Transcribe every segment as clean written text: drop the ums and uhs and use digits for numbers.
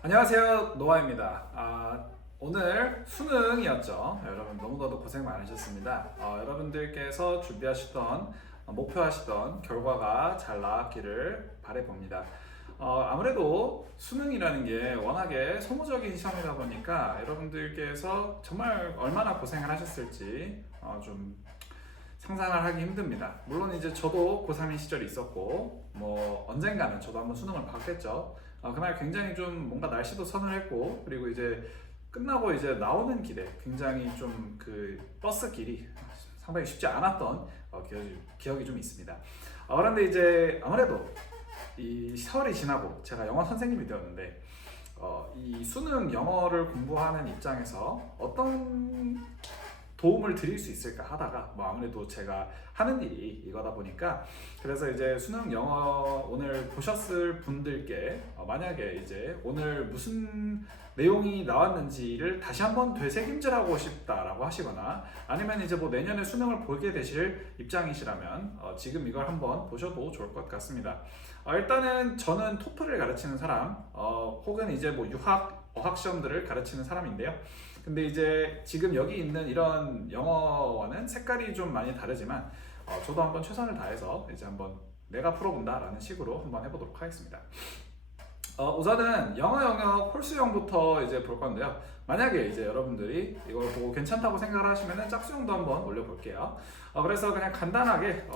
안녕하세요, 노아입니다. 오늘 수능이었죠. 여러분 너무나도 고생 많으셨습니다. 여러분들께서 준비하시던 목표하시던 결과가 잘 나왔기를 바라봅니다. 아무래도 수능이라는 게 워낙에 소모적인 시험이다 보니까 여러분들께서 정말 얼마나 고생을 하셨을지 좀 상상을 하기 힘듭니다. 물론 이제 저도 고3인 시절이 있었고 뭐 언젠가는 저도 한번 수능을 봤겠죠. 그날 굉장히 좀 뭔가 날씨도 서늘했고, 그리고 이제 끝나고 이제 나오는 길에 굉장히 좀 그 버스 길이 상당히 쉽지 않았던 기억이 좀 있습니다. 그런데 이제 아무래도 이 세월이 지나고 제가 영어 선생님이 되었는데 이 수능 영어를 공부하는 입장에서 어떤 도움을 드릴 수 있을까 하다가 뭐 아무래도 제가 하는 일이 이거다 보니까, 그래서 이제 수능 영어 오늘 보셨을 분들께 만약에 이제 오늘 무슨 내용이 나왔는지를 다시 한번 되새김질하고 싶다라고 하시거나, 아니면 이제 뭐 내년에 수능을 보게 되실 입장이시라면 지금 이걸 한번 보셔도 좋을 것 같습니다. 일단은 저는 토플을 가르치는 사람, 혹은 이제 뭐 유학 어학 시험들을 가르치는 사람인데요. 근데 이제 지금 여기 있는 이런 영어와는 색깔이 좀 많이 다르지만 저도 한번 최선을 다해서 이제 한번 내가 풀어본다라는 식으로 한번 해보도록 하겠습니다. 우선은 영어 영역 홀수형부터 이제 볼 건데요. 만약에 이제 여러분들이 이걸 보고 괜찮다고 생각을 하시면은 짝수형도 한번 올려볼게요. 그래서 그냥 간단하게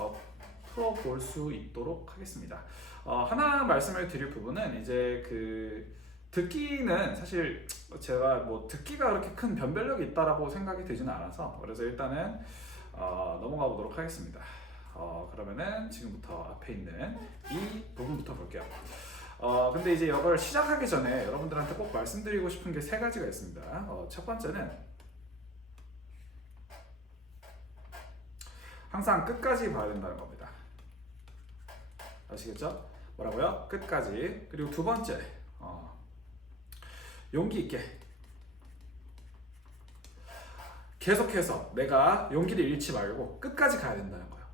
풀어볼 수 있도록 하겠습니다. 하나 말씀을 드릴 부분은 이제 그 듣기는 사실 제가 뭐 듣기가 그렇게 큰 변별력이 있다라고 생각이 되지는 않아서, 그래서 일단은 넘어가 보도록 하겠습니다. 그러면은 지금부터 앞에 있는 이 부분부터 볼게요. 근데 이제 이걸 시작하기 전에 여러분들한테 꼭 말씀드리고 싶은 게 세 가지가 있습니다. 첫 번째는 항상 끝까지 봐야 된다는 겁니다. 아시겠죠? 뭐라고요? 끝까지. 그리고 두 번째, 용기 있게 계속해서 내가 용기를 잃지 말고 끝까지 가야 된다는 거예요.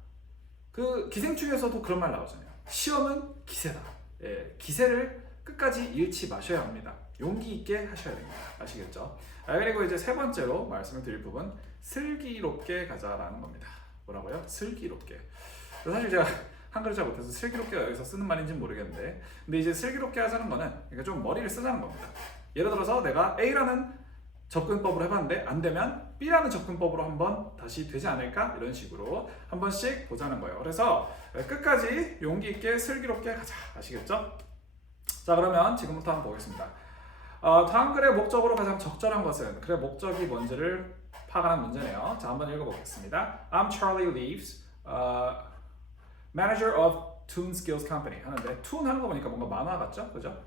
그 기생충에서도 그런 말 나오잖아요. 시험은 기세다. 예, 기세를 끝까지 잃지 마셔야 합니다. 용기 있게 하셔야 됩니다. 아시겠죠? 그리고 이제 세 번째로 말씀을 드릴 부분, 슬기롭게 가자라는 겁니다. 뭐라고요? 슬기롭게. 사실 제가 한글을 잘 못해서 슬기롭게가 여기서 쓰는 말인지는 모르겠는데, 근데 이제 슬기롭게 하자는 거는 그러니까 좀 머리를 쓰자는 겁니다. 예를 들어서 내가 A라는 접근법으로 해봤는데 안 되면 B라는 접근법으로 한번 다시 되지 않을까? 이런 식으로 한 번씩 보자는 거예요. 그래서 끝까지 용기 있게 슬기롭게 가자. 아시겠죠? 자, 그러면 지금부터 한번 보겠습니다. 다음 글의 목적으로 가장 적절한 것은, 글의 목적이 뭔지를 파악하는 문제네요. 자, 한번 읽어보겠습니다. I'm Charlie Leaves, manager of Toon Skills Company 하는데, Toon 하는 거 보니까 뭔가 만화 같죠? 그죠?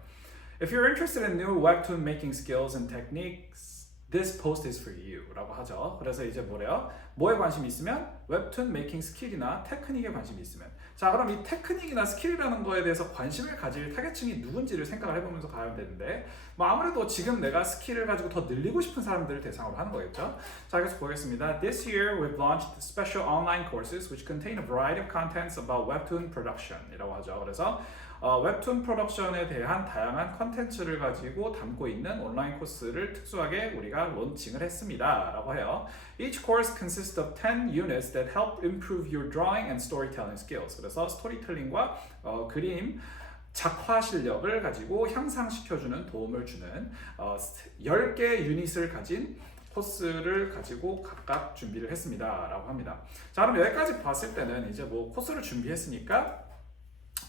If you're interested in new webtoon making skills and techniques, this post is for you 라고 하죠. 그래서 이제 뭐래요? 뭐에 관심이 있으면? 웹툰 메이킹 스킬이나 테크닉에 관심이 있으면. 자, 그럼 이 테크닉이나 스킬이라는 거에 대해서 관심을 가질 타겟층이 누군지를 생각을 해보면서 가야 되는데, 뭐 아무래도 지금 내가 스킬을 가지고 더 늘리고 싶은 사람들을 대상으로 하는 거겠죠. 자, 그래서 보겠습니다. This year we've launched special online courses which contain a variety of contents about webtoon production 이라고 하죠. 그래서 웹툰 프로덕션에 대한 다양한 컨텐츠를 가지고 담고 있는 온라인 코스를 특수하게 우리가 론칭을 했습니다 라고 해요. Each course consists of 10 units that help improve your drawing and storytelling skills. 그래서 스토리텔링과 그림 작화 실력을 가지고 향상시켜주는, 도움을 주는 10개 유닛을 가진 코스를 가지고 각각 준비를 했습니다 라고 합니다. 자, 그럼 여기까지 봤을 때는 이제 뭐 코스를 준비했으니까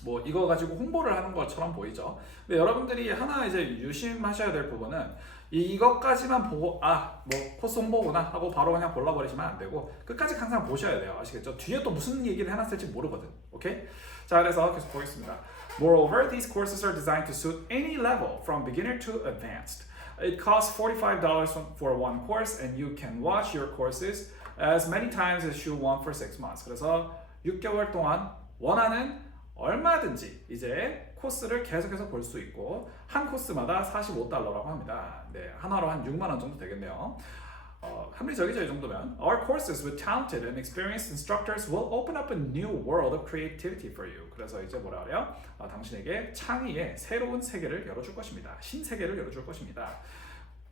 뭐 이거 가지고 홍보를 하는 것처럼 보이죠. 근데 여러분들이 하나 이제 유심하셔야 될 부분은 이것까지만 보고 뭐 코스 홍보구나 하고 바로 그냥 골라버리시면 안 되고 끝까지 항상 보셔야 돼요. 아시겠죠? 뒤에 또 무슨 얘기를 해놨을지 모르거든. 오케이? 자, 그래서 계속 보겠습니다. Moreover, these courses are designed to suit any level from beginner to advanced. It costs $45 for one course and you can watch your courses as many times as you want for 6 months. 그래서 6개월 동안 원하는 얼마든지 이제 코스를 계속해서 볼 수 있고, 한 코스마다 $45라고 합니다. 네, 하나로 한 6만 원 정도 되겠네요. 합리적이죠 이 정도면. Our courses with talented and experienced instructors will open up a new world of creativity for you. 그래서 이제 뭐라 그래요? 당신에게 창의의 새로운 세계를 열어줄 것입니다. 신세계를 열어줄 것입니다.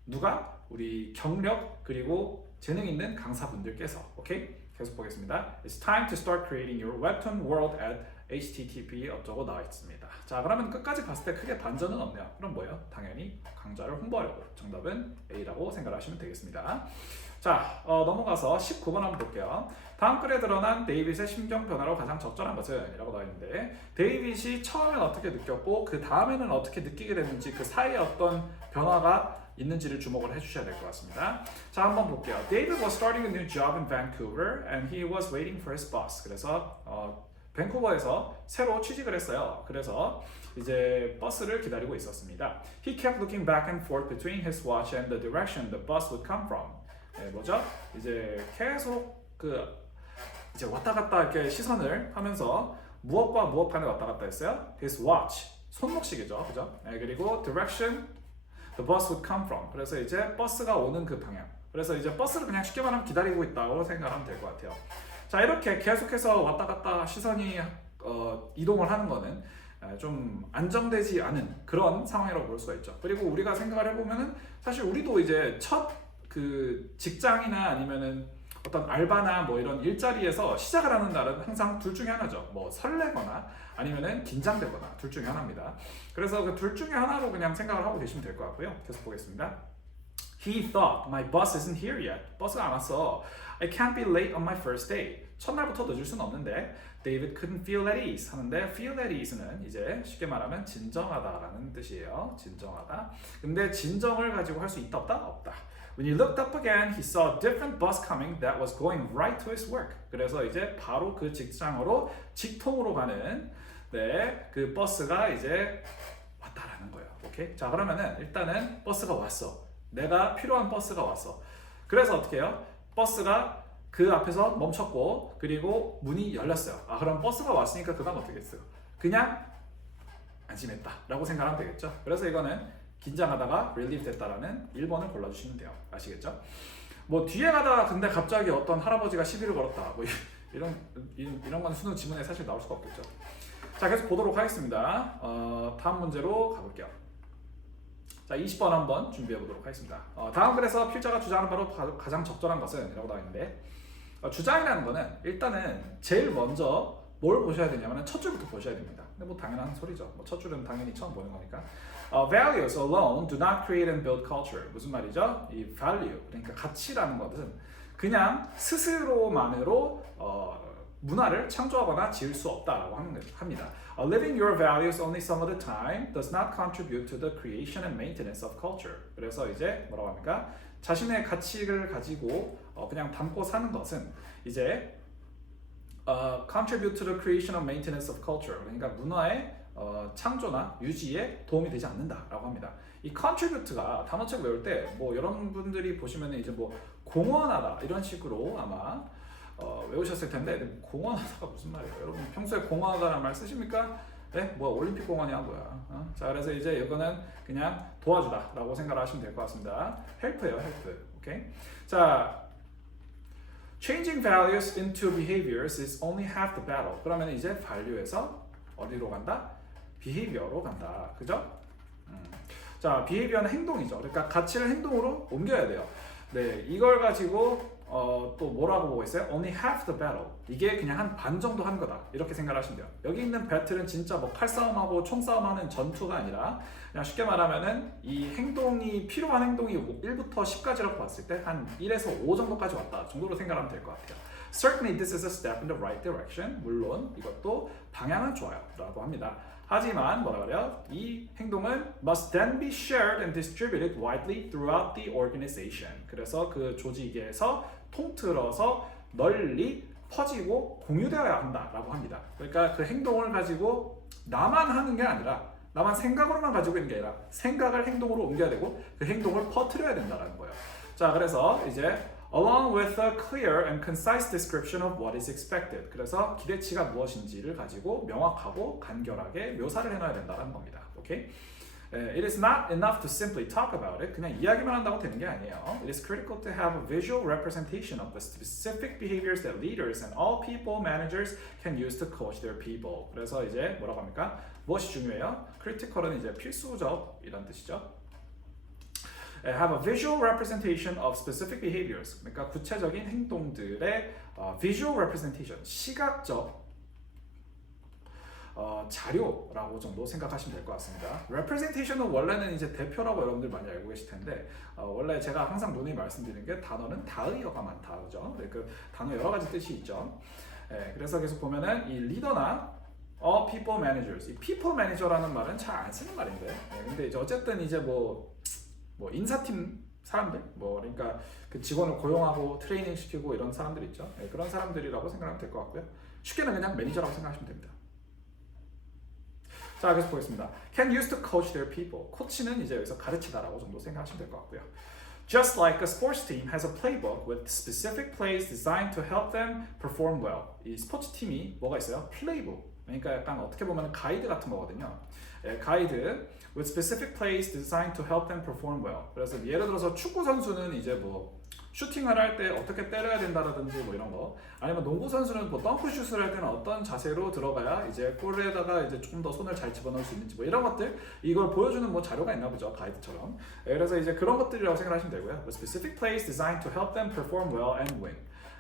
누가? 우리 경력 그리고 재능 있는 강사분들께서. 오케이? 계속 보겠습니다. It's time to start creating your webtoon world at http 어쩌고 나와 있습니다. 자, 그러면 끝까지 봤을 때 크게 반전은 없네요. 그럼 뭐예요? 당연히 강좌를 홍보하려고. 정답은 A라고 생각하시면 되겠습니다. 자, 넘어가서 19번 한번 볼게요. 다음 글에 드러난 데이빗의 심경 변화로 가장 적절한 것은? 이라고 나와 있는데, 데이빗이 처음엔 어떻게 느꼈고 그 다음에는 어떻게 느끼게 됐는지, 그 사이에 어떤 변화가 있는지를 주목을 해주셔야 될 것 같습니다. 자, 한번 볼게요. David was starting a new job in Vancouver and he was waiting for his boss. 그래서 밴쿠버에서 새로 취직을 했어요. 그래서 이제 버스를 기다리고 있었습니다. He kept looking back and forth between his watch and the direction the bus would come from. 네, 뭐죠? 이제 계속 이제 왔다 갔다 이렇게 시선을 하면서 무엇과 무엇 간에 왔다 갔다 했어요? His watch, 손목시계죠, 그죠? 네, 그리고 direction the bus would come from. 그래서 이제 버스가 오는 그 방향. 그래서 이제 버스를 그냥 쉽게 말하면 기다리고 있다고 생각하면 될 것 같아요. 자, 이렇게 계속해서 왔다 갔다 시선이 이동을 하는 거는 좀 안정되지 않은 그런 상황이라고 볼 수가 있죠. 그리고 우리가 생각을 해보면은 사실 우리도 이제 첫 그 직장이나 아니면은 어떤 알바나 뭐 이런 일자리에서 시작을 하는 날은 항상 둘 중에 하나죠. 뭐 설레거나 아니면은 긴장되거나 둘 중에 하나입니다. 그래서 그 둘 중에 하나로 그냥 생각을 하고 계시면 될 것 같고요. 계속 보겠습니다. He thought my bus isn't here yet. 버스가 안 왔어. I can't be late on my first day. 첫날부터 늦을 수는 없는데 David couldn't feel at ease 하는데 feel at ease는 이제 쉽게 말하면 진정하다라는 뜻이에요. 진정하다. 근데 진정을 가지고 할 수 있다 없다? 없다. When he looked up again, he saw a different bus coming that was going right to his work. 그래서 이제 바로 그 직장으로 직통으로 가는 그 버스가 이제 왔다라는 거예요. 오케이? 자, 그러면은 일단은 버스가 왔어. 내가 필요한 버스가 왔어. 그래서 어떻게 해요? 버스가 그 앞에서 멈췄고 그리고 문이 열렸어요. 그럼 버스가 왔으니까 그다음 어떻게 했어요? 그냥 안심했다 라고 생각하면 되겠죠. 그래서 이거는 긴장하다가 relief 됐다라는 1번을 골라주시면 돼요. 아시겠죠? 뭐 뒤에 가다가 근데 갑자기 어떤 할아버지가 시비를 걸었다 뭐 이런 건 수능 지문에 사실 나올 수가 없겠죠. 자, 계속 보도록 하겠습니다. 다음 문제로 가볼게요. 자, 20번 한번 준비해 보도록 하겠습니다. 다음 글에서 필자가 주장하는 바로 가장 적절한 것은? 이라고 나와 있는데, 주장이라는 거는 일단은 제일 먼저 뭘 보셔야 되냐면 첫 줄부터 보셔야 됩니다. 근데 뭐 당연한 소리죠. 첫 줄은 당연히 처음 보는 거니까. Values alone do not create and build culture. 무슨 말이죠? 이 value, 그러니까 가치라는 것은 그냥 스스로만으로 문화를 창조하거나 지을 수 없다라고 합니다. Living your values only some of the time does not contribute to the creation and maintenance of culture. 그래서 이제 뭐라고 합니까? 자신의 가치를 가지고 그냥 담고 사는 것은 이제 contribute to the creation and maintenance of culture. 그러니까 문화의 창조나 유지에 도움이 되지 않는다라고 합니다. 이 contribute가 단어책 외울 때 뭐 여러분들이 보시면 이제 뭐 공헌하다 이런 식으로 아마 외우셨을 텐데 공헌하다가 무슨 말이에요? 여러분 평소에 공헌하다라는 말 쓰십니까? 네? 뭐야 올림픽 공헌이야 뭐야? 자, 그래서 이제 이거는 그냥 도와주다라고 생각을 하시면 될 것 같습니다. help예요, help. 오케이? 자, changing values into behaviors is only half the battle. 그러면 이제 value에서 어디로 간다? behavior로 간다. 그죠? 자, behavior는 행동이죠. 그러니까 가치를 행동으로 옮겨야 돼요. 네, 이걸 가지고 또 뭐라고 보고 있어요? Only half the battle. 이게 그냥 한 반 정도 한 거다. 이렇게 생각하시면 돼요. 여기 있는 배틀은 진짜 뭐 칼싸움하고 총싸움하는 전투가 아니라 그냥 쉽게 말하면은 이 행동이 필요한 행동이 1부터 10까지라고 봤을 때 한 1에서 5 정도까지 왔다 정도로 생각하면 될 것 같아요. Certainly this is a step in the right direction. 물론 이것도 방향은 좋아요 라고 합니다. 하지만 뭐라 그래요? 이 행동은 must then be shared and distributed widely throughout the organization. 그래서 그 조직에서 통틀어서 널리 퍼지고 공유되어야 한다라고 합니다. 그러니까 그 행동을 가지고 나만 하는 게 아니라 나만 생각으로만 가지고 있는 게 아니라 생각을 행동으로 옮겨야 되고 그 행동을 퍼뜨려야 된다는 거예요. 자, 그래서 이제 along with a clear and concise description of what is expected. 그래서 기대치가 무엇인지를 가지고 명확하고 간결하게 묘사를 해놔야 된다는 겁니다. 오케이? It is not enough to simply talk about it. 그냥 이야기만 한다고 되는 게 아니에요. It is critical to have a visual representation of the specific behaviors that leaders and all people managers can use to coach their people. 그래서 이제 뭐라고 합니까? 무엇이 중요해요? critical은 이제 필수적이란 뜻이죠. Have a visual representation of specific behaviors. 그러니까 구체적인 행동들의 visual representation, 시각적 자료라고 정도 생각하시면 될 것 같습니다. representation은 원래는 이제 대표라고 여러분들 많이 알고 계실 텐데 원래 제가 항상 누누이 말씀드리는 게 단어는 다의어가 많다, 그죠? 네, 그 단어 여러 가지 뜻이 있죠. 그래서 계속 보면은 이 리더나 all people managers, 이 people manager라는 말은 잘 안 쓰는 말인데, 근데 이제 어쨌든 이제 뭐 인사팀 사람들, 그러니까 그 직원을 고용하고 트레이닝 시키고 이런 사람들 있죠. 그런 사람들이라고 생각하면 될 것 같고요. 쉽게는 그냥 매니저라고 생각하시면 됩니다. 자, 계속 보겠습니다. Can use to coach their people. 코치는 이제 여기서 가르치다라고 정도 생각하시면 될 것 같고요. Just like a sports team has a playbook with specific plays designed to help them perform well. 이 스포츠 팀이 뭐가 있어요? 플레이북. 그러니까 약간 어떻게 보면 가이드 같은 거거든요. 가이드 with specific plays designed to help them perform well. 그래서 예를 들어서 축구 선수는 이제 뭐 슈팅을 할 때 어떻게 때려야 된다라든지 뭐 이런 거, 아니면 농구 선수는 뭐 덩크슛을 할 때는 어떤 자세로 들어가야 이제 골에다가 이제 조금 더 손을 잘 집어넣을 수 있는지 뭐 이런 것들, 이걸 보여주는 뭐 자료가 있나 보죠, 가이드처럼. 그래서 이제 그런 것들이라고 생각하시면 되고요. With specific plays designed to help them perform well and win.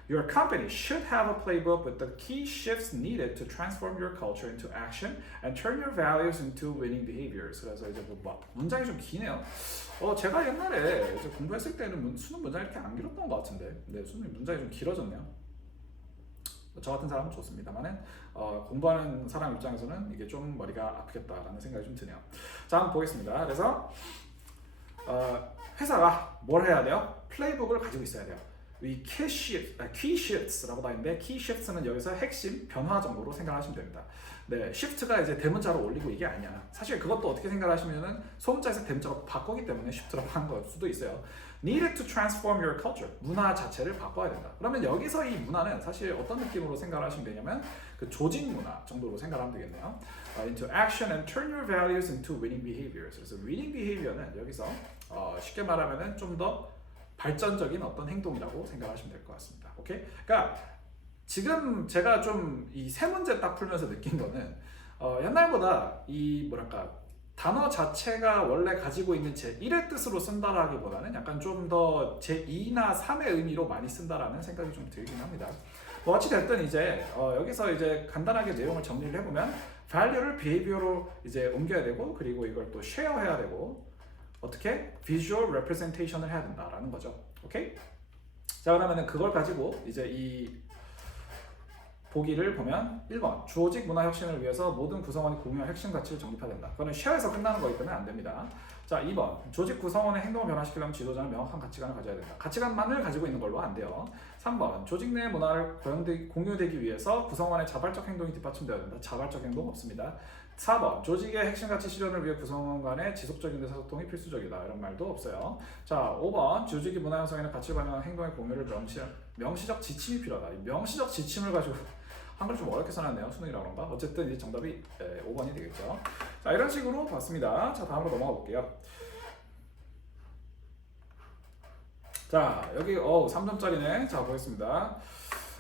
Your company should have a playbook with the key shifts needed to transform your culture into action and turn your values into winning behaviors. 그래서 이제 뭐 문장이 좀 기네요. 제가 옛날에 이제 공부했을 때는 수능 문장이 이렇게 안 길었던 것 같은데, 근데 수능 문장이 좀 길어졌네요. 저 같은 사람은 좋습니다만은 공부하는 사람 입장에서는 이게 좀 머리가 아프겠다라는 생각이 좀 드네요. 자, 한번 보겠습니다. 그래서 회사가 뭘 해야 돼요? 플레이북을 가지고 있어야 돼요. 이 key shifts라고 다 있는데, key shifts는 여기서 핵심 변화 정도로 생각하시면 됩니다. 네, shift가 이제 대문자로 올리고 이게 아니야. 사실 그것도 어떻게 생각하시면은 소문자에서 대문자로 바꾸기 때문에 shift라고 하는 걸 수도 있어요. Needed to transform your culture. 문화 자체를 바꿔야 된다. 그러면 여기서 이 문화는 사실 어떤 느낌으로 생각하시면 되냐면 그 조직 문화 정도로 생각하면 되겠네요. Into action and turn your values into winning behaviors. 그래서 winning behavior는 여기서 쉽게 말하면은 좀 더 발전적인 어떤 행동이라고 생각하시면 될 것 같습니다. 오케이? 그러니까 지금 제가 좀 이 세 문제 딱 풀면서 느낀 거는 옛날보다 이 뭐랄까 단어 자체가 원래 가지고 있는 제1의 뜻으로 쓴다라기보다는 약간 좀 더 제2나 3의 의미로 많이 쓴다라는 생각이 좀 들긴 합니다. 뭐 어찌 됐든 이제 여기서 이제 간단하게 내용을 정리를 해보면 value를 behavior로 이제 옮겨야 되고, 그리고 이걸 또 share해야 되고, 어떻게? visual representation을 해야 된다라는 거죠. 오케이? 자, 그러면은 그걸 가지고 이제 이 보기를 보면 1번 조직 문화 혁신을 위해서 모든 구성원이 공유한 핵심 가치를 정립해야 된다. 그거는 쉐어에서 끝나는 거기 때문에 안 됩니다. 자, 2번 조직 구성원의 행동을 변화시키려면 지도자는 명확한 가치관을 가져야 된다. 가치관만을 가지고 있는 걸로 안 돼요. 3번 조직 내 문화를 공유되기 위해서 구성원의 자발적 행동이 뒷받침되어야 된다. 자발적 행동 없습니다. 4번 조직의 핵심 가치 실현을 위해 구성원 간의 지속적인 의사소통이 필수적이다. 이런 말도 없어요. 자, 5번 조직이 문화 형성에는 가치를 반영한 행동의 공유를 명시적 지침이 필요하다. 명시적 지침을 가지고 한글 좀 어렵게 써놨네요. 수능이라 그런가? 어쨌든 이제 정답이 5번이 되겠죠. 자, 이런 식으로 봤습니다. 자, 다음으로 넘어가 볼게요. 자, 여기 3점짜리네. 자, 보겠습니다.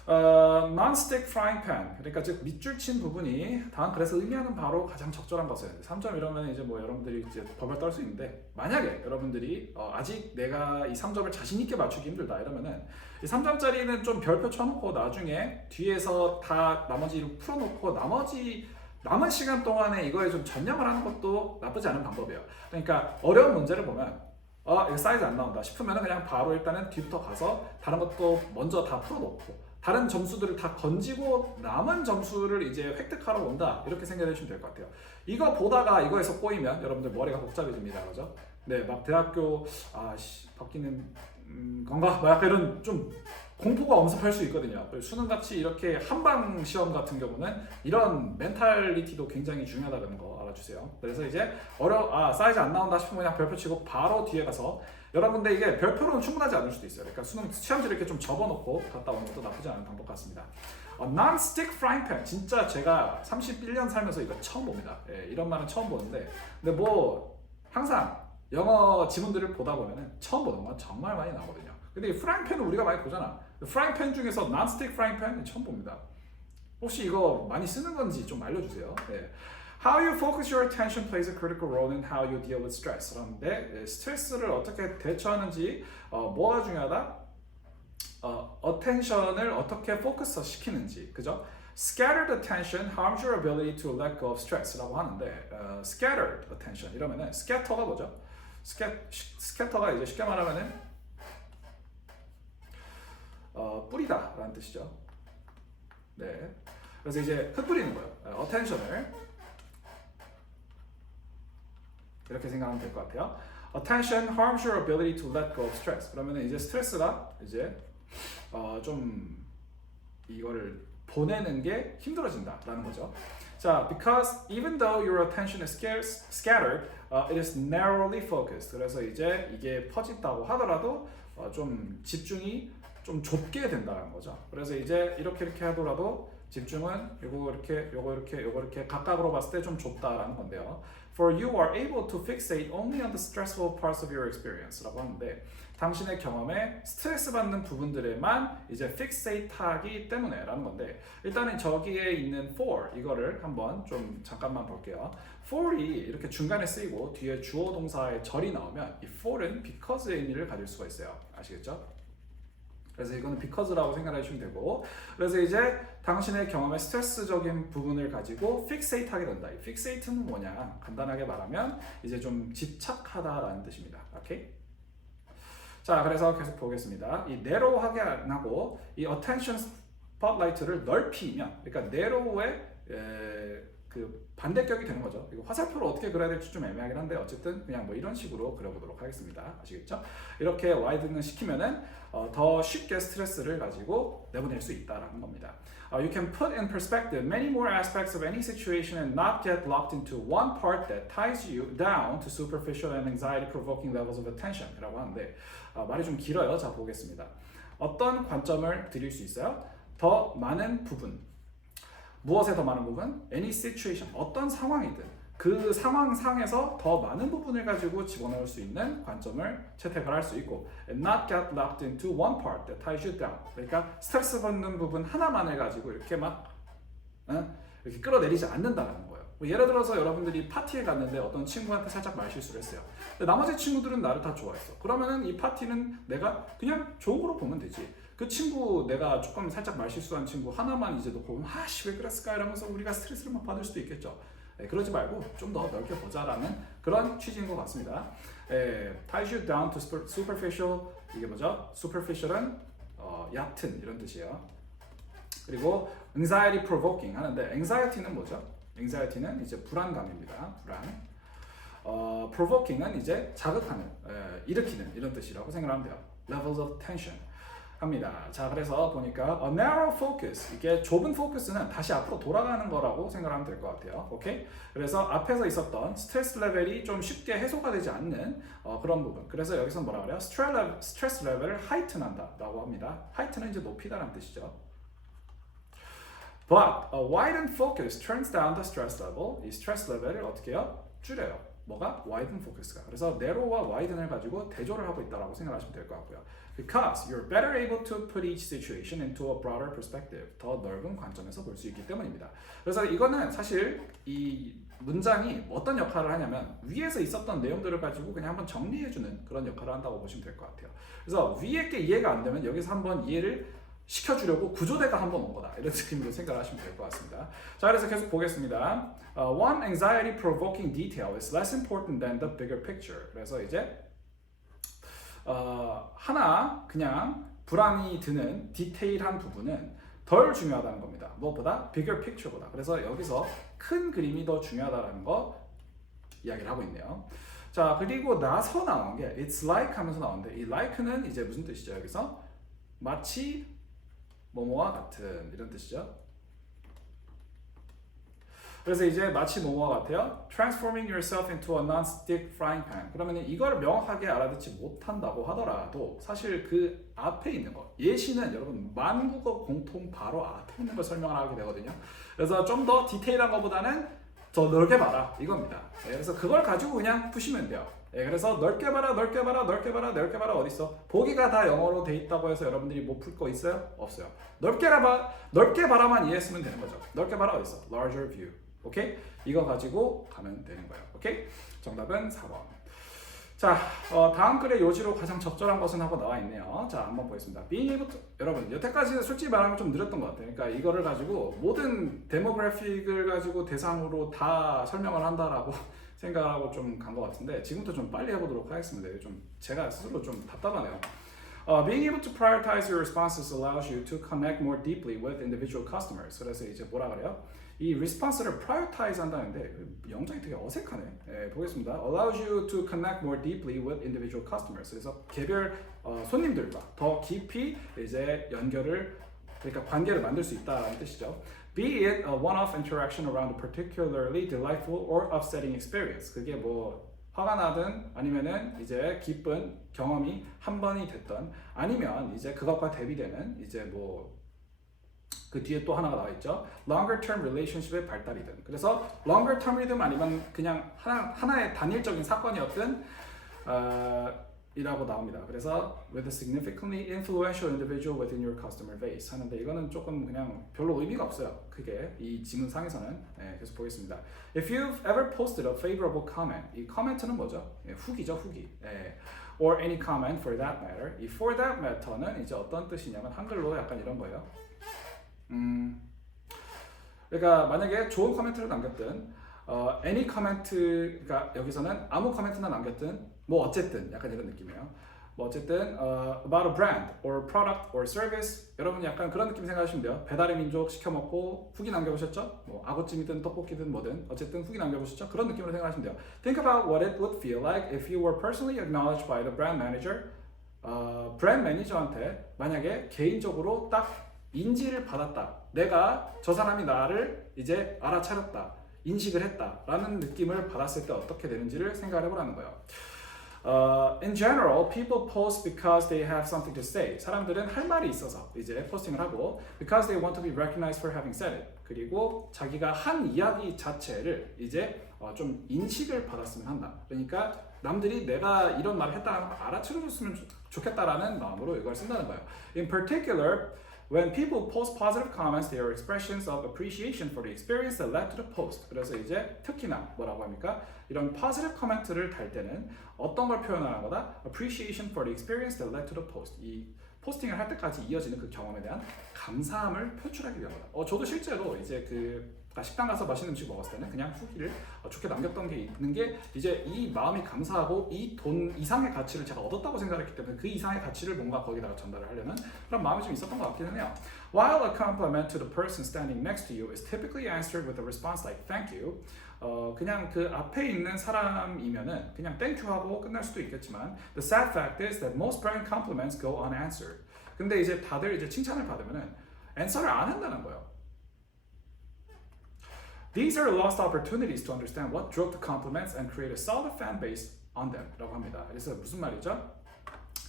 non-stick frying pan, 그러니까 즉 밑줄 친 부분이 다음 글에서 의미하는 바로 가장 적절한 것은 3점 이러면 이제 뭐 여러분들이 이제 벌벌 떨 수 있는데, 만약에 여러분들이 아직 내가 이 3점을 자신 있게 맞추기 힘들다 이러면은 이 3점짜리는 좀 별표 쳐놓고 나중에 뒤에서 다 나머지를 풀어놓고 남은 시간 동안에 이거에 좀 전념을 하는 것도 나쁘지 않은 방법이에요. 그러니까 어려운 문제를 보면 이거 사이즈 안 나온다 싶으면 그냥 바로 일단은 뒤부터 가서 다른 것도 먼저 다 풀어놓고 다른 점수들을 다 건지고 남은 점수를 이제 획득하러 온다, 이렇게 생각해 주시면 될 것 같아요. 이거 보다가 이거에서 꼬이면 여러분들 머리가 복잡해집니다. 그죠? 네, 막 대학교 바뀌는 건가? 막 약간 이런 좀 공포가 엄습할 수 있거든요. 수능같이 이렇게 한방 시험 같은 경우는 이런 멘탈리티도 굉장히 중요하다는 거 알아주세요. 그래서 이제 사이즈 안 나온다 싶으면 그냥 별표 치고 바로 뒤에 가서, 여러분들 이게 별표로는 충분하지 않을 수도 있어요. 그러니까 수능 시험지를 이렇게 좀 접어놓고 갔다 오는 것도 나쁘지 않은 방법 같습니다. non-stick frying pan, 진짜 제가 31년 살면서 이거 처음 봅니다. 이런 말은 처음 보는데, 근데 뭐 항상 영어 지문들을 보다 보면은 처음 보는 건 정말 많이 나오거든요. 근데 이 프라이팬은 우리가 많이 보잖아. 프라이팬 중에서 non-stick 프라이팬 처음 봅니다. 혹시 이거 많이 쓰는 건지 좀 알려주세요. 네. How you focus your attention plays a critical role in how you deal with stress. 그런데 스트레스를 어떻게 대처하는지 뭐가 중요하다? attention을 어떻게 포커스 시키는지, 그죠? Scattered attention harms your ability to let go of stress라고 하는데 scattered attention 이러면은 scatter가 뭐죠? scatter가 이제 쉽게 말하면은 뿌리다라는 뜻이죠. 네. 그래서 이제 흩뿌리는 거예요. attention을 이렇게 생각하면 될 것 같아요. Attention harms your ability to let go of stress. 그러면은 이제 스트레스가 이제 좀 이거를 보내는 게 힘들어진다라는 거죠. 자, because even though your attention is scattered, it is narrowly focused. 그래서 이제 이게 퍼진다고 하더라도 좀 집중이 좀 좁게 된다는 거죠. 그래서 이제 이렇게 하더라도 집중은 요거 이렇게 각각으로 봤을 때 좀 좁다라는 건데요. For you are able to fixate only on the stressful parts of your experience라고 하는데 당신의 경험에 스트레스 받는 부분들에만 이제 fixate 하기 때문에라는 건데 일단은 저기에 있는 for 이거를 한번 좀 잠깐만 볼게요. for이 이렇게 중간에 쓰이고 뒤에 주어 동사의 절이 나오면 이 for은 because의 의미를 가질 수가 있어요. 아시겠죠? 그래서 이거는 because라고 생각해 주시면 되고 그래서 이제 당신의 경험의 스트레스적인 부분을 가지고 fixate 하게 된다. 이 fixate는 뭐냐? 간단하게 말하면 이제 좀 집착하다라는 뜻입니다. 오케이? 자, 그래서 계속 보겠습니다. 이 narrow하게 안 하고 이 attention spotlight를 넓히면 그러니까 narrow의 그 반대격이 되는 거죠. 이거 화살표로 어떻게 그려야 될지 좀 애매하긴 한데 어쨌든 그냥 뭐 이런 식으로 그려보도록 하겠습니다. 아시겠죠? 이렇게 와이드는 시키면은 더 쉽게 스트레스를 가지고 내보낼 수 있다라는 겁니다. You can put in perspective many more aspects of any situation and not get locked into one part that ties you down to superficial and anxiety-provoking levels of attention이라고 하는데 말이 좀 길어요. 자, 보겠습니다. 어떤 관점을 드릴 수 있어요? 더 많은 부분. 무엇에 더 많은 부분? Any situation, 어떤 상황이든 그 상황상에서 더 많은 부분을 가지고 집어넣을 수 있는 관점을 채택을 할 수 있고 and not get locked into one part that ties you down. 그러니까 스트레스 받는 부분 하나만을 가지고 이렇게 막 이렇게 끌어내리지 않는다는 거예요. 뭐 예를 들어서 여러분들이 파티에 갔는데 어떤 친구한테 살짝 말실수를 했어요. 근데 나머지 친구들은 나를 다 좋아했어. 그러면은 이 파티는 내가 그냥 좋은 거로 보면 되지. 그 친구 내가 조금 살짝 말실수한 친구 하나만 이제 놓고 보면 아씨 왜 그랬을까 이러면서 우리가 스트레스를 막 받을 수도 있겠죠. 그러지 말고 좀 더 넓게 보자라는 그런 취지인 것 같습니다. ties you down to superficial 이게 뭐죠? superficial은 얕은 이런 뜻이에요. 그리고 anxiety provoking 하는데 anxiety는 뭐죠? anxiety는 이제 불안감입니다. 불안. provoking은 이제 자극하는, 일으키는 이런 뜻이라고 생각하면 돼요. levels of tension. 합니다. 자, 그래서 보니까 a narrow focus 이게 좁은 포커스는 다시 앞으로 돌아가는 거라고 생각하면 될 것 같아요. 오케이? 그래서 앞에서 있었던 스트레스 레벨이 좀 쉽게 해소가 되지 않는 그런 부분. 그래서 여기서 뭐라 그래요? 스트레스 레벨을 heighten한다라고 합니다. height는 이제 높이다라는 뜻이죠. But a widened focus turns down the stress level. 이 스트레스 레벨을 어떻게 해요? 줄여요. 뭐가? widen focus가. 그래서 narrow와 widen을 가지고 대조를 하고 있다라고 생각하시면 될 것 같고요. Because you're better able to put each situation into a broader perspective. 더 넓은 관점에서 볼 수 있기 때문입니다. 그래서 이거는 사실 이 문장이 어떤 역할을 하냐면 위에서 있었던 내용들을 가지고 그냥 한번 정리해주는 그런 역할을 한다고 보시면 될 것 같아요. 그래서 위에 게 이해가 안 되면 여기서 한번 이해를 시켜주려고 구조대가 한번 온 거다. 이런 느낌으로 생각하시면 될 것 같습니다. 자, 그래서 계속 보겠습니다. One anxiety-provoking detail is less important than the bigger picture. 그래서 이제 하나 그냥 불안이 드는 디테일한 부분은 덜 중요하다는 겁니다. 무엇보다 bigger picture보다. 그래서 여기서 큰 그림이 더 중요하다는 거 이야기를 하고 있네요. 자, 그리고 나서 나온 게 it's like 하면서 나오는데 이 like는 이제 무슨 뜻이죠? 여기서 마치 뭐뭐와 같은 이런 뜻이죠. 그래서 이제 마치 뭐뭐와 같아요. Transforming yourself into a non-stick frying pan. 그러면 이걸 명확하게 알아듣지 못한다고 하더라도 사실 그 앞에 있는 거 예시는 여러분 만국어 공통 바로 앞에 있는 걸 설명을 하게 되거든요. 그래서 좀 더 디테일한 것보다는 더 넓게 봐라 이겁니다. 예, 그래서 그걸 가지고 그냥 푸시면 돼요. 예, 그래서 넓게 봐라, 넓게 봐라, 넓게 봐라, 넓게 봐라 어디 있어? 보기가 다 영어로 돼 있다고 해서 여러분들이 못 풀 거 있어요? 없어요. 넓게 봐라만 이해했으면 되는 거죠. 넓게 봐라 어디 있어? Larger view. 오케이? 이거 가지고 가면 되는 거예요. 오케이? 정답은 4번. 자, 다음 글의 요지로 가장 적절한 것은 하고 나와 있네요. 자, 한번 보겠습니다. being able to, 여러분, 여태까지는 솔직히 말하면 좀 느렸던 것 같아요. 그러니까 이거를 가지고 모든 데모그래픽을 가지고 대상으로 다 설명을 한다라고 생각하고 좀 간 것 같은데 지금부터 좀 빨리 해보도록 하겠습니다. 좀 제가 스스로 좀 답답하네요. Being able to prioritize your responses allows you to connect more deeply with individual customers. 그래서 이제 뭐라 그래요? 이 response를 prioritize 한다는데 영장이 되게 어색하네. 예, 보겠습니다. Allows you to connect more deeply with individual customers. 그래서 개별 손님들과 더 깊이 이제 그러니까 관계를 만들 수 있다는 뜻이죠. Be it a one-off interaction around a particularly delightful or upsetting experience. 그게 뭐 화가 나든 아니면은 이제 기쁜 경험이 한 번이 됐던 아니면 이제 그것과 대비되는 이제 뭐 그 뒤에 또 하나가 나와 있죠. Longer term relationship의 발달이든. 그래서 longer term이든 아니면 그냥 하나의 단일적인 사건이었든 이라고 나옵니다. 그래서 with a significantly influential individual within your customer base 하는데 이거는 조금 그냥 별로 의미가 없어요. 그게 이 지문상에서는. 네, 계속 보겠습니다. If you've ever posted a favorable comment, 이 커멘트는 뭐죠? 예, 후기죠, 후기. 예. Or any comment for that matter. 이 for that matter는 이제 어떤 뜻이냐면 한글로 약간 이런 거예요. 그러니까 만약에 좋은 코멘트를 남겼든 any comment, 그러니까 여기서는 아무 코멘트나 남겼든 뭐 어쨌든 약간 이런 느낌이에요. 뭐 어쨌든 about a brand or product or service 여러분 약간 그런 느낌 생각하시면 돼요. 배달의 민족 시켜 먹고 후기 남겨보셨죠? 뭐 아구찜이든 떡볶이든 뭐든 어쨌든 후기 남겨보셨죠? 그런 느낌으로 생각하시면 돼요. Think about what it would feel like if you were personally acknowledged by the brand manager. 브랜드 매니저한테 만약에 개인적으로 딱 인지를 받았다. 내가 저 사람이 나를 이제 알아차렸다. 인식을 했다라는 느낌을 받았을 때 어떻게 되는지를 생각해 보라는 거예요. In general, people post because they have something to say. 사람들은 할 말이 있어서 이제 포스팅을 하고 because they want to be recognized for having said it. 그리고 자기가 한 이야기 자체를 이제 좀 인식을 받았으면 한다. 그러니까 남들이 내가 이런 말을 했다는 걸 알아채려줬으면 좋겠다라는 마음으로 이걸 쓴다는 거예요. In particular, when people post positive comments, they are expressions of appreciation for the experience that led to the post. 그래서 이제 특히나 뭐라고 합니까? 이런 positive 코멘트를 달 때는 어떤 걸 표현하는 거다? Appreciation for the experience that led to the post. 이 포스팅을 할 때까지 이어지는 그 경험에 대한 감사함을 표출하기 위한 거다. 저도 실제로 이제 식당 가서 맛있는 음식 먹었을 때는 그냥 후기를 좋게 남겼던 게 있는 게 이제 이 마음이 감사하고 이 돈 이상의 가치를 제가 얻었다고 생각했기 때문에 그 이상의 가치를 뭔가 거기다가 전달을 하려는 그런 마음이 좀 있었던 것 같기는 해요. While a compliment to the person standing next to you is typically answered with a response like thank you. 그냥 그 앞에 있는 사람이면은 그냥 thank you 하고 끝날 수도 있겠지만 the sad fact is that most brand compliments go unanswered. 근데 이제 다들 이제 칭찬을 받으면은 answer를 안 한다는 거예요. These are lost opportunities to understand what drove the compliments and create a solid fan base on them 라고 합니다. 그래서 무슨 말이죠?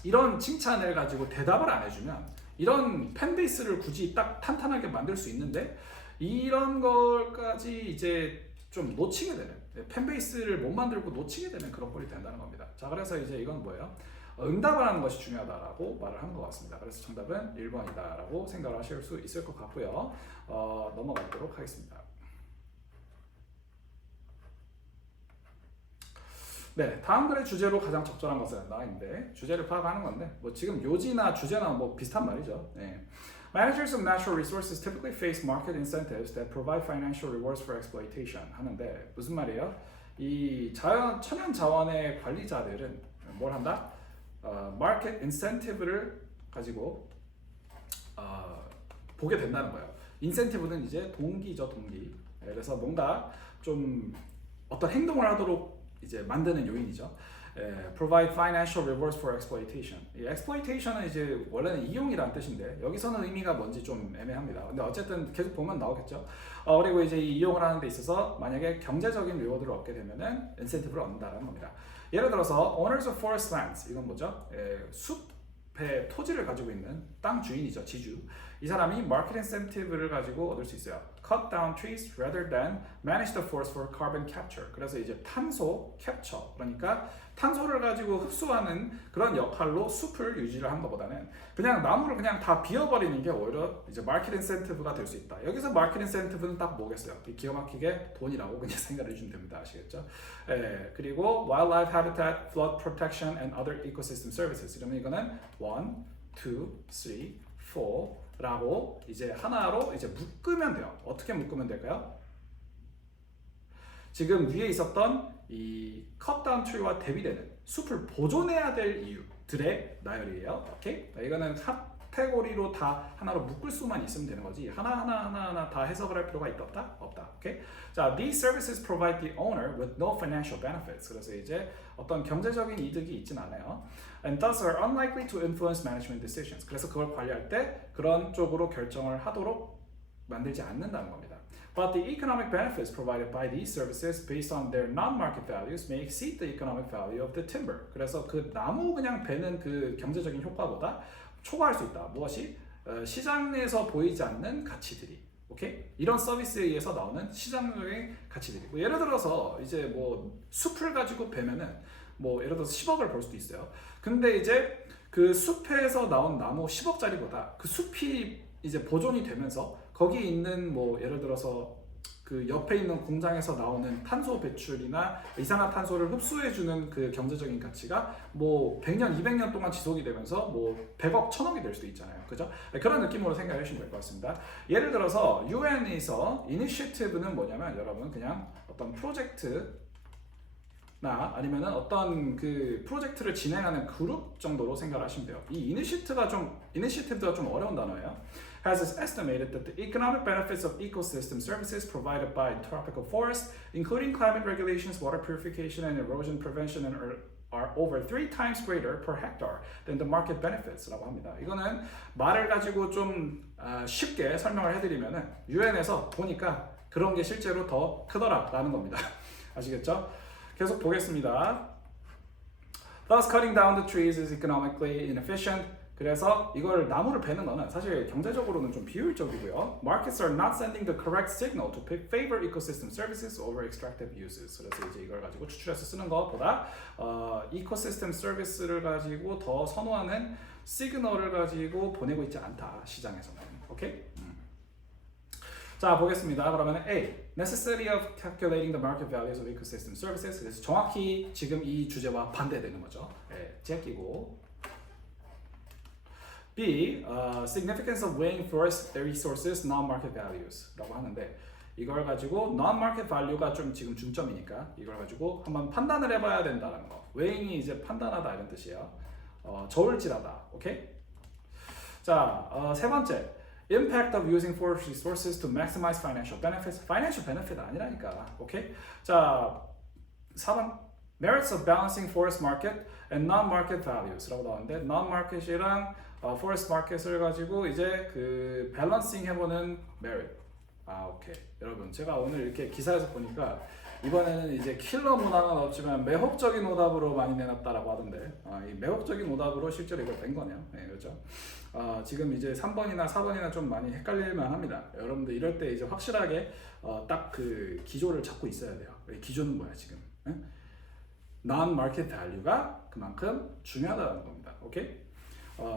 이런 칭찬을 가지고 대답을 안 해주면 이런 팬베이스를 굳이 딱 탄탄하게 만들 수 있는데 이런 걸까지 이제 좀 놓치게 되는 팬베이스를 못 만들고 놓치게 되는 그런 꼴이 된다는 겁니다. 자, 그래서 이제 이건 뭐예요? 응답을 하는 것이 중요하다라고 말을 한 것 같습니다. 그래서 정답은 1번이다라고 생각을 하실 수 있을 것 같고요. 넘어가도록 하겠습니다. 네, 다음 글의 주제로 가장 적절한 것은 나와 있는데 주제를 파악하는 건데 뭐 지금 요지나 주제나 뭐 비슷한 말이죠. 네. Managers of natural resources typically face market incentives that provide financial rewards for exploitation 하는데 무슨 말이에요? 이 천연 자원의 관리자들은 뭘 한다? market incentive를 가지고 보게 된다는 거예요. incentive는 이제 동기죠, 동기. 그래서 뭔가 좀 어떤 행동을 하도록 이제 만드는 요인이죠. Provide financial rewards for exploitation. 이 exploitation은 이제 원래는 이용이란 뜻인데 여기서는 의미가 뭔지 좀 애매합니다. 근데 어쨌든 계속 보면 나오겠죠. 그리고 이제 이 이용을 하는 데 있어서 만약에 경제적인 리워드를 얻게 되면은 인센티브를 얻는다는 겁니다. 예를 들어서 owners of forest lands 이건 뭐죠? 숲의 토지를 가지고 있는 땅 주인이죠, 지주. 이 사람이 마켓 인센티브를 가지고 얻을 수 있어요. cut down trees rather than manage the forest for carbon capture. 그래서 이제 탄소 캡처, 그러니까 탄소를 가지고 흡수하는 그런 역할로 숲을 유지를 한 것보다는 그냥 나무를 그냥 다 비워버리는 게 오히려 이제 마켓 인센티브가 될 수 있다. 여기서 마켓 인센티브는 딱 뭐겠어요? 기가 막히게 돈이라고 그냥 생각을 해주면 됩니다. 아시겠죠? 예, 그리고 wildlife habitat, flood protection, and other ecosystem services. 그러면 이거는 1, 2, 3, 4라고 이제 하나로 이제 묶으면 돼요. 어떻게 묶으면 될까요? 지금 위에 있었던 이 컷다운 트리와 대비되는 숲을 보존해야 될 이유들의 나열이에요. 오케이? 이거는 카테고리로 다 하나로 묶을 수만 있으면 되는 거지 하나 다 해석을 할 필요가 있다 없다? 없다. 오케이? 자, these services provide the owner with no financial benefits. 그래서 이제 어떤 경제적인 이득이 있진 않아요. And thus are unlikely to influence management decisions. 그래서 그걸 관리할 때 그런 쪽으로 결정을 하도록 만들지 않는다는 겁니다. But the economic benefits provided by these services based on their non-market values may exceed the economic value of the timber. 그래서 그 나무 그냥 베는 그 경제적인 효과보다 초과할 수 있다. 무엇이? 시장에서 보이지 않는 가치들이. 오케이? 이런 서비스에 의해서 나오는 시장적인 가치들이. 뭐 예를 들어서 이제 뭐 숲을 가지고 베면은 뭐 예를 들어서 10억을 벌 수도 있어요. 근데 이제 그 숲에서 나온 나무 10억짜리보다 그 숲이 이제 보존이 되면서 거기 있는 뭐 예를 들어서 그 옆에 있는 공장에서 나오는 탄소 배출이나 이산화탄소를 흡수해주는 그 경제적인 가치가 뭐 100년, 200년 동안 지속이 되면서 뭐 100억, 1000억이 될 수도 있잖아요. 그죠? 그런 느낌으로 생각해 주시면 될 것 같습니다. 예를 들어서 UN에서 이니셔티브는 뭐냐면 여러분 그냥 어떤 프로젝트 나 아니면은 어떤 그 프로젝트를 진행하는 그룹 정도로 생각하시면 돼요. 이 이니시티브가 좀 어려운 단어예요. Has estimated that the economic benefits of ecosystem services provided by tropical forests, including climate regulations, water purification, and erosion prevention, are over 3 times greater per hectare than the market benefits라고 합니다. 이거는 말을 가지고 좀 쉽게 설명을 해드리면은 UN에서 보니까 그런 게 실제로 더 크더라라는 겁니다. 아시겠죠? 계속 보겠습니다. Thus, cutting down the trees is economically inefficient. 그래서 이걸 나무를 베는 거는 사실 경제적으로는 좀 비효율적이고요. Markets are not sending the correct signal to favor ecosystem services over extractive uses. 그래서 이제 이걸 가지고 추출해서 쓰는 것보다 이코시스템 서비스를 가지고 더 선호하는 시그널을 가지고 보내고 있지 않다 시장에서는. 오케이? 자 보겠습니다. 그러면 A. Necessity of calculating the market values of ecosystem services. 그래서 정확히 지금 이 주제와 반대되는 거죠. 네, 제끼고. B. Significance of weighing forest resources non-market values라고 하는데 이걸 가지고 non-market value가 좀 지금 중점이니까 이걸 가지고 한번 판단을 해봐야 된다는 거. weighing이 이제 판단하다 이런 뜻이에요. 저울질하다. 오케이? 자, 세 번째. Impact of using forest resources to maximize financial benefits. Financial benefit 아니라니까. 오케이? 자, 4번. Merits of balancing forest market and non-market values라고 나오는데 non-market이랑 forest market을 가지고 이제 그 밸런싱 해보는 merit. 오케이. 여러분 제가 오늘 이렇게 기사에서 보니까 이번에는 이제 킬러 문항은 없지만 매혹적인 오답으로 많이 내놨다라고 하던데 이 매혹적인 오답으로 실제로 이걸 낸 거네요. 네, 그렇죠? 지금 이제 3번이나 4번이나 좀 많이 헷갈릴만 합니다. 여러분들 이럴 때 이제 확실하게 딱 그 기조를 잡고 있어야 돼요. 기조는 뭐야 지금? non-market value가 그만큼 중요하다는 겁니다. 오케이?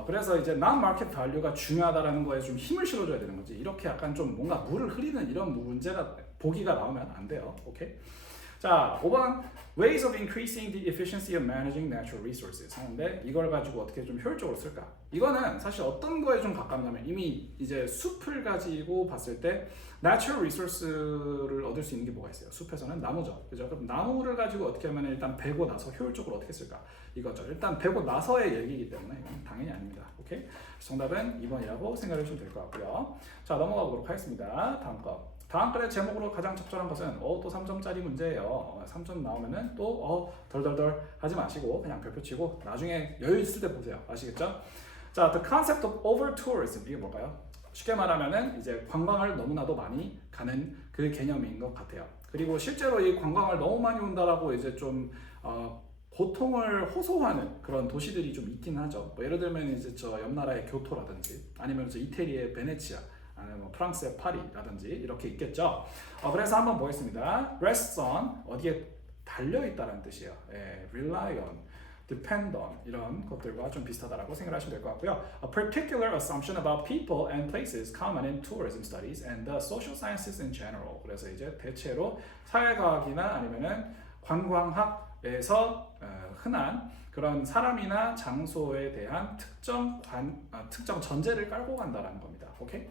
그래서 이제 non-market value가 중요하다는 거에 좀 힘을 실어줘야 되는 거지. 이렇게 약간 좀 뭔가 물을 흐리는 이런 문제가 보기가 나오면 안 돼요. 오케이? 자, 5번 ways of increasing the efficiency of managing natural resources 하는데 이걸 가지고 어떻게 좀 효율적으로 쓸까? 이거는 사실 어떤 거에 좀 가깝냐면 이미 이제 숲을 가지고 봤을 때 natural resource를 얻을 수 있는 게 뭐가 있어요? 숲에서는 나무죠. 그죠? 그럼 나무를 가지고 어떻게 하면 일단 베고 나서 효율적으로 어떻게 쓸까? 이거죠. 일단 베고 나서의 얘기이기 때문에 이건 당연히 아닙니다. 오케이? 정답은 2번이라고 생각해 주시면 될 것 같고요. 자, 넘어가 보도록 하겠습니다. 다음 거. 다음 글의 제목으로 가장 적절한 것은 또 3점짜리 문제예요. 3점 나오면은 또 덜덜덜 하지 마시고 그냥 별표 치고 나중에 여유 있을 때 보세요. 아시겠죠? 자, the concept of over tourism 이게 뭘까요? 쉽게 말하면은 이제 관광을 너무나도 많이 가는 그 개념인 것 같아요. 그리고 실제로 이 관광을 너무 많이 온다라고 이제 좀 고통을 호소하는 그런 도시들이 좀 있긴 하죠. 뭐 예를 들면 이제 저 옆나라의 교토라든지 아니면 저 이태리의 베네치아 아니면 뭐 프랑스의 파리라든지 이렇게 있겠죠. 그래서 한번 보겠습니다. rests on 어디에 달려 있다라는 뜻이에요. rely on, depend on 이런 것들과 좀 비슷하다라고 생각하시면 될 것 같고요. A particular assumption about people and places common in tourism studies and the social sciences in general. 그래서 이제 대체로 사회과학이나 아니면은 관광학에서 흔한 그런 사람이나 장소에 대한 특정 전제를 깔고 간다라는 겁니다. 오케이?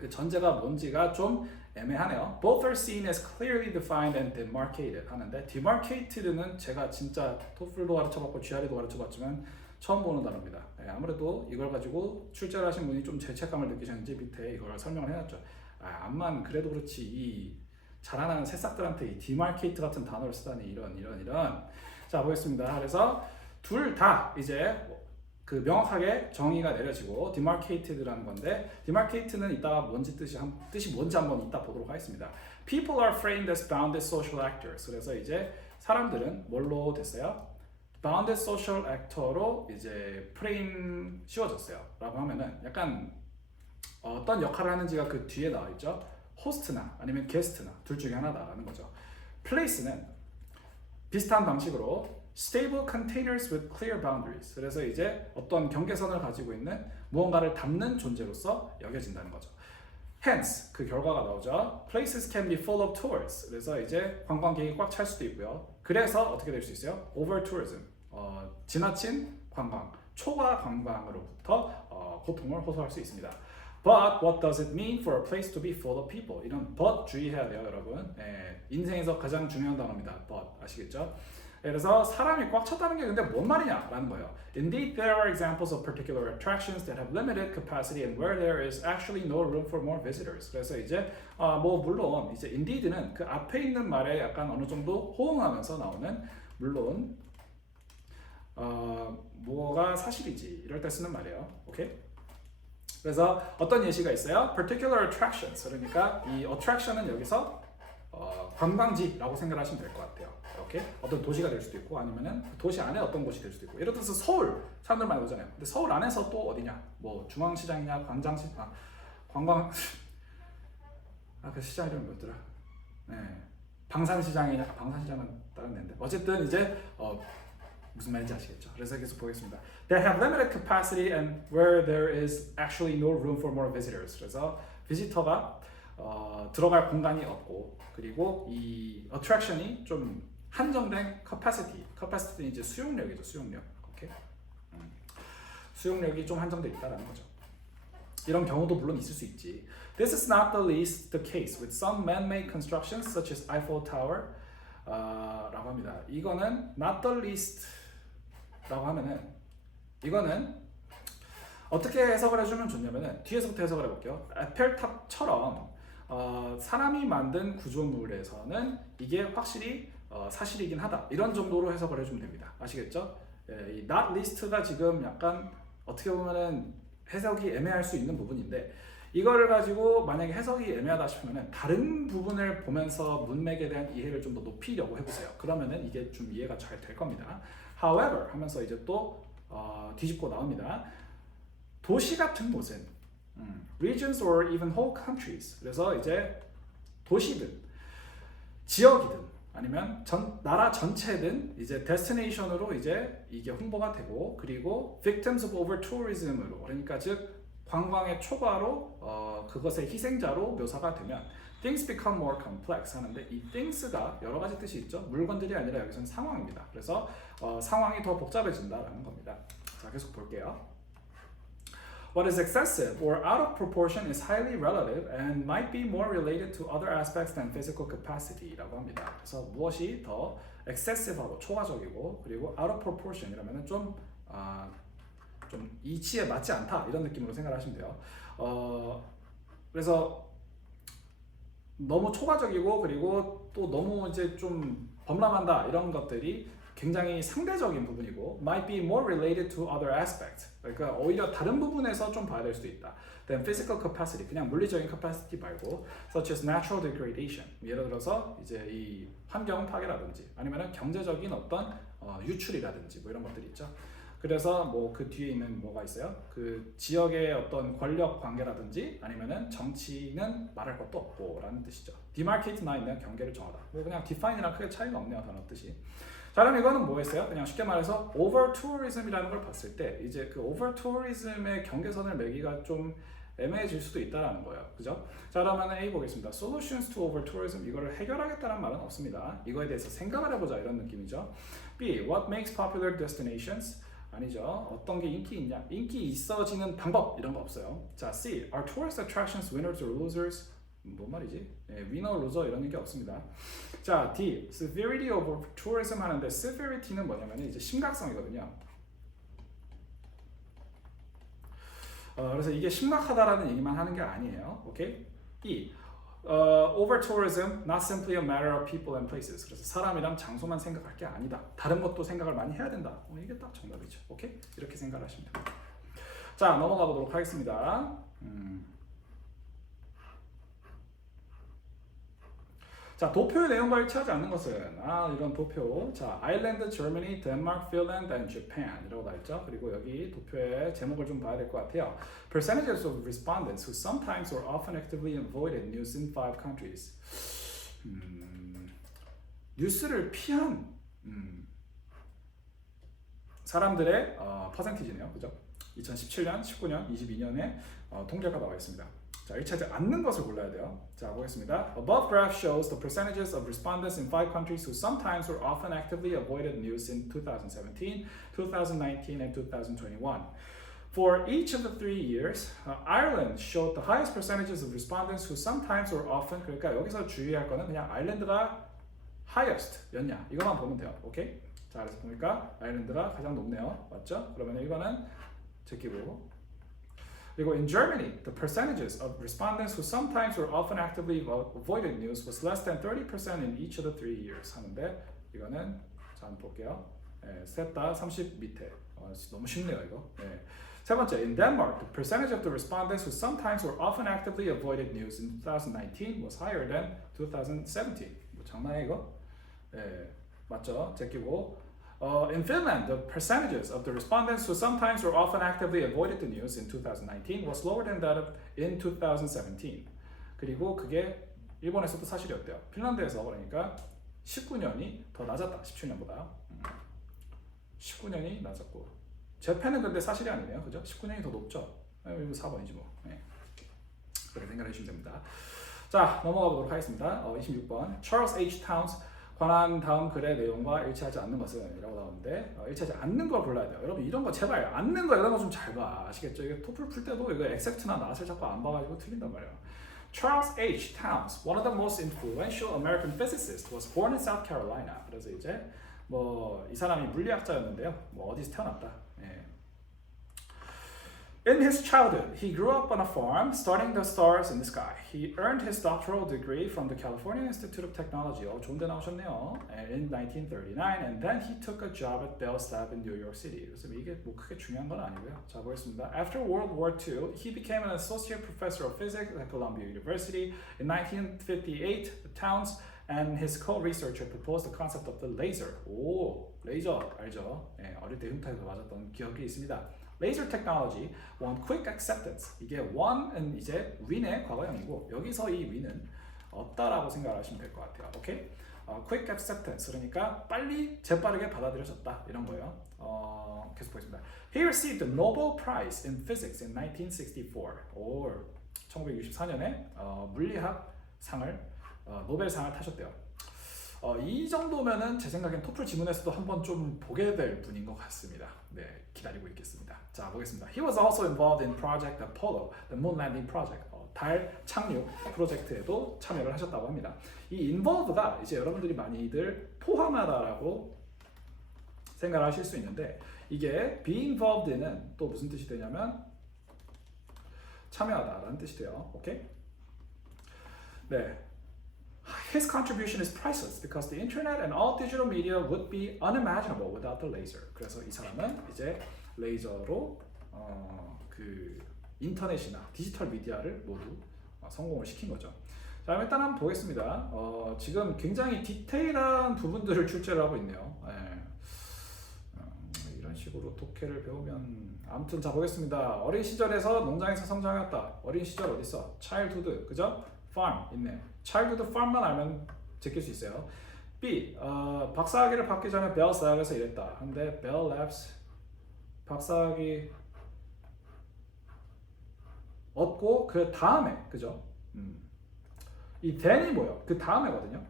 그 전제가 뭔지가 좀 애매하네요. Both are seen as clearly defined and demarcated 하는데 demarcated는 제가 진짜 토플도 가르쳐봤고 GRE도 가르쳐봤지만 처음 보는 단어입니다. 아무래도 이걸 가지고 출제를 하신 분이 좀 죄책감을 느끼셨는지 밑에 이걸 설명을 해놨죠. 암만 그래도 그렇지 이 자라나는 새싹들한테 이 demarcate 같은 단어를 쓰다니 이런. 자 보겠습니다. 그래서 둘 다 이제 그 명확하게 정의가 내려지고 demarcated라는 건데 demarcate는 이따가 뭔지 뜻이 뭔지 한번 이따 보도록 하겠습니다. People are framed as bounded social actors. 그래서 이제 사람들은 뭘로 됐어요? bounded social actor로 이제 프레임 씌워졌어요. 라고 하면은 약간 어떤 역할을 하는지가 그 뒤에 나와 있죠. 호스트나 아니면 게스트나 둘 중에 하나다라는 거죠. place는 비슷한 방식으로 stable containers with clear boundaries. 그래서 이제 어떤 경계선을 가지고 있는 무언가를 담는 존재로서 여겨진다는 거죠. Hence 그 결과가 나오죠. Places can be full of tourists. 그래서 이제 관광객이 꽉 찰 수도 있고요. 그래서 어떻게 될 수 있어요? Over tourism. 지나친 관광, 초과 관광으로부터 고통을 호소할 수 있습니다. But what does it mean for a place to be full of people? 이런 but 주의해야 돼요, 여러분. 인생에서 가장 중요한 단어입니다. but 아시겠죠? 그래서 사람이 꽉 찼다는 게 근데 뭔 말이냐라는 거예요. Indeed, there are examples of particular attractions that have limited capacity and where there is actually no room for more visitors. 그래서 이제 뭐 물론 이제 indeed는 그 앞에 있는 말에 약간 어느 정도 호응하면서 나오는 물론 뭐가 사실이지 이럴 때 쓰는 말이에요. 오케이? 그래서 어떤 예시가 있어요? Particular attractions. 그러니까 이 attraction은 여기서 관광지라고 생각하시면 될 것 같아요. 이렇게 어떤 도시가 될 수도 있고 아니면은 도시 안에 어떤 곳이 될 수도 있고 예를 들어서 서울 사람들 많이 오잖아요. 근데 서울 안에서 또 어디냐? 뭐 중앙시장이냐, 관광 그 시장 이름이 뭐였더라? 방산시장이냐? 방산시장은 다른 데인데 어쨌든 이제 무슨 말인지 아시겠죠? 그래서 계속 보겠습니다. They have limited capacity and where there is actually no room for more visitors. 그래서 비지터가 들어갈 공간이 없고 그리고 이 attraction이 좀 한정된 capacity는 이제 수용력이죠. 수용력. 오케이? 수용력이 좀 한정돼 있다라는 거죠. 이런 경우도 물론 있을 수 있지. This is not the least the case with some man-made constructions such as Eiffel Tower 라고 합니다. 이거는 not the least 라고 하면은 이거는 어떻게 해석을 해주면 좋냐면은 뒤에서부터 해석을 해볼게요. 에펠탑처럼 사람이 만든 구조물에서는 이게 확실히 사실이긴 하다. 이런 정도로 해석을 해주면 됩니다. 아시겠죠? 이 not least가 지금 약간 어떻게 보면은 해석이 애매할 수 있는 부분인데 이거를 가지고 만약에 해석이 애매하다 싶으면은 다른 부분을 보면서 문맥에 대한 이해를 좀 더 높이려고 해보세요. 그러면은 이게 좀 이해가 잘 될 겁니다. However 하면서 이제 또 뒤집고 나옵니다. 도시 같은 곳은 regions or even whole countries. 그래서 이제 도시든 지역이든 아니면 나라 전체든 이제 destination으로 이제 이게 홍보가 되고 그리고 victims of over tourism으로 그러니까 즉 관광의 초과로 그것의 희생자로 묘사가 되면 things become more complex 하는데 이 things가 여러 가지 뜻이 있죠. 물건들이 아니라 여기서는 상황입니다. 그래서 상황이 더 복잡해진다라는 겁니다. 자, 계속 볼게요. What is excessive or out of proportion is highly relative and might be more related to other aspects than physical capacity라고 합니다. 그래서 무엇이 더 excessive하고 초과적이고 그리고 out of proportion이라면은 좀 이치에 맞지 않다 이런 느낌으로 생각하시면 돼요. 그래서 너무 초과적이고 그리고 또 너무 이제 좀 범람한다 이런 것들이 굉장히 상대적인 부분이고 might be more related to other aspects. 그러니까 오히려 다른 부분에서 좀 봐야 될 수도 있다. Then physical capacity, 그냥 물리적인 capacity 말고 such as natural degradation. 예를 들어서 이제 이 환경 파괴라든지 아니면은 경제적인 어떤 유출이라든지 뭐 이런 것들이 있죠. 그래서 뭐 그 뒤에 있는 뭐가 있어요? 그 지역의 어떤 권력 관계라든지 아니면은 정치는 말할 것도 없고라는 뜻이죠. demarcate 나 있는 경계를 정하다. 뭐 그냥 define이랑 크게 차이가 없네요, 단어 뜻이. 자, 그럼 이거는 뭐였어요? 그냥 쉽게 말해서 over tourism이라는 걸 봤을 때 이제 그 over tourism의 경계선을 매기가 좀 애매해질 수도 있다라는 거예요. 그죠? 자, 그러면 A 보겠습니다. Solutions to over tourism, 이거를 해결하겠다는 말은 없습니다. 이거에 대해서 생각을 해보자 이런 느낌이죠. B. What makes popular destinations? 아니죠. 어떤 게 인기 있냐? 인기 있어지는 방법 이런 거 없어요. 자, C. Are tourist attractions winners or losers? 뭔 말이지? 예, winner, loser 이런 게 없습니다. 자, D. Severity of tourism 하는데 severity는 뭐냐면 이제 심각성이거든요. 그래서 이게 심각하다라는 얘기만 하는 게 아니에요. 오케이? E. Over tourism, not simply a matter of people and places. 그래서 사람이랑 장소만 생각할 게 아니다. 다른 것도 생각을 많이 해야 된다. 이게 딱 정답이죠. 오케이? 이렇게 생각을 하시면 됩니다. 자, 넘어가 보도록 하겠습니다. 자, 도표의 내용과 일치하지 않는 것은 이런 도표. 자, 아일랜드, Germany, Denmark, Finland, and Japan 이라고 나 있죠. 그리고 여기 도표의 제목을 좀 봐야 될 것 같아요. Percentages of respondents who sometimes or often actively avoided news in 5 countries. 뉴스를 피한 사람들의 퍼센티지네요. 그죠? 2017년, 19년, 22년에 통계가 나와 있습니다. 자, 일치하지 않는 것을 골라야 돼요. 자, 보겠습니다. Above graph shows the percentages of respondents in 5 countries who sometimes or often actively avoided news in 2017, 2019, and 2021. For each of the 3 years, Ireland showed the highest percentages of respondents who sometimes or often, 그러니까 여기서 주의할 거는 그냥 아일랜드가 highest였냐 이것만 보면 돼요. 오케이? 자, 그래서 보니까 아일랜드가 가장 높네요. 맞죠? 그러면 이거는 제끼고. 그리고 in Germany, the percentages of respondents who sometimes or often actively avoided news was less than 30% in each of the 3 years 하는데 이거는 자, 한번 볼게요. 셋 다 30 밑에. 너무 쉽네요, 이거. 세 번째, in Denmark, the percentage of the respondents who sometimes or often actively avoided news in 2019 was higher than 2017. 뭐 장난해 이거? 맞죠? 제끼고. In Finland, the percentages of the respondents who sometimes or often actively avoided the news in 2019 was lower than that in 2017. 그리고 그게 일본에서도 사실이었대요. 핀란드에서 그러니까 19년이 더 낮았다. 17년보다. 19년이 낮았고. 재팬은 근데 사실이 아니네요. 그죠? 19년이 더 높죠. 이거 4번이지 뭐. 그렇게 생각해 주시면 됩니다. 자, 넘어가 보도록 하겠습니다. 26번. Charles H. Towns 관한 다음 글의 내용과 일치하지 않는 것은 이라고 나오는데 일치하지 않는 걸 골라야 돼요. 여러분 이런 거 제발 않는 거 이런 거 좀 잘 봐. 아시겠죠? 이게 토플 풀 때도 이거 except나 not을 자꾸 안 봐가지고 틀린단 말이에요. Charles H. Towns, one of the most influential American physicists, was born in South Carolina. 그래서 이제 뭐 이 사람이 물리학자였는데요. 뭐 어디서 태어났다. In his childhood, he grew up on a farm, studying the stars in the sky. He earned his doctoral degree from the California Institute of Technology, 좋은 데 나오셨네요, in 1939, and then he took a job at Bell's Lab in New York City. 그래서 이게 뭐 크게 중요한 건 아니고요. 자, 보겠습니다. After World War II, he became an associate professor of physics at Columbia University. In 1958, Towns and his co-researcher proposed the concept of the laser. 오, 레이저 알죠? 어릴 때 흉터에서 맞았던 기억이 있습니다. Laser technology won quick acceptance. 이게 won은 이제 win의 과거형이고 여기서 이 win은 없다라고 생각하시면 될 것 같아요. 오케이? quick acceptance 그러니까 빨리 재빠르게 받아들여졌다 이런 거예요. 계속 보겠습니다. He received the Nobel Prize in Physics in 1964. 1964년에 물리학 상을 노벨상을 타셨대요. 이 정도면은 제 생각엔 토플 지문에서도 한번 좀 보게 될 분인 것 같습니다. 네, 기다리고 있겠습니다. 자, 보겠습니다. He was also involved in Project Apollo, the moon landing project. 달 착륙 프로젝트에도 참여를 하셨다고 합니다. 이 involved가 이제 여러분들이 많이들 포함하다라고 생각을 하실 수 있는데 이게 be involved는 또 무슨 뜻이 되냐면 참여하다라는 뜻이 돼요. 오케이? 네. His contribution is priceless because the internet and all digital media would be unimaginable without the laser. 그래서 이 사람은 이제 레이저로 그 인터넷이나 디지털 미디어를 모두 성공을 시킨 거죠. 자, 일단 한번 보겠습니다. 지금 굉장히 디테일한 부분들을 출제를 하고 있네요. 이런 식으로 식으로 독해를 배우면 아무튼 자 보겠습니다. 어린 시절에서 농장에서 성장했다. 어린 시절 어디 있어? childhood 그죠? farm 있네. childhood farm만 알면 제낄 수 있어요. B 박사학위를 받기 전에 벨스 대학에서 일했다. 근데 Bell Labs 박사학위 얻고 그 다음에 그죠? 이 then이 뭐예요? 그 다음에거든요.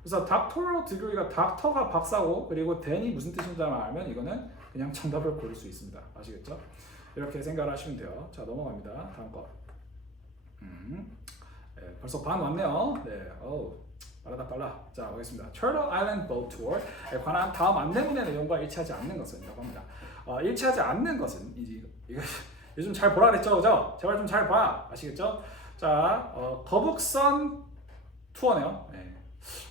그래서 doctoral degree가 닥터가 박사고 그리고 then이 무슨 뜻인지만 알면 이거는 그냥 정답을 고를 수 있습니다. 아시겠죠? 이렇게 생각을 하시면 돼요. 자 넘어갑니다. 다음 거. 네, 벌써 반 왔네요. 네, 빠르다 빨라. 자 보겠습니다. Turtle Island Boat Tour에 관한 다음 안내문의 내용과 일치하지 않는 것은 이라고 합니다. 일치하지 않는 것은 이거 요즘 잘 보라 그랬죠, 그죠? 제발 좀 잘 봐, 아시겠죠? 자 거북선 투어네요. 네.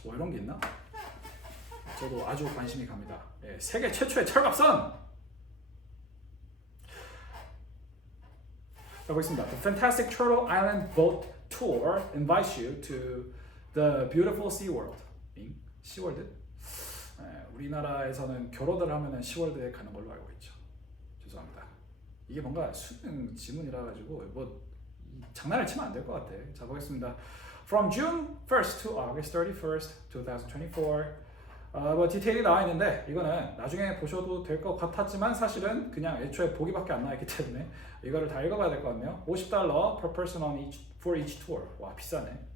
이런 게 있나? 저도 아주 관심이 갑니다. 네, 세계 최초의 철갑선. 자 보겠습니다. The Fantastic Turtle Island Boat Tour invites you to the beautiful SeaWorld. SeaWorld? 네, 우리나라에서는 결혼을 하면은 SeaWorld에 가는 걸로 알고 있죠. 죄송합니다. 이게 뭔가 수능 지문이라 가지고 뭐 장난을 치면 안 될 것 같아. 자 보겠습니다. From June 1st to August 31st, 2024. 뭐 디테일이 나와 있는데 이거는 나중에 보셔도 될 것 같았지만 사실은 그냥 애초에 보기밖에 안 나와 있기 때문에 이거를 다 읽어봐야 될 것 같네요. $50 per person for each tour. 와 비싸네.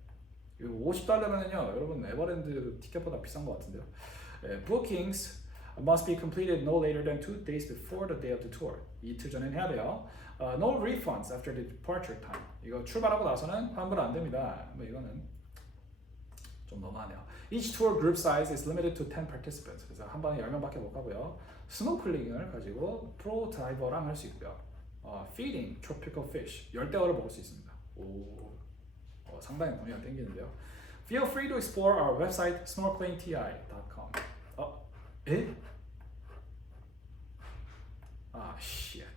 이거 $50면은요 여러분 에버랜드 티켓보다 비싼 것 같은데요. Bookings must be completed no later than 2 days before the day of the tour. 이틀 전엔 해야 돼요. No refunds after the departure time. 이거 출발하고 나서는 환불 안 됩니다. 뭐 이거는 좀 너무하네요. Each tour group size is limited to 10 participants. 그래서 한 번에 10명밖에 못 가고요. 스노클링을 가지고 프로 다이버랑 할 수 있고요. Feeding tropical fish. 열대어를 먹을 수 있습니다. 상당히 분위기가 땡기는데요. Feel free to explore our website snorkelingti.com. 에? shit.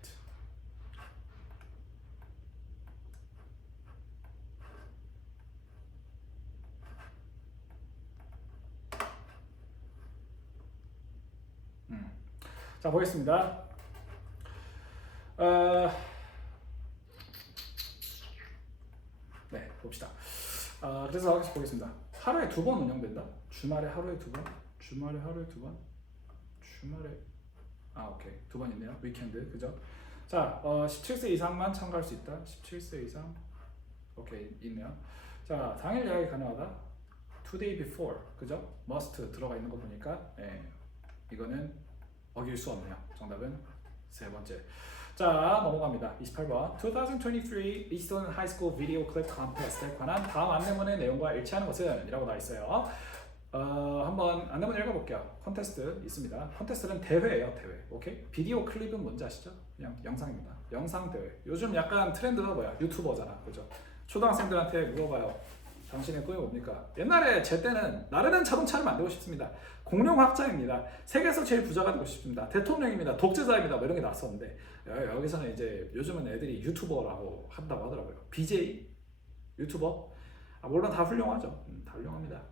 자 보겠습니다. 네 봅시다. 그래서 보겠습니다. 하루에 2번 운영된다. 주말에 하루에 2번. 주말에 하루에 2번. 주말에 오케이 2번 있네요. 위켄드 그죠? 자 17세 이상만 참가할 수 있다. 17세 이상 오케이 있네요. 자 당일 예약이 가능하다. 2 day before 그죠? must 들어가 있는 거 보니까 이거는 어길 수 없네요. 정답은 세 번째. 자 넘어갑니다. 28번 2023 Eastern High School Video Clip Contest에 관한 다음 안내문의 내용과 일치하는 것은? 이라고 나와 있어요. 한번 안내문 읽어볼게요. 컨테스트 있습니다. 컨테스트는 대회예요. 대회. 오케이? 비디오 클립은 뭔지 아시죠? 그냥 영상입니다. 영상 대회. 요즘 약간 트렌드가 뭐야? 유튜버잖아. 그죠? 초등학생들한테 물어봐요. 당신의 꿈이 뭡니까? 옛날에 제 때는 나르는 자동차를 만들고 싶습니다. 공룡학자입니다. 세계에서 제일 부자가 되고 싶습니다. 대통령입니다. 독재자입니다. 뭐 이런 게 나왔었는데 여기서는 이제 요즘은 애들이 유튜버라고 한다고 하더라고요. BJ? 유튜버? 물론 다 훌륭하죠. 다 훌륭합니다.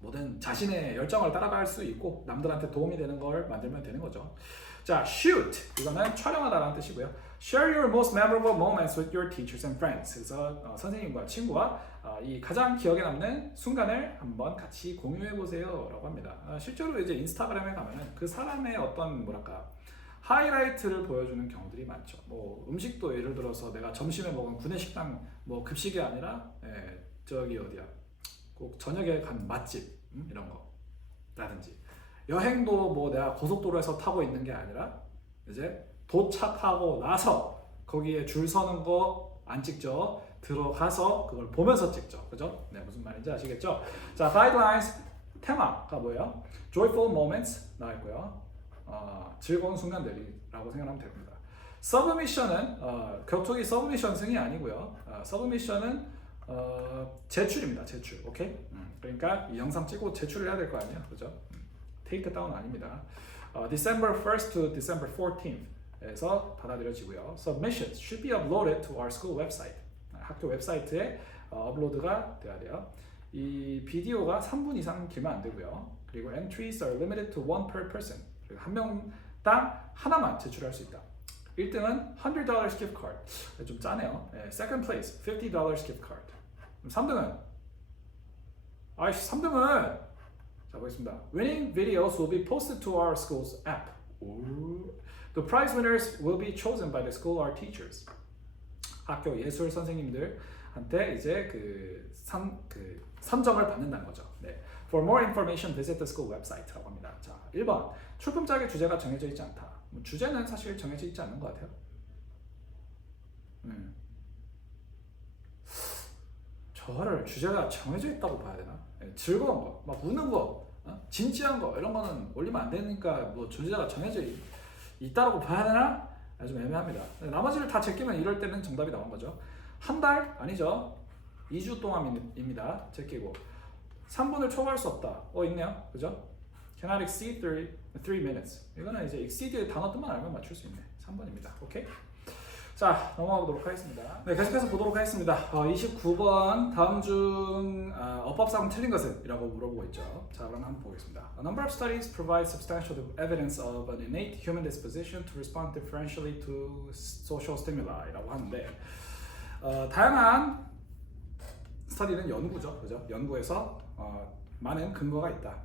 뭐든 자신의 열정을 따라갈 수 있고 남들한테 도움이 되는 걸 만들면 되는 거죠. 자, shoot 이거는 촬영하다라는 뜻이고요. Share your most memorable moments with your teachers and friends. 그래서 선생님과 친구와 이 가장 기억에 남는 순간을 한번 같이 공유해 보세요라고 합니다. 실제로 이제 인스타그램에 가면은 그 사람의 어떤 뭐랄까 하이라이트를 보여주는 경우들이 많죠. 뭐 음식도 예를 들어서 내가 점심에 먹은 구내식당 뭐 급식이 아니라 저기 어디야 꼭 저녁에 간 맛집 이런 거라든지 여행도 뭐 내가 고속도로에서 타고 있는 게 아니라 이제 도착하고 나서 거기에 줄 서는 거 안 찍죠. 들어가서 그걸 보면서 찍죠. 그죠? 네, 무슨 말인지 아시겠죠? 자, guidelines 테마가 뭐예요? joyful moments 나와 있고요. 즐거운 순간들이라고 생각하면 됩니다. submission은 격투기 submission 승이 아니고요. submission은 제출입니다. 제출. 오케이? 그러니까 이 영상 찍고 제출을 해야 될 거 아니에요. 그죠? take down 아닙니다. December 1st to December 14th 에서 받아들여지고요. Submissions should be uploaded to our school website. 학교 웹사이트에 업로드가 돼야 돼요. 이 비디오가 3분 이상 길면 안 되고요. 그리고 entries are limited to one per person. 그리고 한 명 당 하나만 제출할 수 있다. 1등은 $100 gift card. 좀 짜네요. Second place, $50 gift card. 3등은 3등은 자 보겠습니다. Winning videos will be posted to our school's app. The prize winners will be chosen by the school or teachers. 학교 예술 선생님들한테 이제 선정을 받는다는 거죠. 네. For more information, visit the school website라고 합니다. 자, 1번. 출품작의 주제가 정해져 있지 않다. 주제는 사실 정해져 있지 않는 것 같아요. 저를 주제가 정해져 있다고 봐야 되나? 즐거운 거, 막 우는 거, 진지한 거 이런 거는 올리면 안 되니까 뭐 주제가 정해져 있다라고 봐야 되나? 좀 애매합니다. 나머지를 다 제끼면 이럴 때는 정답이 나온 거죠. 한 달? 아니죠. 2주 동안입니다. 제끼고 3분을 초과할 수 없다. 있네요. 그죠? Cannot exceed 3 minutes. 이거는 이제 exceed의 단어 뜻만 알면 맞출 수 있네. 3번입니다. 오케이? 자, 넘어가 보도록 하겠습니다. 네, 계속해서 보도록 하겠습니다. 29번 다음 중 어법상 틀린 것은? 이라고 물어보고 있죠. 자, 그럼 한번 보겠습니다. A number of studies provide substantial evidence of an innate human disposition to respond differentially to social stimuli 라고 하는데 다양한 스터디는 연구죠. 그죠? 연구에서 많은 근거가 있다.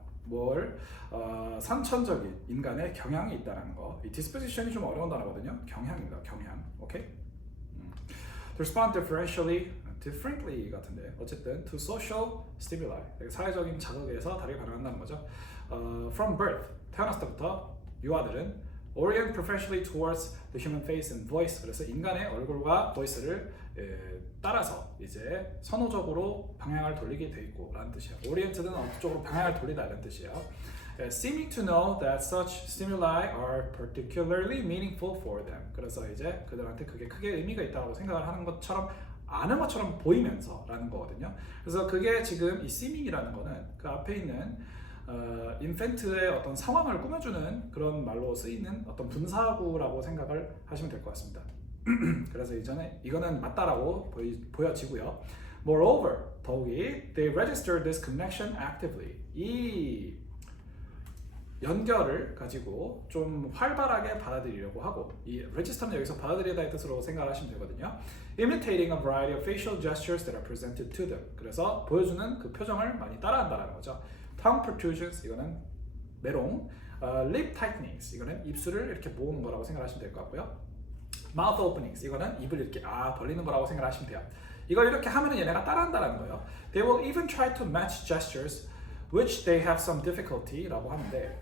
선천적인 인간의 경향이 있다는 거. 이 disposition이 좀 어려운 단어거든요. 경향입니다. 경향. 오케이? To respond differently 같은데 어쨌든 to social stimuli 사회적인 자극에서 다르게 반응한다는 거죠. From birth 태어났을 때부터 유아들은 orient professionally towards the human face and voice. 그래서 인간의 얼굴과 보이스를 따라서 이제 선호적으로 방향을 돌리게 돼 있고 라는 뜻이에요. Oriented는 어느 쪽으로 방향을 돌리다 이런 뜻이에요. Seeming to know that such stimuli are particularly meaningful for them. 그래서 이제 그들한테 그게 크게 의미가 있다고 생각을 하는 것처럼 아는 것처럼 보이면서라는 거거든요. 그래서 그게 지금 이 seeming이라는 거는 그 앞에 있는 인펜트의 어떤 상황을 꾸며주는 그런 말로 쓰이는 어떤 분사구라고 생각을 하시면 될 것 같습니다. 그래서 이거는 맞다라고 보여지고요. Moreover, 더욱이 they register this connection actively. 이 연결을 가지고 좀 활발하게 받아들이려고 하고 이 register는 여기서 받아들이다의 뜻으로 생각을 하시면 되거든요. Imitating a variety of facial gestures that are presented to them. 그래서 보여주는 그 표정을 많이 따라한다는 거죠. Tongue protrusions 이거는 메롱, lip tightenings 이거는 입술을 이렇게 모으는 거라고 생각하시면 될 것 같고요. Mouth openings 이거는 입을 이렇게 벌리는 거라고 생각하시면 돼요. 이걸 이렇게 하면은 얘네가 따라한다는 거예요. They will even try to match gestures which they have some difficulty라고 하는데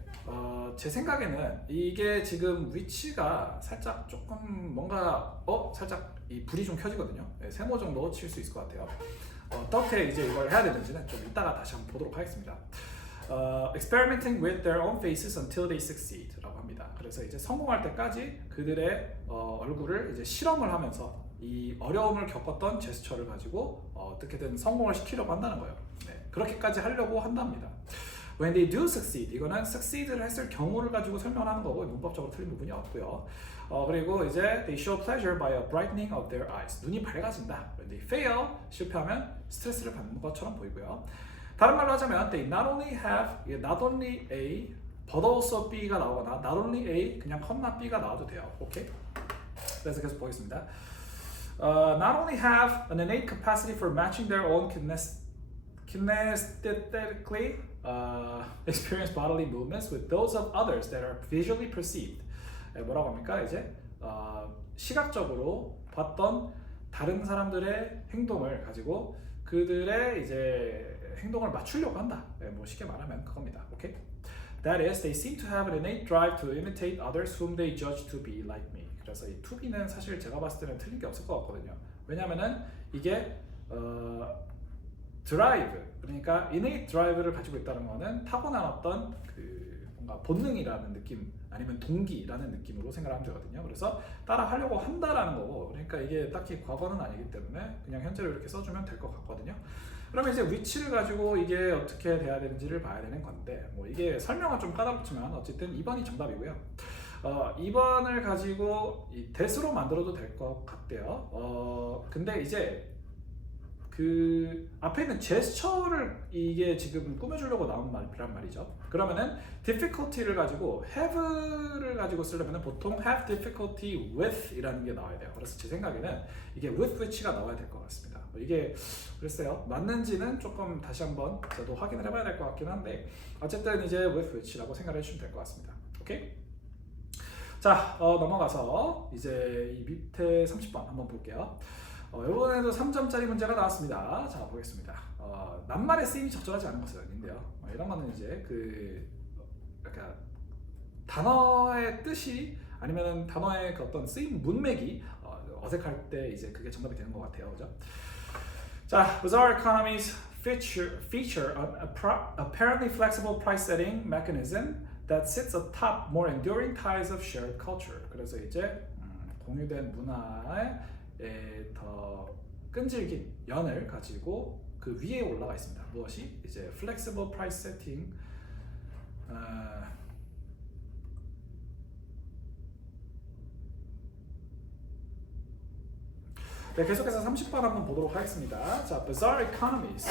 제 생각에는 이게 지금 위치가 살짝 조금 뭔가 살짝 이 불이 좀 켜지거든요. 네, 세모 정도 칠 수 있을 것 같아요. 어떻게 이제 이걸 해야 되는지는 좀 이따가 다시 한번 보도록 하겠습니다. Experimenting with their own faces until they succeed라고 합니다. 그래서 이제 성공할 때까지 그들의 얼굴을 이제 실험을 하면서 이 어려움을 겪었던 제스처를 가지고 어떻게든 성공을 시키려고 한다는 거예요. 네, 그렇게까지 하려고 한답니다. When they do succeed, 이거는 succeed를 했을 경우를 가지고 설명하는 거고 문법적으로 틀린 부분이 없고요. 그리고 이제 they show pleasure by a brightening of their eyes. 눈이 밝아진다. When they fail, 실패하면 스트레스를 받는 것처럼 보이고요. 다른 말로 하자면 they not only A, but also B가 나오거나 not only A, 그냥 컴마 B가 나와도 돼요. 오케이? 그래서 계속 보겠습니다. Not only have an innate capacity for matching their own kinesthetically experienced bodily movements with those of others that are visually perceived. 뭐라고 합니까? 이제 시각적으로 봤던 다른 사람들의 행동을 가지고 그들의 이제 행동을 맞추려고 한다. 뭐 쉽게 말하면 그겁니다. 오케이? That is, they seem to have an innate drive to imitate others whom they judge to be like me. 그래서 이 to be는 사실 제가 봤을 때는 틀린 게 없을 것 같거든요. 왜냐면은 이게 드라이브, 그러니까 innate drive를 가지고 있다는 거는 타고난 어떤 그 뭔가 본능이라는 느낌 아니면 동기라는 느낌으로 생각하면 되거든요. 그래서 따라 하려고 한다라는 거고, 그러니까 이게 딱히 과거는 아니기 때문에 그냥 현재로 이렇게 써주면 될 것 같거든요. 그러면 이제 위치를 가지고 이게 어떻게 돼야 되는지를 봐야 되는 건데, 뭐 이게 설명은 좀 까다롭지만 어쨌든 2번이 정답이고요. 2번을 가지고 이 대수로 만들어도 될 것 같대요. 근데 이제 그 앞에 있는 제스처를 이게 지금 꾸며주려고 나온 말이란 말이죠. 그러면은 difficulty를 가지고 have를 가지고 쓰려면 보통 have difficulty with 이라는 게 나와야 돼요. 그래서 제 생각에는 이게 with which가 나와야 될 것 같습니다. 이게 글쎄요 맞는지는 조금 다시 한번 저도 확인을 해봐야 될 것 같긴 한데 어쨌든 이제 with which라고 생각을 해주시면 될 것 같습니다. 오케이? 자 넘어가서 이제 이 밑에 30번 한번 볼게요. 이번에도 3점짜리 문제가 나왔습니다. 자 보겠습니다. 낱말의 쓰임이 적절하지 않은 것은 아닌데요. 이런 거는 이제 그 약간 단어의 뜻이 아니면 단어의 그 어떤 쓰임 문맥이 어색할 때 이제 그게 정답이 되는 것 같아요, 그죠? 자, bizarre economies feature an apparently flexible price setting mechanism that sits atop more enduring ties of shared culture. 그래서 이제 공유된 문화에 더 끈질긴 연을 가지고 그 위에 올라가 있습니다. 무엇이? 이제 flexible price setting. 네, 계속해서 30번 한번 보도록 하겠습니다. 자, bizarre economies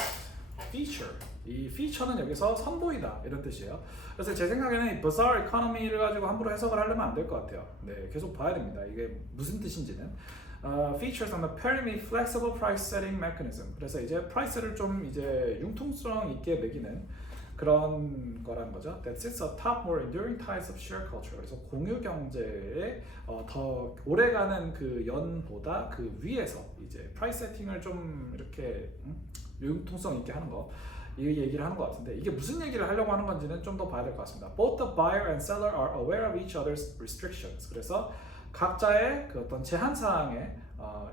feature. 이 feature는 여기서 선보이다 이런 뜻이에요. 그래서 제 생각에는 이 bizarre economy를 가지고 함부로 해석을 하려면 안 될 것 같아요. 네, 계속 봐야 됩니다. 이게 무슨 뜻인지는. features on the apparently flexible price setting mechanism. 그래서 이제 price를 좀 이제 융통성 있게 매기는 그런 거라는 거죠. That sits atop more enduring ties of shared culture. 그래서 공유 경제의 더 오래가는 그 연보다 그 위에서 이제 price setting을 좀 이렇게 융통성 있게 하는 거. 이 얘기를 하는 것 같은데 이게 무슨 얘기를 하려고 하는 건지는 좀 더 봐야 될 것 같습니다. Both the buyer and seller are aware of each other's restrictions. 그래서 각자의 그 어떤 제한 사항에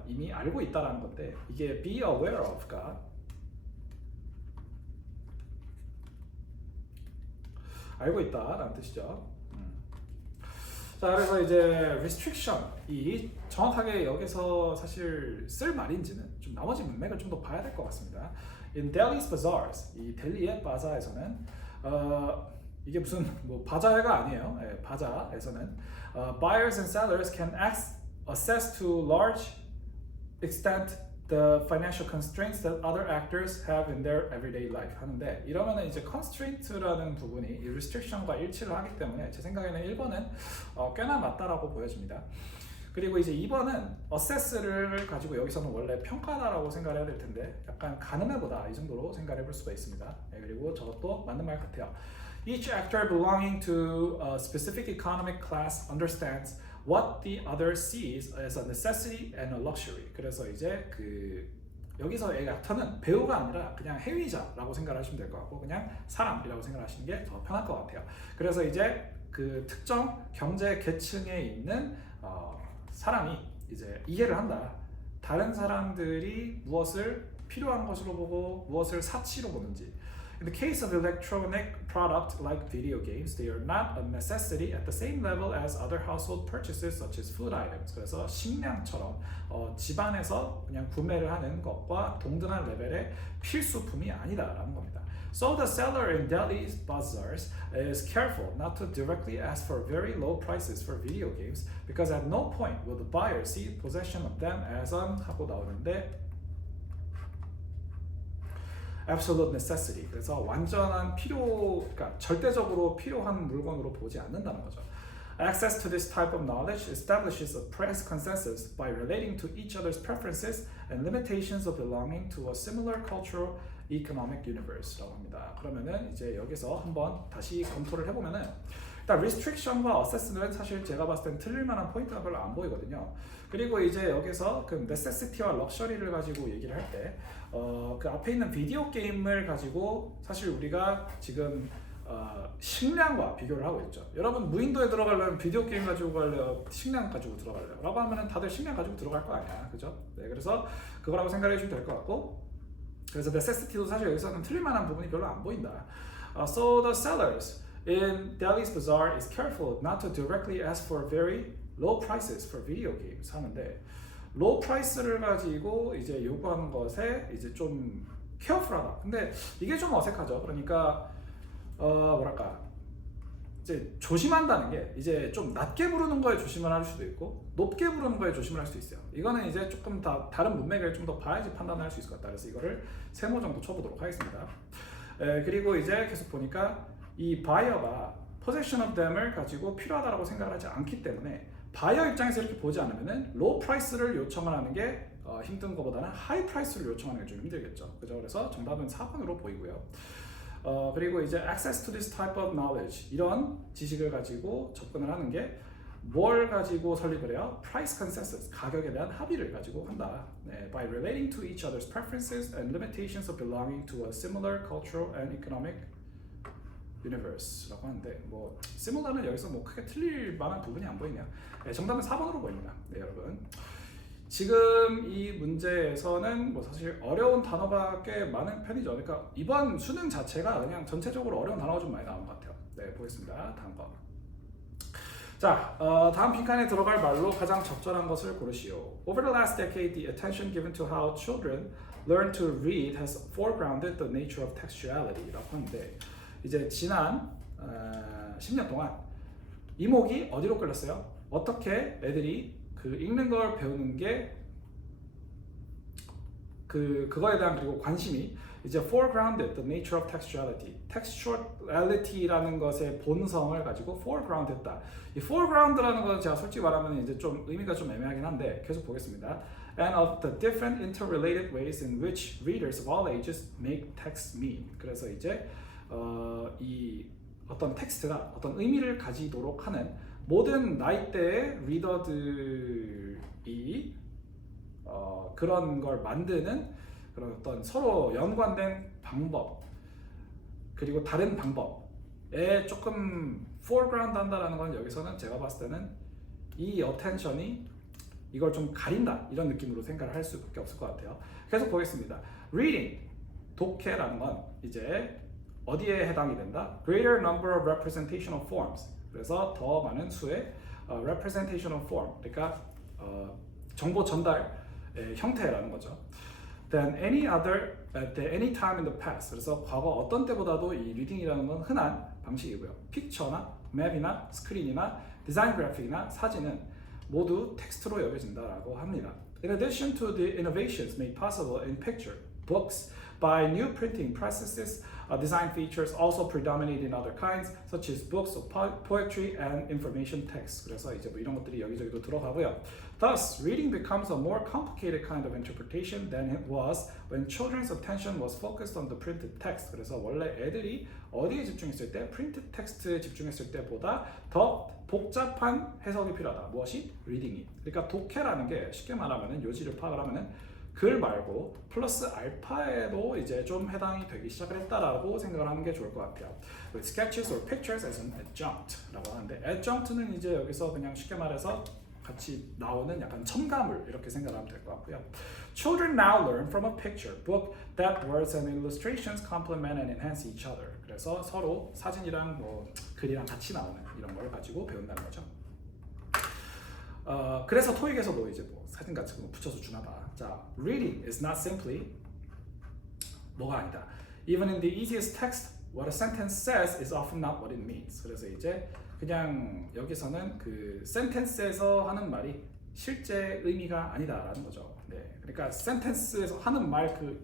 이미 알고 있다라는 건데 이게 be aware of가 알고 있다라는 뜻이죠. 자, 그래서 이제 restriction 이 정확하게 여기서 사실 쓸 말인지는 좀 나머지 문맥을 좀 더 봐야 될 것 같습니다. In Delhi's bazaars, 이 델리의 바자에서는 이게 무슨 뭐 바자회가 아니에요. 네, 바자에서는 buyers and sellers can assess to large extent the financial constraints that other actors have in their everyday life 하는데 이러면은 이제 constraint라는 부분이 이 restriction과 일치를 하기 때문에 제 생각에는 1번은 꽤나 맞다라고 보여집니다. 그리고 이제 2번은 assess를 가지고 여기서는 원래 평가다라고 생각을 해야 될 텐데 약간 가늠해보다 이 정도로 생각해 볼 수가 있습니다. 네, 그리고 저것도 맞는 말 같아요. Each actor belonging to a specific economic class understands what the other sees as a necessity and a luxury. 그래서 이제 그 여기서 이 액터는 배우가 아니라 그냥 행위자라고 생각하시면 될 것 같고 그냥 사람이라고 생각하시는 게 더 편할 것 같아요. 그래서 이제 그 특정 경제 계층에 있는 사람이 이제 이해를 한다. 다른 사람들이 무엇을 필요한 것으로 보고 무엇을 사치로 보는지. In the case of electronic product like video games, they are not a necessity at the same level as other household purchases such as food items. 그래서 식량처럼 집안에서 그냥 구매를 하는 것과 동등한 레벨의 필수품이 아니다라는 겁니다. So the seller in Delhi's bazaars is careful not to directly ask for very low prices for video games because at no point will the buyer see possession of them as an 하고 나오는데 absolute necessity. 그래서 완전한 필요, 그러니까 절대적으로 필요한 물건으로 보지 않는다는 거죠. Access to this type of knowledge establishes a price consensus by relating to each other's preferences and limitations of belonging to a similar cultural economic universe라고 합니다. 그러면은 이제 여기서 한번 다시 검토를 해보면은 일단 restriction과 assess는 사실 제가 봤을 땐 틀릴 만한 포인트가 별로 안 보이거든요. 그리고 이제 여기서 그 necessity와 luxury를 가지고 얘기를 할 때 그 앞에 있는 비디오 게임을 가지고 사실 우리가 지금 식량과 비교를 하고 있죠. 여러분 무인도에 들어가려면 비디오 게임 가지고 갈래요? 식량 가지고 들어갈래요? 라고 하면은 다들 식량 가지고 들어갈 거 아니야. 그죠? 네, 그래서 그거라고 생각해 주시면 될 것 같고 그래서 necessity도 사실 여기서는 틀릴 만한 부분이 별로 안 보인다. So the sellers in Delhi's bazaar is careful not to directly ask for very low prices for video games 하는데 low price를 가지고 이제 요구하는 것에 이제 좀 careful하다. 근데 이게 좀 어색하죠. 그러니까 뭐랄까 이제 조심한다는 게 이제 좀 낮게 부르는 거에 조심을 할 수도 있고 높게 부르는 거에 조심을 할 수도 있어요. 이거는 이제 조금 다 다른 문맥을 좀 더 봐야지 판단을 할 수 있을 것 같다. 그래서 이거를 3모 정도 쳐보도록 하겠습니다. 그리고 이제 계속 보니까 이 바이어가 possession of them을 가지고 필요하다고 생각을 하지 않기 때문에 바이어 입장에서 이렇게 보지 않으면은 low price를 요청을 하는 게 힘든 것보다는 high price를 요청하는 게 좀 힘들겠죠. 그죠? 그래서 정답은 4번으로 보이고요. 그리고 이제 access to this type of knowledge 이런 지식을 가지고 접근을 하는 게 뭘 가지고 설립을 해요? price consensus 가격에 대한 합의를 가지고 한다. 네, by relating to each other's preferences and limitations of belonging to a similar cultural and economic universe라고 하는데 뭐 similar는 여기서 뭐 크게 틀릴 만한 부분이 안 보이네요. 네, 정답은 4번으로 보입니다. 네, 여러분. 지금 이 문제에서는 뭐 사실 어려운 단어가 꽤 많은 편이죠. 그러니까 이번 수능 자체가 그냥 전체적으로 어려운 단어가 좀 많이 나온 것 같아요. 네, 보겠습니다. 다음 거. 자, 다음 빈칸에 들어갈 말로 가장 적절한 것을 고르시오. Over the last decade, the attention given to how children learn to read has foregrounded the nature of textuality라고 하는데 이제 지난 10년 동안 이목이 어디로 끌렸어요? 어떻게 애들이 그 읽는 걸 배우는 게 그거에 대한 그리고 관심이 이제 foregrounded the nature of textuality. textuality라는 것의 본성을 가지고 foreground했다. 이 foreground라는 건 제가 솔직히 말하면 이제 좀 의미가 좀 애매하긴 한데 계속 보겠습니다. And of the different interrelated ways in which readers of all ages make text mean. 그래서 이제 이 어떤 텍스트가 어떤 의미를 가지도록 하는 모든 나이대의 리더들이 그런 걸 만드는 그런 어떤 서로 연관된 방법 그리고 다른 방법에 조금 foreground 한다라는 건 여기서는 제가 봤을 때는 이 attention이 이걸 좀 가린다 이런 느낌으로 생각을 할 수밖에 없을 것 같아요. 계속 보겠습니다. reading, 독해라는 건 이제 어디에 해당이 된다? greater number of representational forms. 그래서 더 많은 수의 representational form, 그러니까 정보 전달의 형태라는 거죠. Than any other at any time in the past. 그래서 과거 어떤 때보다도 이 리딩이라는 건 흔한 방식이고요. 픽처나 맵이나 스크린이나 디자인 그래픽이나 사진은 모두 텍스트로 여겨진다라고 합니다. In addition to the innovations made possible in picture, books by new printing processes, design features also predominate in other kinds, such as books of poetry and information text. 그래서 이제 뭐 이런 것들이 여기저기도 들어가고요. Thus, reading becomes a more complicated kind of interpretation than it was when children's attention was focused on the printed text. 그래서 원래 애들이 어디에 집중했을 때, printed text에 집중했을 때보다 더 복잡한 해석이 필요하다. 무엇이? reading이. 그러니까 독해라는 게 쉽게 말하면은 요지를 파악을 하면은 글 말고 플러스 알파에도 이제 좀 해당이 되기 시작을 했다라고 생각을 하는 게 좋을 것 같아요. With sketches or pictures as an adjunct라고 하는데 adjunct는 이제 여기서 그냥 쉽게 말해서 같이 나오는 약간 첨가물 이렇게 생각하면 될 것 같고요. Children now learn from a picture book that words and illustrations complement and enhance each other. 그래서 서로 사진이랑 뭐 글이랑 같이 나오는 이런 걸 가지고 배운다는 거죠. 그래서 토익에서도 이제 뭐 사진 같은 거 붙여서 주나봐. 자, reading is not simply 뭐가 아니다. Even in the easiest text, what a sentence says is often not what it means. 그래서 이제 그냥 여기서는 그 sentence에서 하는 말이 실제 의미가 아니다라는 거죠. 네, 그러니까 sentence에서 하는 말 그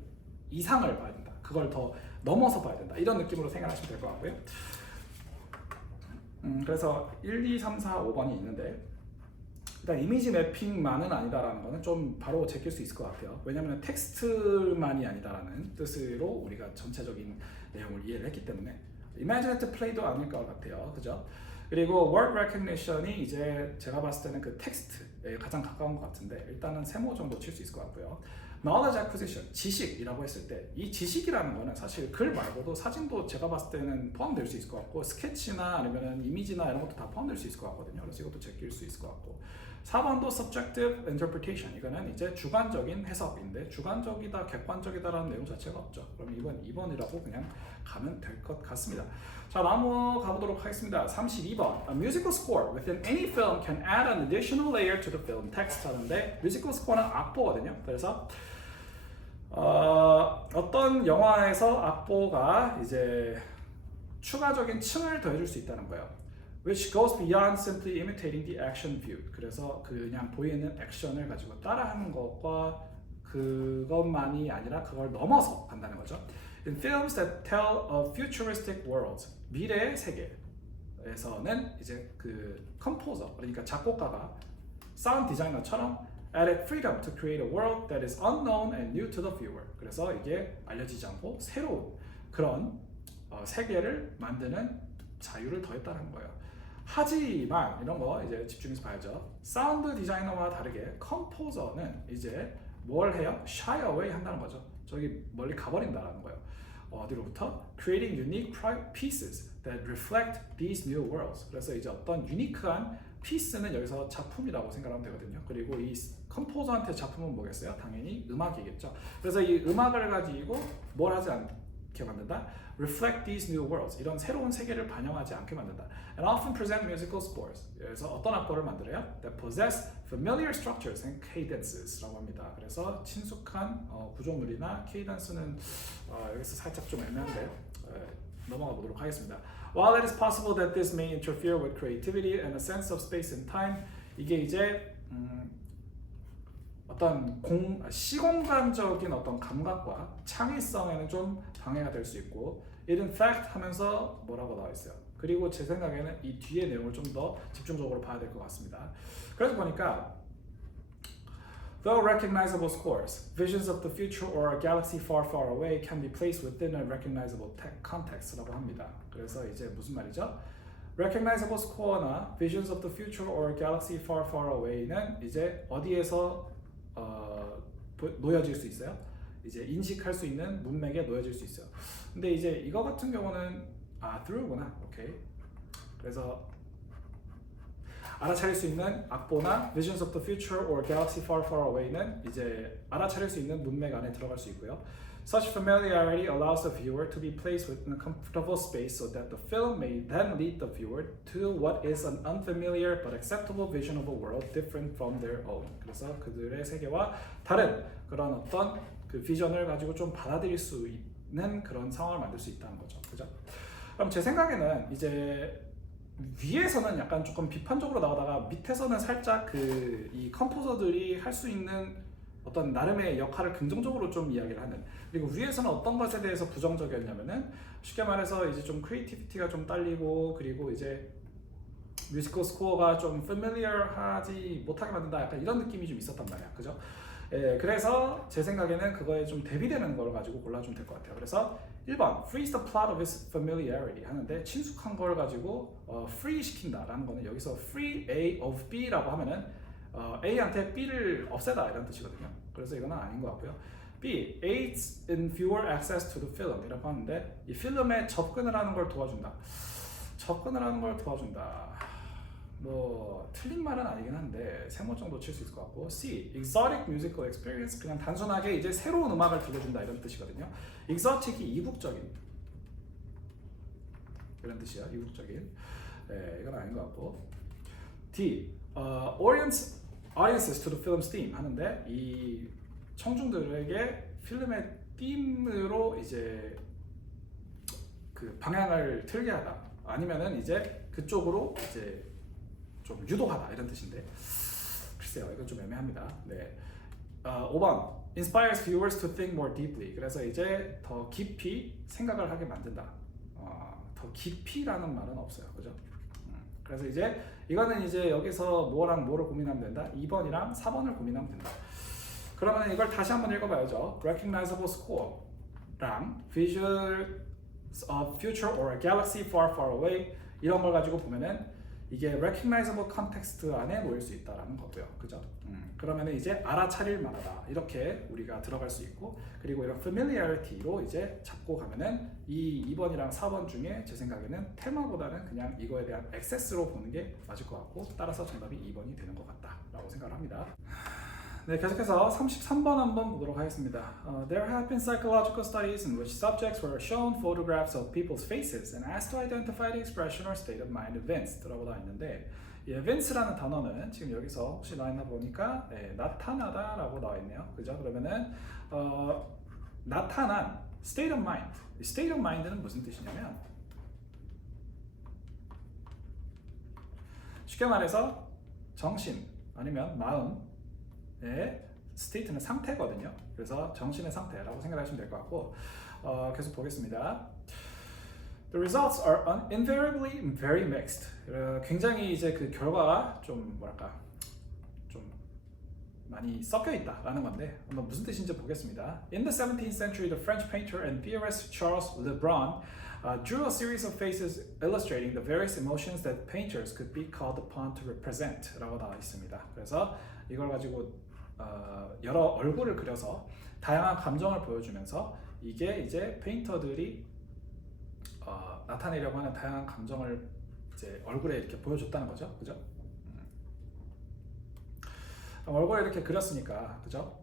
이상을 봐야 된다. 그걸 더 넘어서 봐야 된다. 이런 느낌으로 생각하시면 될 것 같고요. 그래서 1, 2, 3, 4, 5번이 있는데 일단 이미지 매핑만은 아니다라는 거는 좀 바로 제낄 수 있을 것 같아요. 왜냐하면 텍스트만이 아니다라는 뜻으로 우리가 전체적인 내용을 이해를 했기 때문에 imaginative play도 아닐 것 같아요. 그죠? 그리고 word recognition이 이제 제가 봤을 때는 그 텍스트에 가장 가까운 것 같은데 일단은 3모 정도 칠 수 있을 것 같고요. knowledge acquisition, 지식이라고 했을 때 이 지식이라는 거는 사실 글 말고도 사진도 제가 봤을 때는 포함될 수 있을 것 같고 스케치나 아니면 이미지나 이런 것도 다 포함될 수 있을 것 같거든요. 그래서 이것도 제낄 수 있을 것 같고 4번도 subjective interpretation 이거는 이제 주관적인 해석인데 주관적이다 객관적이다라는 내용 자체가 없죠. 그럼 이건 2번이라고 그냥 가면 될 것 같습니다. 자, 넘어가 보도록 하겠습니다. 32번. A musical score within any film can add an additional layer to the film text 하는데 musical score는 악보거든요. 그래서 어떤 영화에서 악보가 이제 추가적인 층을 더해줄 수 있다는 거예요. which goes beyond simply imitating the action viewed. 그래서 그냥 보이는 액션을 가지고 따라하는 것과 그것만이 아니라 그걸 넘어서 간다는 거죠. In films that tell of futuristic worlds, 미래의 세계에서는 이제 그 컴포저, 그러니까 작곡가가 사운드 디자이너처럼 added freedom to create a world that is unknown and new to the viewer. 그래서 이게 알려지지 않고 새로운 그런 세계를 만드는 자유를 더했다는 거예요. 하지만 이런 거 이제 집중해서 봐야죠. 사운드 디자이너와 다르게 컴포저는 이제 뭘 해요? shy away 한다는 거죠. 저기 멀리 가버린다라는 거예요. 어디로부터? Creating unique pieces that reflect these new worlds. 그래서 이제 어떤 유니크한 피스는 여기서 작품이라고 생각하면 되거든요. 그리고 이 컴포저한테 작품은 뭐겠어요? 당연히 음악이겠죠. 그래서 이 음악을 가지고 뭘 하지 않게 만든다? Reflect these new worlds. 이런 새로운 세계를 반영하지 않게 만든다. And often present musical scores. 그래서 어떤 악보를 만들어요? That possess familiar structures and cadences라고 합니다. 그래서 친숙한 구조물이나 케이던스는 여기서 살짝 좀 애매한데요. 넘어가 보도록 하겠습니다. While it is possible that this may interfere with creativity and a sense of space and time, 이게 이제 어떤 시공간적인 어떤 감각과 창의성에는 좀 방해가 될 수 있고, it in fact 하면서 뭐라고 나와 있어요. 그리고 제 생각에는 이 뒤에 내용을 좀 더 집중적으로 봐야 될 것 같습니다. 그래서 보니까 Though recognizable scores, visions of the future or a galaxy far, far away can be placed within a recognizable context라고 합니다. 그래서 이제 무슨 말이죠? Recognizable score나 visions of the future or a galaxy far, far away는 이제 어디에서 놓여질 수 있어요? 이제 인식할 수 있는 문맥에 놓여질 수 있어요. 근데 이제 이거 같은 경우는 through구나. 오케이. 그래서 알아차릴 수 있는 악보나 Visions of the Future or Galaxy Far Far Away는 이제 알아차릴 수 있는 문맥 안에 들어갈 수 있고요. Such familiarity allows the viewer to be placed within a comfortable space so that the film may then lead the viewer to what is an unfamiliar but acceptable vision of a world different from their own. 그래서 그들의 세계와 다른 그런 어떤 그 비전을 가지고 좀 받아들일 수 있는 그런 상황을 만들 수 있다는 거죠. 그죠? 그럼 제 생각에는 이제 위에서는 약간 조금 비판적으로 나오다가 밑에서는 살짝 이 컴포저들이 할 수 있는 어떤 나름의 역할을 긍정적으로 좀 이야기를 하는, 그리고 위에서는 어떤 것에 대해서 부정적이었냐면은 쉽게 말해서 이제 좀 크리에이티비티가 좀 딸리고, 그리고 이제 뮤지컬 스코어가 좀 패밀리어하지 못하게 만든다, 약간 이런 느낌이 좀 있었단 말이야. 그죠? 예, 그래서 제 생각에는 그거에 좀 대비되는 걸 가지고 골라주면 될 것 같아요. 그래서 1번 frees the plot of its familiarity 하는데, 친숙한 걸 가지고 free 시킨다라는 거는 여기서 free A of B라고 하면은 A한테 B를 없애다 이런 뜻이거든요. 그래서 이거는 아닌 것 같고요. B, aids in viewer access to the film 이라고 하는데, 이 필름에 접근을 하는 걸 도와준다. 접근을 하는 걸 도와준다. 뭐 틀린 말은 아니긴 한데 세모 정도 칠 수 있을 것 같고. C, exotic musical experience, 그냥 단순하게 이제 새로운 음악을 들려준다 이런 뜻이거든요. exotic이 이국적인 이런 뜻이야. 이국적인. 네, 이건 아닌 것 같고. D, audiences to the film's theme 하는데, 이 청중들에게 필름의 ธีም으로 이제 그 방향을 틀게 하다, 아니면은 이제 그쪽으로 이제 좀 유도하다 이런 뜻인데, 글쎄요, 이건 좀 애매합니다. 네. 5번 inspires viewers to think more deeply. 그래서 이제 더 깊이 생각을 하게 만든다. 더 깊이라는 말은 없어요, 그죠? 그래서 이제 이거는 이제 여기서 뭐랑 뭐를 고민하면 된다. 2번이랑 4번을 고민하면 된다. 그러면 이걸 다시 한번 읽어봐야죠. Recognizable score랑 Visions of Future or a Galaxy Far Far Away 이런 걸 가지고 보면은 이게 recognizable context 안에 모일 수 있다라는 거고요. 그죠? 그러면은 이제 알아차릴 만하다 이렇게 우리가 들어갈 수 있고, 그리고 이런 familiarity로 이제 잡고 가면은 이 2번이랑 4번 중에 제 생각에는 테마보다는 그냥 이거에 대한 액세스로 보는 게 맞을 것 같고, 따라서 정답이 2번이 되는 것 같다라고 생각을 합니다. 네, 계속해서 33번 한번 보도록 하겠습니다. There have been psychological studies in which subjects were shown photographs of people's faces and asked to identify the expression or state of mind evinced 라고 나와 있는데, 이 evince라는 단어는 지금 여기서 혹시 나와 있나 보니까 나타나다 라고 나와 있네요. 그죠? 그러면은 나타난 state of mind, state of mind는 무슨 뜻이냐면 쉽게 말해서 정신 아니면 마음의 스테이트는 상태거든요. 그래서 정신의 상태라고 생각하시면 될 것 같고 계속 보겠습니다. The results are invariably very mixed. 굉장히 이제 그 결과가 좀 뭐랄까 좀 많이 섞여 있다라는 건데 한번 무슨 뜻인지 보겠습니다. In the 17th century, the French painter and theorist Charles Lebrun drew a series of faces illustrating the various emotions that painters could be called upon to represent 라고 나와 있습니다. 그래서 이걸 가지고 여러 얼굴을 그려서 다양한 감정을 보여주면서 이게 이제 페인터들이 나타내려고 하는 다양한 감정을 이제 얼굴에 이렇게 보여줬다는 거죠, 그죠? 얼굴에 이렇게 그렸으니까, 그죠?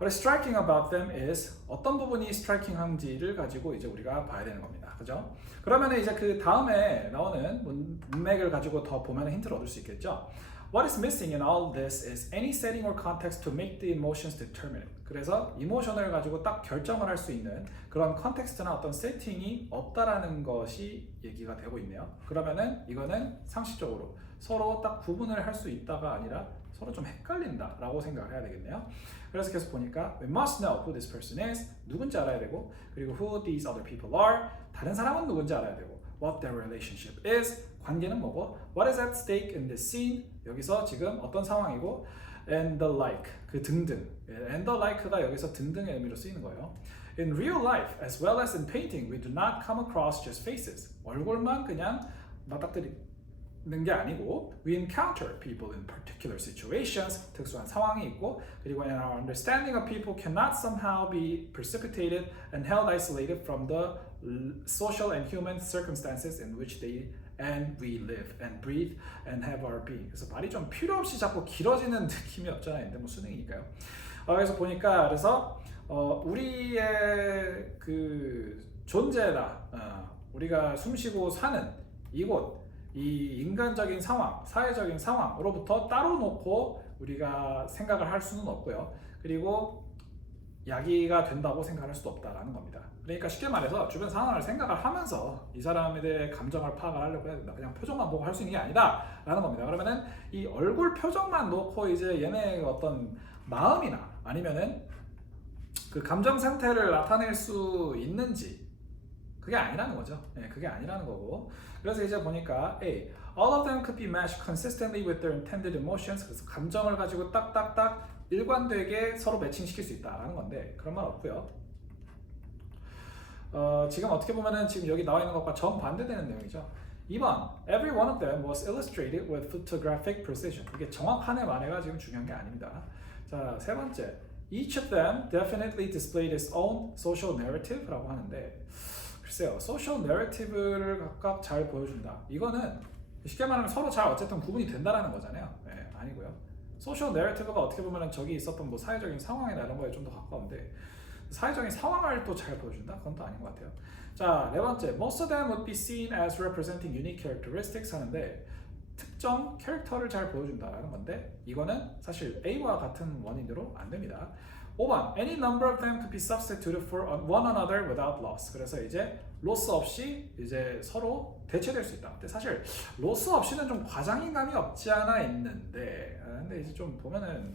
What is striking about them is 어떤 부분이 striking한지를 가지고 이제 우리가 봐야 되는 겁니다, 그죠? 그러면 이제 그 다음에 나오는 문맥을 가지고 더 보면 힌트를 얻을 수 있겠죠? What is missing in all this is any setting or context to make the emotions determinate. 그래서 이모션을 가지고 딱 결정을 할 수 있는 그런 컨텍스트나 어떤 세팅이 없다라는 것이 얘기가 되고 있네요. 그러면은 이거는 상식적으로 서로 딱 구분을 할 수 있다가 아니라 서로 좀 헷갈린다라고 생각을 해야 되겠네요. 그래서 계속 보니까 we must know who this person is, 누군지 알아야 되고, 그리고 who these other people are, 다른 사람은 누군지 알아야 되고, what their relationship is, 관계는 뭐고, what is at stake in this scene, 여기서 지금 어떤 상황이고, and the like, 그 등등. and the like가 여기서 등등의 의미로 쓰이는 거예요. In real life, as well as in painting, we do not come across just faces. 얼굴만 그냥 맞닥뜨리는 게 아니고, we encounter people in particular situations, 특수한 상황이 있고, 그리고 and our understanding of people cannot somehow be precipitated and held isolated from the social and human circumstances in which they and we live and breathe and have our being. 그래서 말이 좀 필요 없이 자꾸 길어지는 느낌이 없잖아요. 근데 뭐 수능이니까요. 그래서 보니까 그래서 우리의 그 존재나 우리가 숨쉬고 사는 이곳, 이 인간적인 상황, 사회적인 상황으로부터 따로 놓고 우리가 생각을 할 수는 없고요. 그리고 야기가 된다고 생각할 수도 없다라는 겁니다. 그러니까 쉽게 말해서 주변 상황을 생각을 하면서 이 사람에 대해 감정을 파악을 하려고 해야 된다. 그냥 표정만 보고 할 수 있는 게 아니다라는 겁니다. 그러면은 이 얼굴 표정만 놓고 이제 얘네의 어떤 마음이나 아니면은 그 감정 상태를 나타낼 수 있는지 그게 아니라는 거죠. 네, 그게 아니라는 거고. 그래서 이제 보니까 A, all of them could be matched consistently with their intended emotions. 그래서 감정을 가지고 딱딱딱 일관되게 서로 매칭시킬 수 있다라는 건데 그런 말 없고요. 지금 어떻게 보면은 지금 여기 나와 있는 것과 정반대되는 내용이죠. 2번, every one of them was illustrated with photographic precision. 이게 정확한의 만해가 지금 중요한 게 아닙니다. 자, 세 번째, each of them definitely displayed its own social narrative라고 하는데 글쎄요, social narrative를 각각 잘 보여준다. 이거는 쉽게 말하면 서로 잘 어쨌든 구분이 된다라는 거잖아요. 네, 아니고요. 소셜 내러티브가 어떻게 보면 저기 있었던 뭐 사회적인 상황이나 이런 거에 좀 더 가까운데 사회적인 상황을 또 잘 보여준다? 그건 또 아닌 것 같아요. 자, 네 번째, most of them would be seen as representing unique characteristics 하는데 특정 캐릭터를 잘 보여준다라는 건데 이거는 사실 A와 같은 원인으로 안 됩니다. 5번, any number of them could be substituted for one another without loss. 그래서 이제 로스 없이 이제 서로 대체될 수 있다. 근데 사실 로스 없이는 좀 과장인감이 없지 않아 있는데, 근데 이제 좀 보면은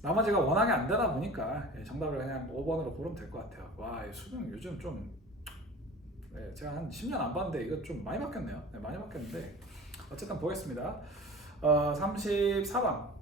나머지가 워낙에 안 되다 보니까 정답을 그냥 5번으로 고르면 될 것 같아요. 와, 수능 요즘 좀 제가 한 10년 안 봤는데 이거 좀 많이 바뀌었네요. 네, 많이 바뀌었는데 어쨌든 보겠습니다. 34번.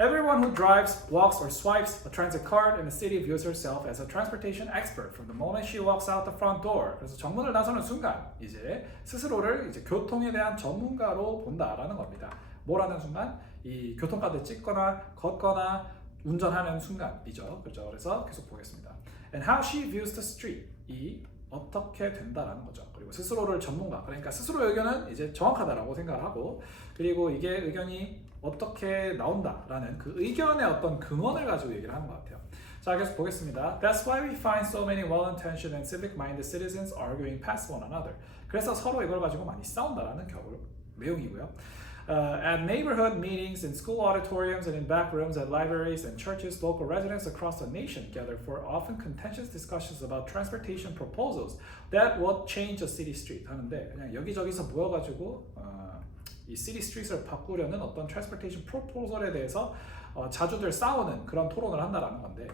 Everyone who drives, walks, or swipes a transit card in the city views herself as a transportation expert from the moment she walks out the front door. 그래서 정문을 나서는 순간 이제 스스로를 이제 교통에 대한 전문가로 본다라는 겁니다. 뭐라는 순간? 이 교통카드 찍거나 걷거나 운전하는 순간이죠. 그렇죠? 그래서 계속 보겠습니다. And how she views the street. 이 어떻게 된다라는 거죠. 그리고 스스로를 전문가, 그러니까 스스로 의견은 이제 정확하다라고 생각을 하고, 그리고 이게 의견이 어떻게 나온다라는 그 의견의 어떤 근원을 가지고 얘기를 하는 것 같아요. 자, 계속 보겠습니다. That's why we find so many well-intentioned and civic-minded citizens arguing past one another. 그래서 서로 이걸 가지고 많이 싸운다라는 내용이고요. At neighborhood meetings, in school auditoriums, and in back rooms at libraries and churches, local residents across the nation gather for often contentious discussions about transportation proposals that would change a city street 하는데 그냥 여기저기서 모여가지고 이 city street을 바꾸려는 어떤 transportation proposal에 대해서 자주들 싸우는 그런 토론을 한다라는 건데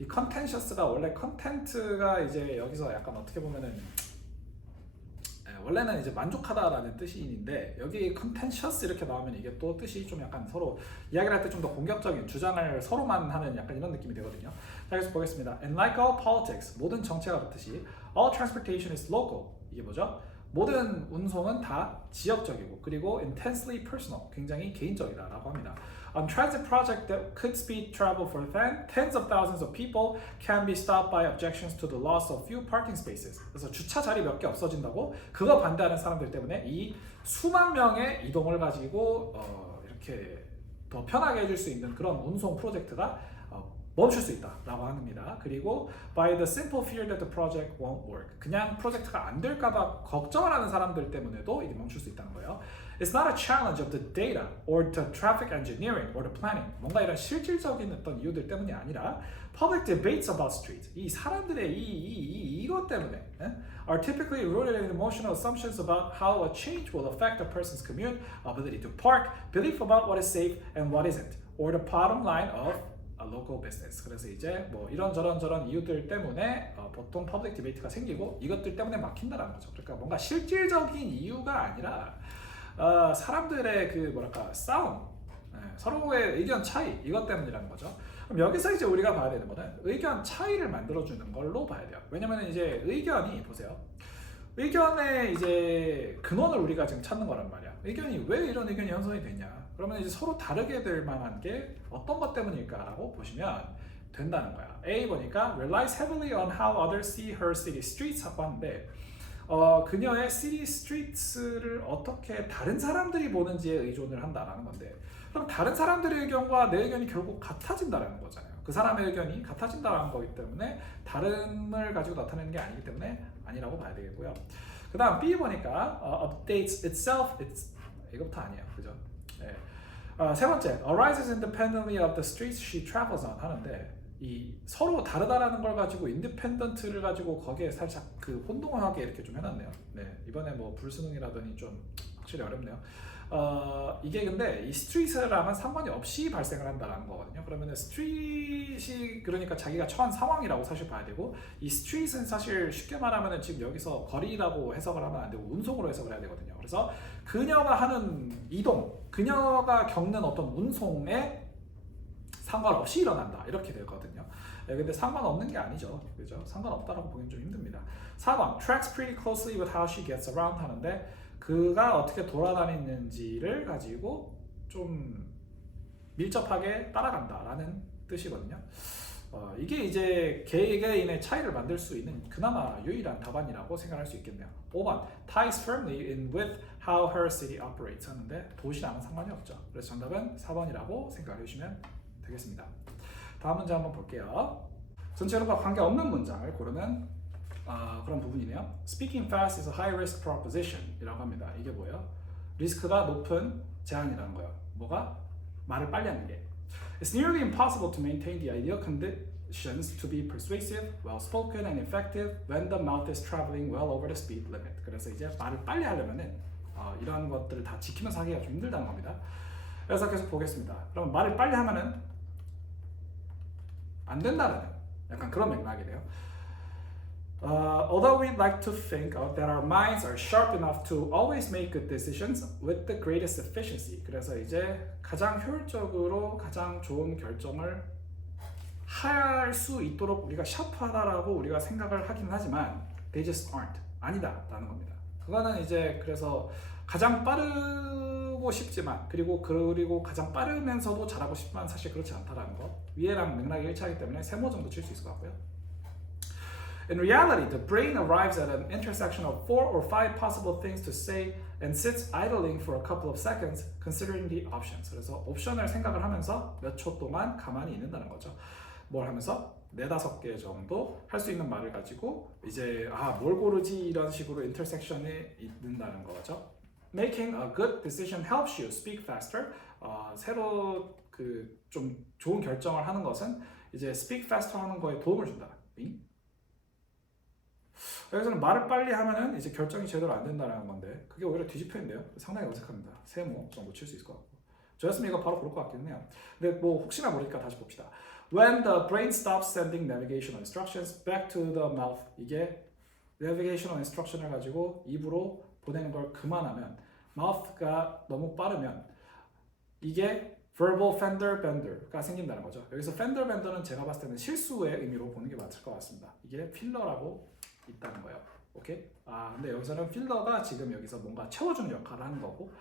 이 contentious가 원래 content가 이제 여기서 약간 어떻게 보면은 원래는 이제 만족하다라는 뜻인데 여기 contentious 이렇게 나오면 이게 또 뜻이 좀 약간 서로 이야기를 할 때 좀 더 공격적인 주장을 서로만 하는 약간 이런 느낌이 되거든요. 자, 그래서 보겠습니다. And like all politics, 모든 정치가 그렇듯이 all transportation is local. 이게 뭐죠? 모든 운송은 다 지역적이고 그리고 intensely personal, 굉장히 개인적이다라고 합니다. A transit project that could speed travel for tens of thousands of people can be stopped by objections to the loss of few parking spaces. 그래서 주차 자리 몇 개 없어진다고 그거 반대하는 사람들 때문에 이 수만 명의 이동을 가지고 이렇게 더 편하게 해줄 수 있는 그런 운송 프로젝트가 멈출 수 있다라고 합니다. 그리고 by the simple fear that the project won't work. 그냥 프로젝트가 안 될까봐 걱정을 하는 사람들 때문에도 이게 멈출 수 있다는 거예요. It's not a challenge of the data or the traffic engineering or the planning. 뭔가 이런 실질적인 어떤 이유들 때문이 아니라 public debates about streets. 이 사람들의 이것 때문에 are typically rooted in emotional assumptions about how a change will affect a person's commute, ability to park, belief about what is safe and what isn't, or the bottom line of a local business. 그래서 이제 뭐 이런 저런 이유들 때문에 보통 퍼블릭 디베이트가 생기고 이것들 때문에 막힌다라는 거죠. 그러니까 뭔가 실질적인 이유가 아니라 사람들의 그 뭐랄까 싸움, 서로의 의견 차이 이것 때문이라는 거죠. 그럼 여기서 이제 우리가 봐야 되는 거는 의견 차이를 만들어주는 걸로 봐야 돼요. 왜냐면 이제 의견이 보세요. 의견의 이제 근원을 우리가 지금 찾는 거란 말이야. 의견이 왜 이런 의견이 형성이 되냐? 그러면 이제 서로 다르게 될 만한 게 어떤 것 때문일까라고 보시면 된다는 거야. A 보니까 relies heavily on how others see her city streets 하고 하는데 그녀의 city streets를 어떻게 다른 사람들이 보는지에 의존을 한다라는 건데 그럼 다른 사람들의 의견과 내 의견이 결국 같아진다라는 거잖아요. 그 사람의 의견이 같아진다라는 거기 때문에 다름을 가지고 나타내는 게 아니기 때문에 아니라고 봐야 되겠고요. 그 다음 B 보니까 updates itself, 이것부터 아니에요. 그죠? 네. 세 번째, arises independently of the streets she travels on 하는데 이 서로 다르다라는 걸 가지고 인디펜던트를 가지고 거기에 살짝 그 혼동하게 이렇게 좀 해놨네요. 네, 이번에 뭐 불수능이라더니 좀 확실히 어렵네요. 이게 근데 이 스트릿이랑은 상관이 없이 발생을 한다는 거거든요. 그러면 스트릿이 그러니까 자기가 처한 상황이라고 사실 봐야 되고 이 스트릿은 사실 쉽게 말하면 지금 여기서 거리라고 해석을 하면 안 되고 운송으로 해석을 해야 되거든요. 그래서 그녀가 하는 이동, 그녀가 겪는 어떤 운송에 상관없이 일어난다 이렇게 되거든요. 근데 상관없는 게 아니죠. 그죠? 상관없다라고 보기는 좀 힘듭니다. 4번 tracks pretty closely with how she gets around 하는데 그가 어떻게 돌아다니는지를 가지고 좀 밀접하게 따라간다라는 뜻이거든요. 이게 이제 개개인의 차이를 만들 수 있는 그나마 유일한 답안이라고 생각할 수 있겠네요. 5번 ties firmly in with how her city operates 하는데 도시랑은 상관이 없죠. 그래서 정답은 4번이라고 생각해 주시면 되겠습니다. 다음 문제 한번 볼게요. 전체로가 관계없는 문장을 고르는 그런 부분이네요. Speaking fast is a high risk proposition 이라고 합니다. 이게 뭐예요? 리스크가 높은 제안이라는 거예요. 뭐가? 말을 빨리 하는 게. It's nearly impossible to maintain the ideal conditions to be persuasive, well spoken and effective when the mouth is traveling well over the speed limit. 그래서 이제 말을 빨리 하려면은 이런 것들을 다 지키면서 하기가 좀 힘들다는 겁니다. 그래서 계속 보겠습니다. 그럼 말을 빨리 하면은 안 된다는 약간 그런 맥락이래요. Although we'd like to think that our minds are sharp enough to always make good decisions with the greatest efficiency. 그래서 이제 가장 효율적으로 가장 좋은 결정을 할 수 있도록 우리가 샤프하다라고 우리가 생각을 하긴 하지만 they just aren't. 아니다라는 겁니다. 그거는 이제 그래서 가장 빠르고 싶지만 그리고 가장 빠르면서도 잘하고 싶지만 사실 그렇지 않다라는 거. 위에랑 맥락이 일치하기 때문에 세모 정도 칠 수 있을 것 같고요. In reality, the brain arrives at an intersection of 4 or 5 possible things to say and sits idling for a couple of seconds considering the options. 그래서 옵션을 생각을 하면서 몇 초 동안 가만히 있는다는 거죠. 뭘 하면서? 4-5개 정도 할 수 있는 말을 가지고 이제 뭘 고르지 이런 식으로 인터섹션에 있는다는 거죠. making a good decision helps you speak faster. 새로 그 좀 좋은 결정을 하는 것은 이제 speak faster 하는 거에 도움을 준다. 여기서는 말을 빨리 하면은 이제 결정이 제대로 안 된다는 건데 그게 오히려 뒤집혀인데요. 상당히 어색합니다. 세모 정도 칠 수 있을 것 같고 저였으면 이거 바로 고를 것 같기는 해요. 근데 뭐 혹시나 모르니까 다시 봅시다. When the brain stops sending navigational instructions back to the mouth, 이게 navigational instruction을 가지고 입으로 보내는 걸 그만하면 mouth가 너무 빠르면 이게 verbal fender bender가 생긴다는 거죠. 여기서 fender bender는 제가 봤을 때는 실수의 의미로 보는 게 맞을 것 같습니다. 이게 필러라고 있다는 거예요. 오케이? 근데 여기서는 필러가 지금 여기서 뭔가 채워주는 역할을 하는 거고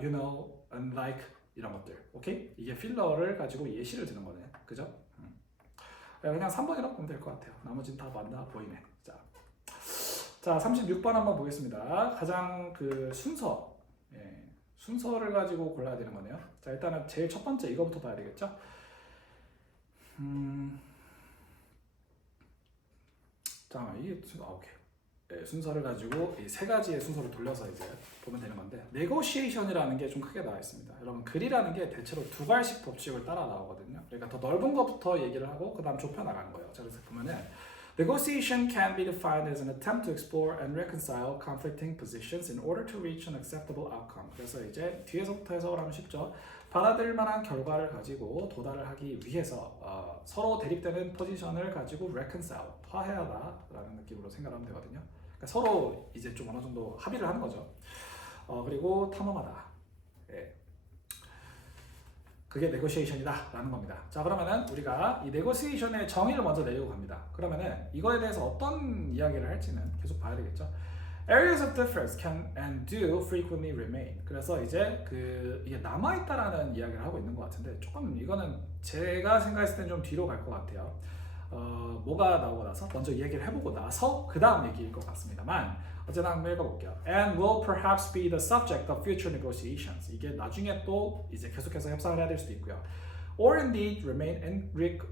you know, unlike 이런 것들. 오케이? 이게 필러를 가지고 예시를 드는 거네. 그죠? 그냥 3번이라고 보면 될 것 같아요. 나머지는 다 맞나 보이네. 자 36번 한번 보겠습니다. 가장 그 순서. 순서를 가지고 골라야 되는 거네요. 자 일단은 제일 첫 번째 이거부터 봐야 되겠죠. 자 이게 오케이. 순서를 가지고 이 세 가지의 순서를 돌려서 이제 보면 되는 건데 negotiation이라는 게 좀 크게 나와 있습니다. 여러분 글이라는 게 대체로 두 갈씩 법칙을 따라 나오거든요. 그러니까 더 넓은 것부터 얘기를 하고 그 다음 좁혀 나가는 거예요. 자 그래서 보면은 Negotiation can be defined as an attempt to explore and reconcile conflicting positions in order to reach an acceptable outcome. 그래서 이제 뒤에서부터 해석을 하면 쉽죠. 받아들일 만한 결과를 가지고 도달을 하기 위해서 서로 대립되는 포지션을 가지고 reconcile, 화해하다라는 느낌으로 생각하면 되거든요. 그러니까 서로 이제 좀 어느 정도 합의를 하는 거죠. 그리고 탐험하다. 그게 negotiation이다 라는 겁니다. 자 그러면은 우리가 이 negotiation의 정의를 먼저 내려고 합니다. 그러면은 이거에 대해서 어떤 이야기를 할지는 계속 봐야 되겠죠. Areas of difference can and do frequently remain. 그래서 이제 이게 남아있다라는 이야기를 하고 있는 것 같은데 조금 이거는 제가 생각했을 땐 좀 뒤로 갈 것 같아요. 뭐가 나오고 나서 먼저 얘기를 해보고 나서 그 다음 얘기일 것 같습니다만 어쨌든 한번 읽어볼게요. And will perhaps be the subject of future negotiations. 이게 나중에 또 이제 계속해서 협상을 해야 될 수도 있고요. Or indeed remain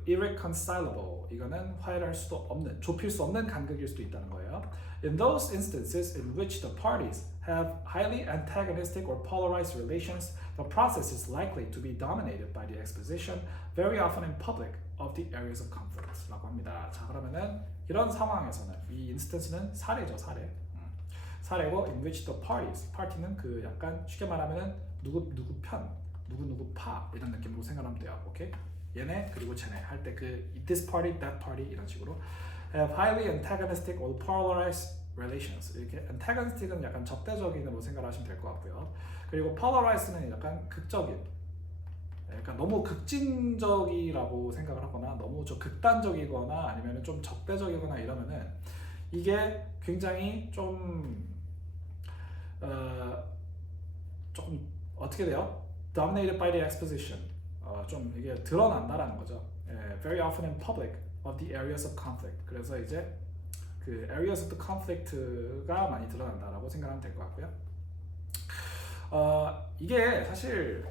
irreconcilable. 이거는 화해를 할 수도 없는, 좁힐 수 없는 간극일 수도 있다는 거예요. In those instances in which the parties have highly antagonistic or polarized relations, the process is likely to be dominated by the exposition, very often in public, of the areas of conflict. 라고 합니다. 자 그러면은 이런 상황에서는 이 인스턴스는 사례죠, 사례. 사례고 in which the parties, party는 그 약간 쉽게 말하면은 누구 편, 누구 파 이런 느낌으로 생각하면 돼요. 오케이? 얘네 그리고 쟤네 할 때 this party, that party 이런 식으로 have highly antagonistic or polarized relations. 이렇게 antagonistic은 약간 적대적인으로 생각하시면 될 것 같고요. 그리고 polarized는 약간 극적인. 그러니까 너무 극진적이라고 생각을 하거나 너무 좀 극단적이거나 아니면 좀 적대적이거나 이러면은 이게 굉장히 좀 어떻게 돼요? Dominated by the exposition. 좀 이게 드러난다라는 거죠. Very often in public of the areas of conflict. 그래서 이제 그 areas of the conflict가 많이 드러난다라고 생각하면 될 것 같고요. 이게 사실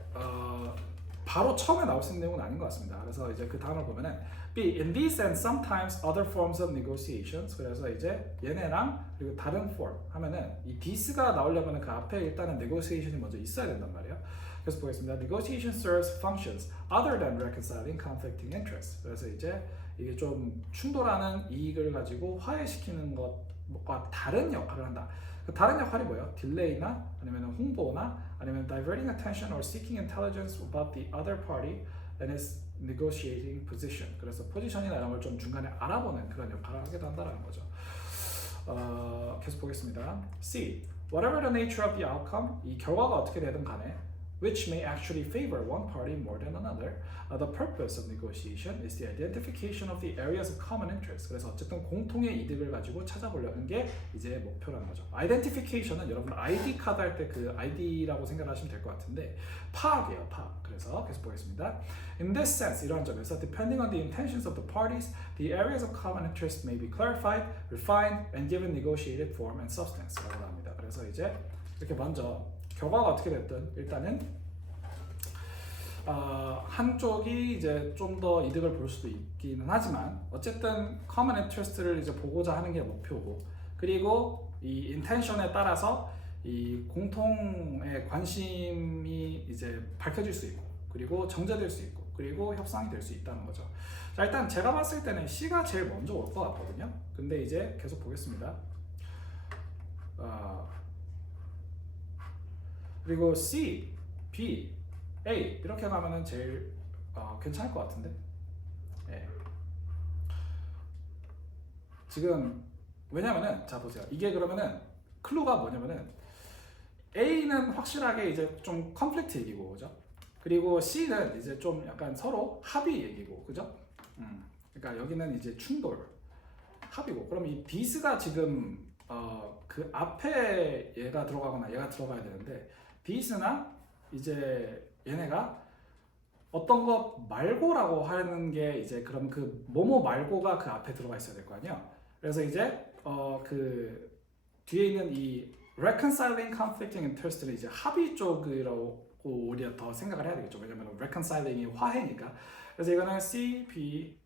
바로 처음에 나올 수 있는 내용은 아닌 것 같습니다. 그래서 이제 그 다음을 보면은 B. In these and sometimes other forms of negotiations. 그래서 이제 얘네랑 그리고 다른 form 하면은 이 this가 나오려면은 그 앞에 일단은 negotiation이 먼저 있어야 된단 말이에요. 그래서 보겠습니다. Negotiation serves functions other than reconciling conflicting interests. 그래서 이제 이게 좀 충돌하는 이익을 가지고 화해시키는 것과 다른 역할을 한다. 그 다른 역할이 뭐예요? 딜레이나 아니면 홍보나 아니면 diverting attention or seeking intelligence about the other party and its negotiating position. 그래서 포지션이나 이런 걸 좀 중간에 알아보는 그런 역할을 하기도 한다는 거죠. 계속 보겠습니다. C. Whatever the nature of the outcome, 이 결과가 어떻게 되든 간에 which may actually favor one party more than another. The purpose of negotiation is the identification of the areas of common interest. 그래서 어쨌든 공통의 이득을 가지고 찾아보려는 게 이제 목표라는 거죠. Identification은 여러분 ID 카드 할 때 그 ID라고 생각하시면 될 것 같은데 파악이에요, 파악. 그래서 계속 보겠습니다. In this sense, 이러한 점에서 depending on the intentions of the parties, the areas of common interest may be clarified, refined, and given negotiated form and substance라고 합니다. 그래서 이제 이렇게 먼저 결과가 어떻게 됐든 일단은 한쪽이 이제 좀 더 이득을 볼 수도 있기는 하지만 어쨌든 common interest를 이제 보고자 하는 게 목표고 그리고 이 intention에 따라서 이 공통의 관심이 이제 밝혀질 수 있고, 그리고 정제될 수 있고, 그리고 협상이 될 수 있다는 거죠. 자, 일단 제가 봤을 때는 C가 제일 먼저 올 것 같거든요. 근데 이제 계속 보겠습니다. 그리고 C, B, A 이렇게 가면은 제일 괜찮을 것 같은데. 예. 지금 왜냐면은 자 보세요. 이게 그러면은 클루가 뭐냐면은 A는 확실하게 이제 좀 컨플릭트 얘기고, 그죠? 그리고 C는 이제 좀 약간 서로 합의 얘기고, 그죠? 그러니까 여기는 이제 충돌, 합의고. 그럼 이 B스가 지금 그 앞에 얘가 들어가거나 얘가 들어가야 되는데, B스나 이제 얘네가 어떤 것 말고라고 하는 게 이제 그럼 그 뭐뭐 말고가 그 앞에 들어가 있어야 될 거 아니야. 그래서 이제 그 뒤에 있는 이 reconciling conflicting interest는 이제 합의 쪽이라고 우리가 더 생각을 해야 되겠죠. 왜냐면 reconciling이 화해니까. 그래서 이거는 C, B,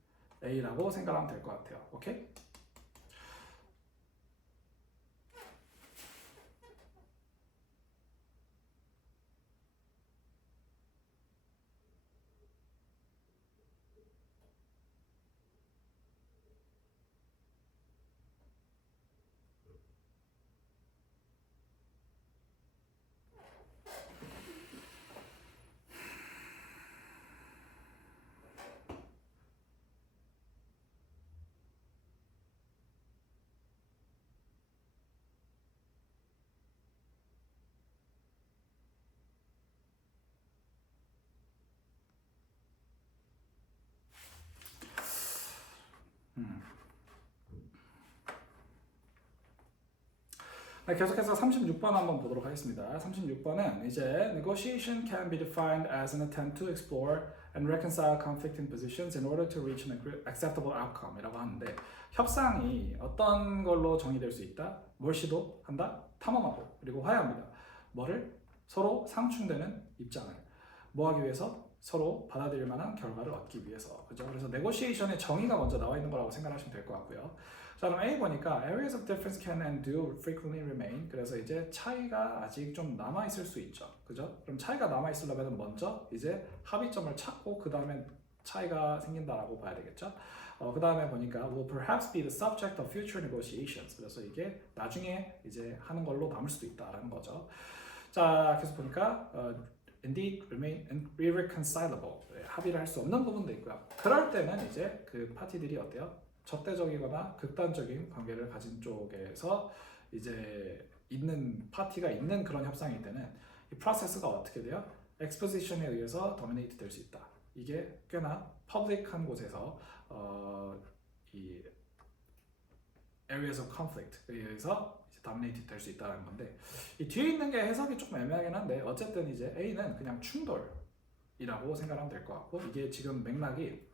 A라고 생각하면 될 것 같아요. 오케이? 네, 계속해서 36번 한번 보도록 하겠습니다. 36번은 이제 negotiation can be defined as an attempt to explore and reconcile conflicting positions in order to reach an acceptable outcome이라고 하는데, 협상이 어떤 걸로 정의될 수 있다? 뭘 시도한다? 탐험하고, 그리고 화해합니다. 뭐를? 서로 상충되는 입장을 뭐 하기 위해서? 서로 받아들일 만한 결과를 얻기 위해서. 그죠? 그래서 negotiation의 정의가 먼저 나와 있는 거라고 생각하시면 될 것 같고요. 자, 그럼 A 보니까 areas of difference can and do frequently remain. 그래서 이제 차이가 아직 좀 남아 있을 수 있죠. 그죠? 그럼 차이가 남아 있으려면 먼저 이제 합의점을 찾고 그 다음에 차이가 생긴다라고 봐야 되겠죠. 그 다음에 보니까 will perhaps be the subject of future negotiations. 그래서 이게 나중에 이제 하는 걸로 남을 수도 있다라는 거죠. 자, 계속 보니까 indeed remain irreconcilable. 합의를 할 수 없는 부분도 있고요. 그럴 때는 이제 그 파티들이 어때요? 적대적이거나 극단적인 관계를 가진 쪽에서 이제 있는 파티가 있는 그런 협상일 때는 이 프로세스가 어떻게 돼요? exposition에 의해서 dominate 될 수 있다. 이게 꽤나 public한 곳에서 이 areas of conflict에 의해서 dominate 될 수 있다는 건데, 이 뒤에 있는 게 해석이 조금 애매하긴 한데 어쨌든 이제 A는 그냥 충돌이라고 생각하면 될 것 같고, 이게 지금 맥락이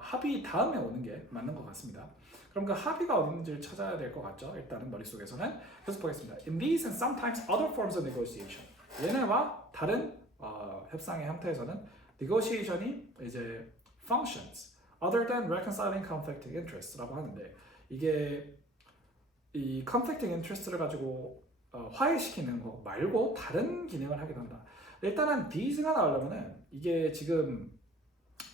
합의 다음에 오는 게 맞는 것 같습니다. 그럼 그 합의가 어딘지를 찾아야 될 것 같죠. 일단은 머릿속에서는. 계속 보겠습니다. In these and sometimes other forms of negotiation. 얘네와 다른 협상의 형태에서는 negotiation이 이제 functions other than reconciling conflicting interests라고 하는데, 이게 이 conflicting interest를 가지고 화해시키는 거 말고 다른 기능을 하기도 한다. 일단은 these가 나오려면은 이게 지금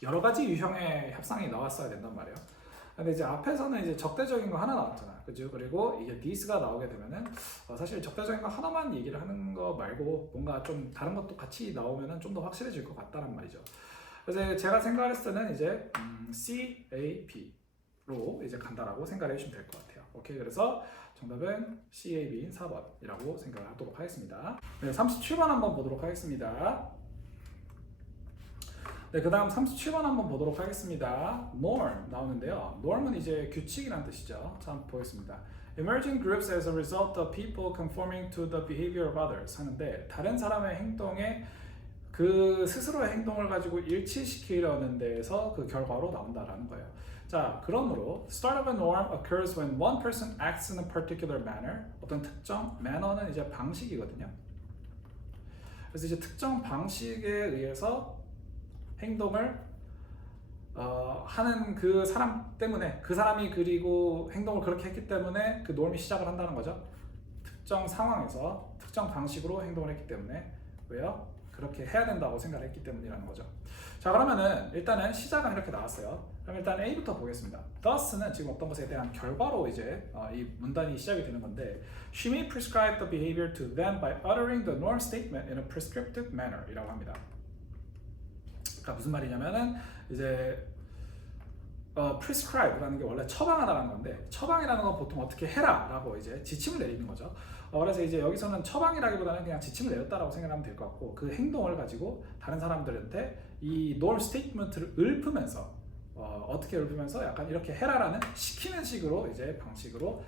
여러 가지 유형의 협상이 나왔어야 된단 말이에요. 근데 이제 앞에서는 이제 적대적인 거 하나 나왔잖아, 그죠? 그리고 이게 these가 나오게 되면은 사실 적대적인 거 하나만 얘기를 하는 거 말고 뭔가 좀 다른 것도 같이 나오면은 좀 더 확실해질 것 같다는 말이죠. 그래서 제가 생각했을 때는 이제 C, A, B로 이제 간다라고 생각해 주시면 될 것 같아요. 오케이, 그래서 정답은 C, A, B인 4번이라고 생각을 하도록 하겠습니다. 네, 37번 한번 보도록 하겠습니다. 네, 그 다음 37번 한번 보도록 하겠습니다. norm 나오는데요. norm은 이제 규칙이란 뜻이죠. 자, 한번 보겠습니다. emerging groups as a result of people conforming to the behavior of others 하는데, 다른 사람의 행동에 그 스스로의 행동을 가지고 일치시키려는 데에서 그 결과로 나온다라는 거예요. 자, 그러므로 start of a norm occurs when one person acts in a particular manner. 어떤 특정 manner는 이제 방식이거든요. 그래서 이제 특정 방식에 의해서 행동을 하는 그 사람 때문에, 그 사람이 그리고 행동을 그렇게 했기 때문에 그 norm이 시작을 한다는 거죠. 특정 상황에서 특정 방식으로 행동을 했기 때문에 왜요? 그렇게 해야 된다고 생각을 했기 때문이라는 거죠. 자, 그러면은 일단은 시작은 이렇게 나왔어요. 그럼 일단 A부터 보겠습니다. Thus는 지금 어떤 것에 대한 결과로 이제 이 문단이 시작이 되는 건데 She may prescribe the behavior to them by uttering the norm statement in a prescriptive manner 이라고 합니다. 그러니까 무슨 말이냐면은 이제 prescribe라는 게 원래 처방하다라는 건데 처방이라는 건 보통 어떻게 해라라고 이제 지침을 내리는 거죠. 그래서 이제 여기서는 처방이라기보다는 그냥 지침을 내렸다라고 생각하면 될 것 같고 그 행동을 가지고 다른 사람들한테 이 norm statement를 읊으면서 어떻게 읊으면서 약간 이렇게 해라라는 시키는 식으로 이제 방식으로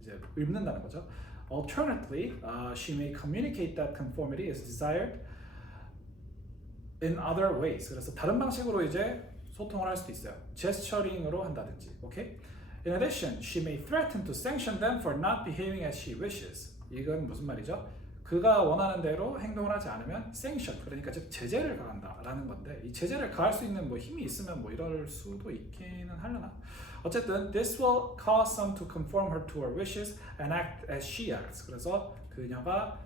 이제 읊는다는 거죠. Alternatively, she may communicate that conformity is desired in other ways. 그래서 다른 방식으로 이제 소통을 할 수도 있어요. 제스처링으로 한다든지, 오케이? In addition, she may threaten to sanction them for not behaving as she wishes. 이건 무슨 말이죠? 그가 원하는 대로 행동을 하지 않으면 sanction, 그러니까 즉 제재를 가한다라는 건데 이 제재를 가할 수 있는 뭐 힘이 있으면 뭐 이럴 수도 있기는 하려나? 어쨌든 this will cause some to conform her to her wishes and act as she acts. 그래서 그녀가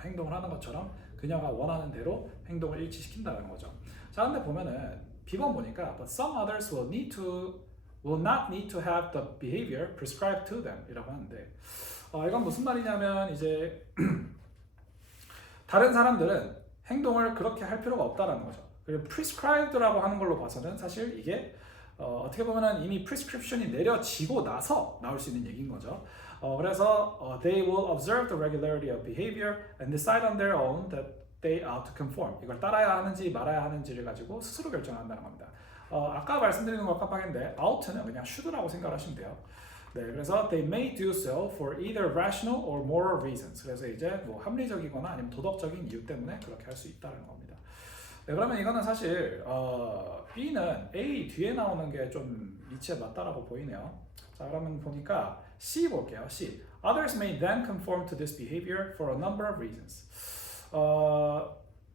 행동을 하는 것처럼 그녀가 원하는 대로 행동을 일치시킨다는 거죠. 자, 근데 보면은 B번 보니까 but some others will not need to have the behavior prescribed to them 이라고 하는데 이건 무슨 말이냐면 이제 다른 사람들은 행동을 그렇게 할 필요가 없다라는 거죠. 그리고 prescribed라고 하는 걸로 봐서는 사실 이게 어떻게 보면은 이미 prescription이 내려지고 나서 나올 수 있는 얘기인 거죠. 그래서 they will observe the regularity of behavior and decide on their own that they ought to conform. 이걸 따라야 하는지 말아야 하는지를 가지고 스스로 결정한다는 겁니다. 아까 말씀드리는 거 깜빡했는데 ought는 그냥 should라고 생각하시면 돼요. 네, 그래서 they may do so for either rational or moral reasons. 그래서 이제 뭐 합리적이거나 아니면 도덕적인 이유 때문에 그렇게 할 수 있다는 겁니다. 네, 그러면 이거는 사실 B는 A 뒤에 나오는 게 좀 이치에 맞다라고 보이네요. 자, 그러면 보니까 C 볼게요. C. Others may then conform to this behavior for a number of reasons.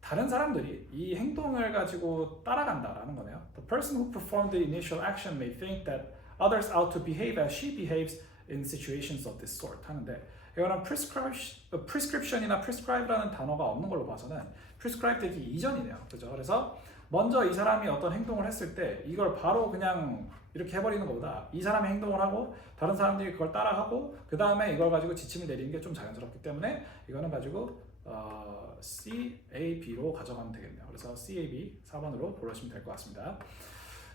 다른 사람들이 이 행동을 가지고 따라간다라는 거네요. The person who performed the initial action may think that others ought to behave as she behaves in situations of this sort 하는데 이거는 prescription이나 prescribe라는 단어가 없는 걸로 봐서는 prescribe 되기 이전이네요. 그죠? 그래서 먼저 이 사람이 어떤 행동을 했을 때 이걸 바로 그냥 이렇게 해버리는 것보다 이 사람이 행동을 하고 다른 사람들이 그걸 따라하고 그 다음에 이걸 가지고 지침을 내리는 게 좀 자연스럽기 때문에 이거는 가지고 C, A, B로 가져가면 되겠네요. 그래서 C, A, B 4번으로 고르시면 될 것 같습니다.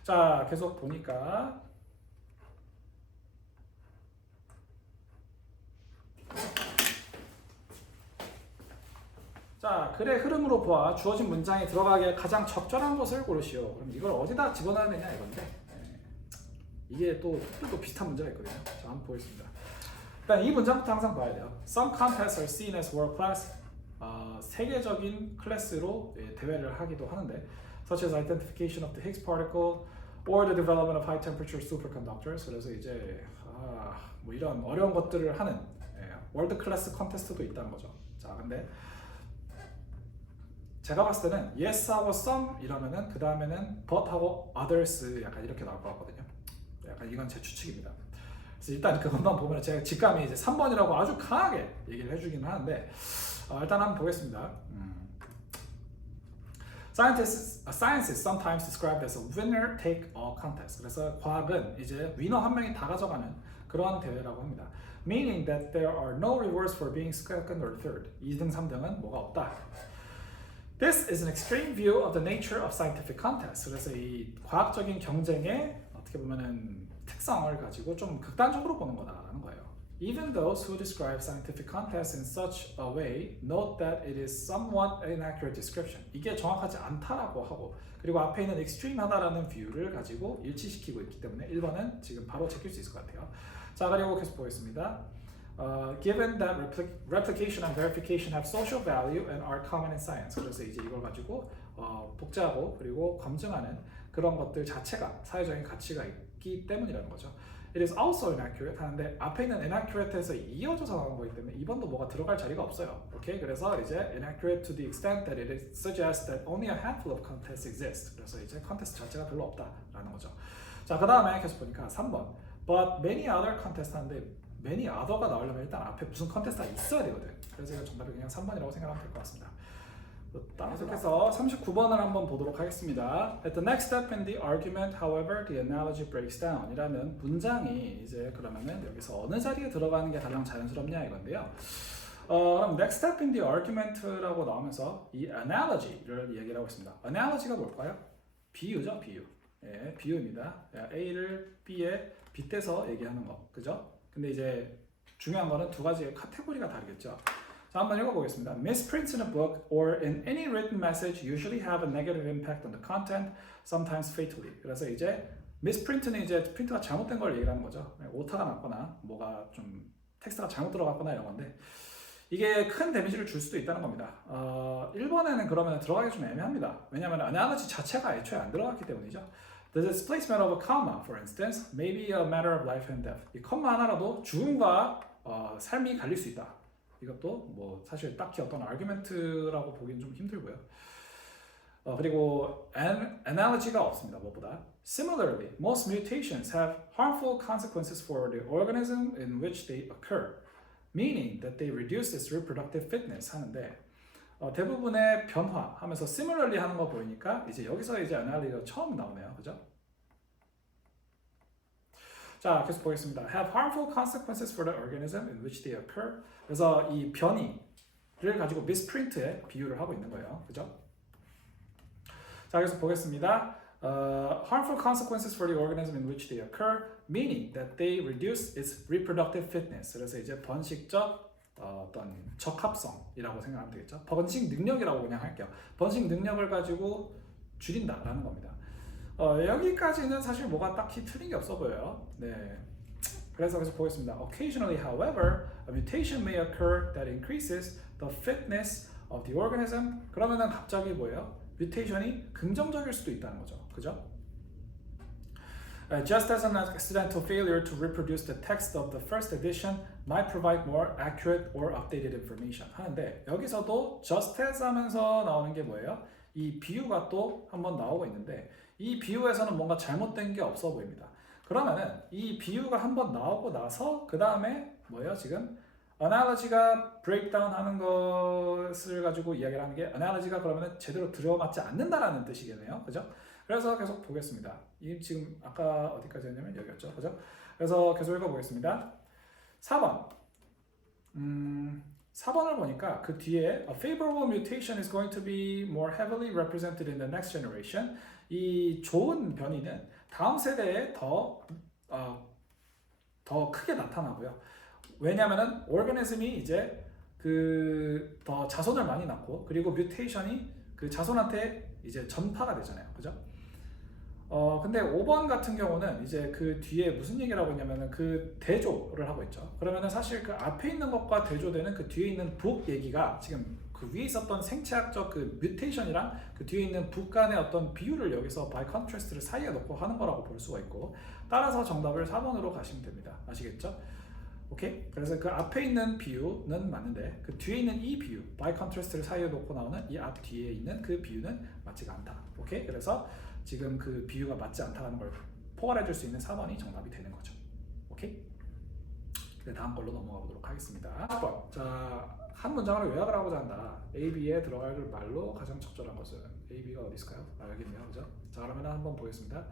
자, 계속 보니까 자, 글의 흐름으로 보아 주어진 문장에 들어가기에 가장 적절한 것을 고르시오. 그럼 이걸 어디다 집어넣어야 되냐 이건데 이게 또 비슷한 문제가 있거든요. 자, 한번 보겠습니다. 일단 이 문장부터 항상 봐야 돼요. Some contests are seen as world class. 세계적인 클래스로 대회를 하기도 하는데 such as identification of the Higgs particle or the development of high temperature superconductors. 그래서 이제 뭐 이런 어려운 것들을 하는 월드 클래스 컨테스트도 있다는 거죠. 자, 근데 제가 봤을 때는 yes하고 some 이러면은 그 다음에는 but하고 others 약간 이렇게 나올 것 같거든요. 약간 이건 제 추측입니다. 그래서 일단 그것만 보면 제가 직감이 이제 3번이라고 아주 강하게 얘기를 해주기는 하는데 일단 한번 보겠습니다. Science is sometimes described as a winner-take-all contest. 그래서 과학은 이제 위너 한 명이 다 가져가는 그러한 대회라고 합니다. Meaning that there are no rewards for being second or third. 2등, 3등은 뭐가 없다. This is an extreme view of the nature of scientific contests. 그래서 이 과학적인 경쟁의 어떻게 보면은 특성을 가지고 좀 극단적으로 보는 거다라는 거예요. Even those who describe scientific contests in such a way note that it is somewhat inaccurate description. 이게 정확하지 않다라고 하고 그리고 앞에 있는 extreme하다라는 뷰를 가지고 일치시키고 있기 때문에 1번은 지금 바로 제낄 수 있을 것 같아요. 자, 그리고 계속 보겠습니다. Given that replication and verification have social value and are common in science. 그래서 이제 이걸 가지고 복제하고 그리고 검증하는 그런 것들 자체가 사회적인 가치가 있기 때문이라는 거죠. It is also inaccurate 하는데 앞에 있는 inaccurate에서 이어져서 나온 거기 때문에 2번도 뭐가 들어갈 자리가 없어요. 오케이? 그래서 이제 inaccurate to the extent that it suggests that only a handful of contests exist. 그래서 이제 컨테스트 자체가 별로 없다라는 거죠. 자, 그 다음에 계속 보니까 3번. But many other contests 하는데 many other가 나오려면 일단 앞에 무슨 컨텍스트가 있어야 되거든. 그래서 이거 정답이 그냥 3번이라고 생각하면 될 것 같습니다. 계속해서 39번을 한번 보도록 하겠습니다. At the next step in the argument, however, the analogy breaks down 이라는 문장이 이제 그러면은 여기서 어느 자리에 들어가는 게 가장 자연스럽냐 이건데요. 그럼 next step in the argument라고 나오면서 이 analogy를 얘기를 하고 있습니다. analogy가 뭘까요? 비유죠, 비유. 예, 비유입니다. A를 B에 빗대서 얘기하는 거, 그죠? 근데 이제 중요한 거는 두 가지의 카테고리가 다르겠죠. 자, 한번 읽어보겠습니다. Misprints in a book or in any written message usually have a negative impact on the content, sometimes fatally. 그래서 이제 misprint는 이제 프린트가 잘못된 걸 얘기하는 거죠. 오타가 났거나 뭐가 좀 텍스트가 잘못 들어갔거나 이런 건데 이게 큰 데미지를 줄 수도 있다는 겁니다. 1번에는 그러면 들어가기 좀 애매합니다. 왜냐하면 analogy 자체가 애초에 안 들어갔기 때문이죠. The displacement of a comma, for instance, may be a matter of life and death. 이 컴마 하나라도 죽음과 삶이 갈릴 수 있다. 이것도 뭐 사실 딱히 어떤 아규멘트라고 보기는 좀 힘들고요. 그리고 analogy가 없습니다. 무엇보다. Similarly, most mutations have harmful consequences for the organism in which they occur, meaning that they reduce its reproductive fitness 하는데 대부분의 변화 하면서 similarly 하는 거 보이니까 이제 여기서 이제 analogy가 처음 나오네요. 그죠? 자, 계속 보겠습니다. Have harmful consequences for the organism in which they occur. 그래서 이 변이를 가지고 misprint에 비유를 하고 있는 거예요. 그죠? 자, 계속 보겠습니다. Harmful consequences for the organism in which they occur, meaning that they reduce its reproductive fitness. 그래서 이제 번식적 어떤 적합성이라고 생각하면 되겠죠. 번식 능력이라고 그냥 할게요. 번식 능력을 가지고 줄인다라는 겁니다. 여기까지는 사실 뭐가 딱히 틀린 게 없어 보여요. 네. 그래서 계속 보겠습니다. Occasionally, however, a mutation may occur that increases the fitness of the organism. 그러면은 갑자기 뭐예요? 뮤테이션이 긍정적일 수도 있다는 거죠. 그죠? Just as an accidental failure to reproduce the text of the first edition might provide more accurate or updated information 하는데 여기서도 just as 하면서 나오는 게 뭐예요? 이 비유가 또 한번 나오고 있는데 이 비유에서는 뭔가 잘못된 게 없어 보입니다. 그러면은 이 비유가 한번 나오고 나서 그 다음에 뭐예요? 지금 analogy가 breakdown 하는 것을 가지고 이야기를 하는 게 analogy가 그러면은 제대로 들어맞지 않는다라는 뜻이겠네요. 그죠? 그래서 계속 보겠습니다. 이 지금 아까 어디까지 했냐면 여기였죠. 그죠? 그래서 계속 읽어보겠습니다. 4번. 4번을 보니까 그 뒤에 A favorable mutation is going to be more heavily represented in the next generation. 이 좋은 변이는 다음 세대에 더 크게 나타나고요. 왜냐하면은 organism이 이제 그 더 자손을 많이 낳고 그리고 뮤테이션이 그 자손한테 이제 전파가 되잖아요. 그죠? 근데 5번 같은 경우는 이제 그 뒤에 무슨 얘기를 하고 있냐면은 그 대조를 하고 있죠. 그러면은 사실 그 앞에 있는 것과 대조되는 그 뒤에 있는 북 얘기가 지금 그 위에 있었던 생체학적 그 뮤테이션이랑 그 뒤에 있는 북 간의 어떤 비율을 여기서 by contrast를 사이에 놓고 하는 거라고 볼 수가 있고 따라서 정답을 4번으로 가시면 됩니다. 아시겠죠? 오케이? 그래서 그 앞에 있는 비유는 맞는데 그 뒤에 있는 이 비유 by contrast를 사이에 놓고 나오는 이 앞 뒤에 있는 그 비유는 맞지가 않다. 오케이? 그래서 지금 그 비유가 맞지 않다는 걸 포괄해 줄 수 있는 4번이 정답이 되는 거죠. 오케이? 네, 다음 걸로 넘어가 보도록 하겠습니다. 4번. 자, 한 문장으로 요약을 하고자 한다. A, B에 들어갈 말로 가장 적절한 것은 A, B가 어디 있을까요? 여기 있네요. 그죠? 자, 그러면 한번 보겠습니다.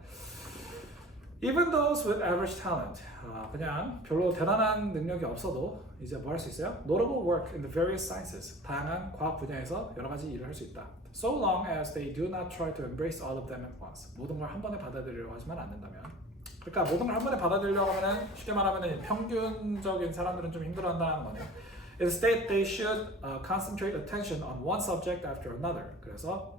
Even those with average talent. 그냥 별로 대단한 능력이 없어도 이제 뭐 할 수 있어요? Notable work in the various sciences. 다양한 과학 분야에서 여러 가지 일을 할 수 있다. So long as they do not try to embrace all of them at once. 모든 걸 한 번에 받아들이려고 하지만 않는다면. 그러니까 모든 걸 한 번에 받아들이려고 하면은 쉽게 말하면은 평균적인 사람들은 좀 힘들어한다는 거네요. Instead, they should concentrate attention on one subject after another. 그래서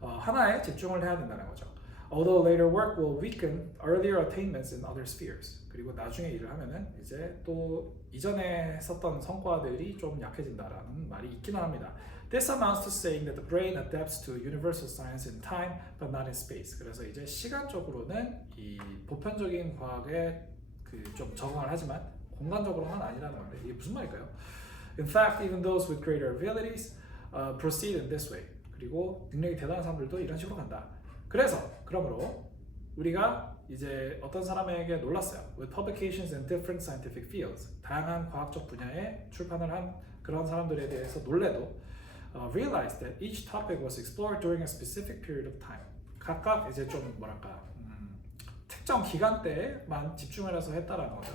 하나에 집중을 해야 된다는 거죠. Although later work will weaken earlier attainments in other spheres. 그리고 나중에 일을 하면은 이제 또 이전에 했었던 성과들이 좀 약해진다라는 말이 있기는 합니다. This amounts to saying that the brain adapts to universal science in time, but not in space. 그래서 이제 시간적으로는 이 보편적인 과학에 그 좀 적응을 하지만 공간적으로는 아니라는 건데 이게 무슨 말일까요? In fact, even those with greater abilities proceed in this way. 그리고 능력이 대단한 사람들도 이런 식으로 간다. 그래서 그러므로 우리가 이제 어떤 사람에게 놀랐어요. With publications in different scientific fields. 다양한 과학적 분야에 출판을 한 그런 사람들에 대해서 놀래도 realized that each topic was explored during a specific period of time. 각각 이제 좀 뭐랄까 특정 기간대에만 집중을 해서 했다라는 거죠.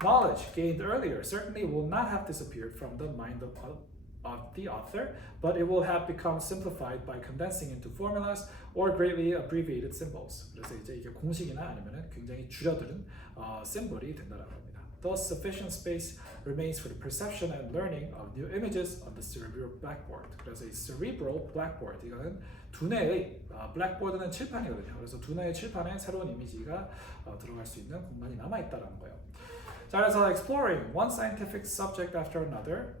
Knowledge gained earlier certainly will not have disappeared from the mind of the author, but it will have become simplified by condensing into formulas or greatly abbreviated symbols. 그래서 이제 이게 공식이나 아니면은 굉장히 줄여드는 심볼이 된다는 겁니다. Thus, sufficient space remains for the perception and learning of new images on the cerebral blackboard. 그래서 이 cerebral blackboard 이거는 두뇌의 blackboard는 칠판이거든요. 그래서 두뇌의 칠판에 새로운 이미지가 들어갈 수 있는 공간이 남아 있다라는 거예요. 자, 그래서 exploring one scientific subject after another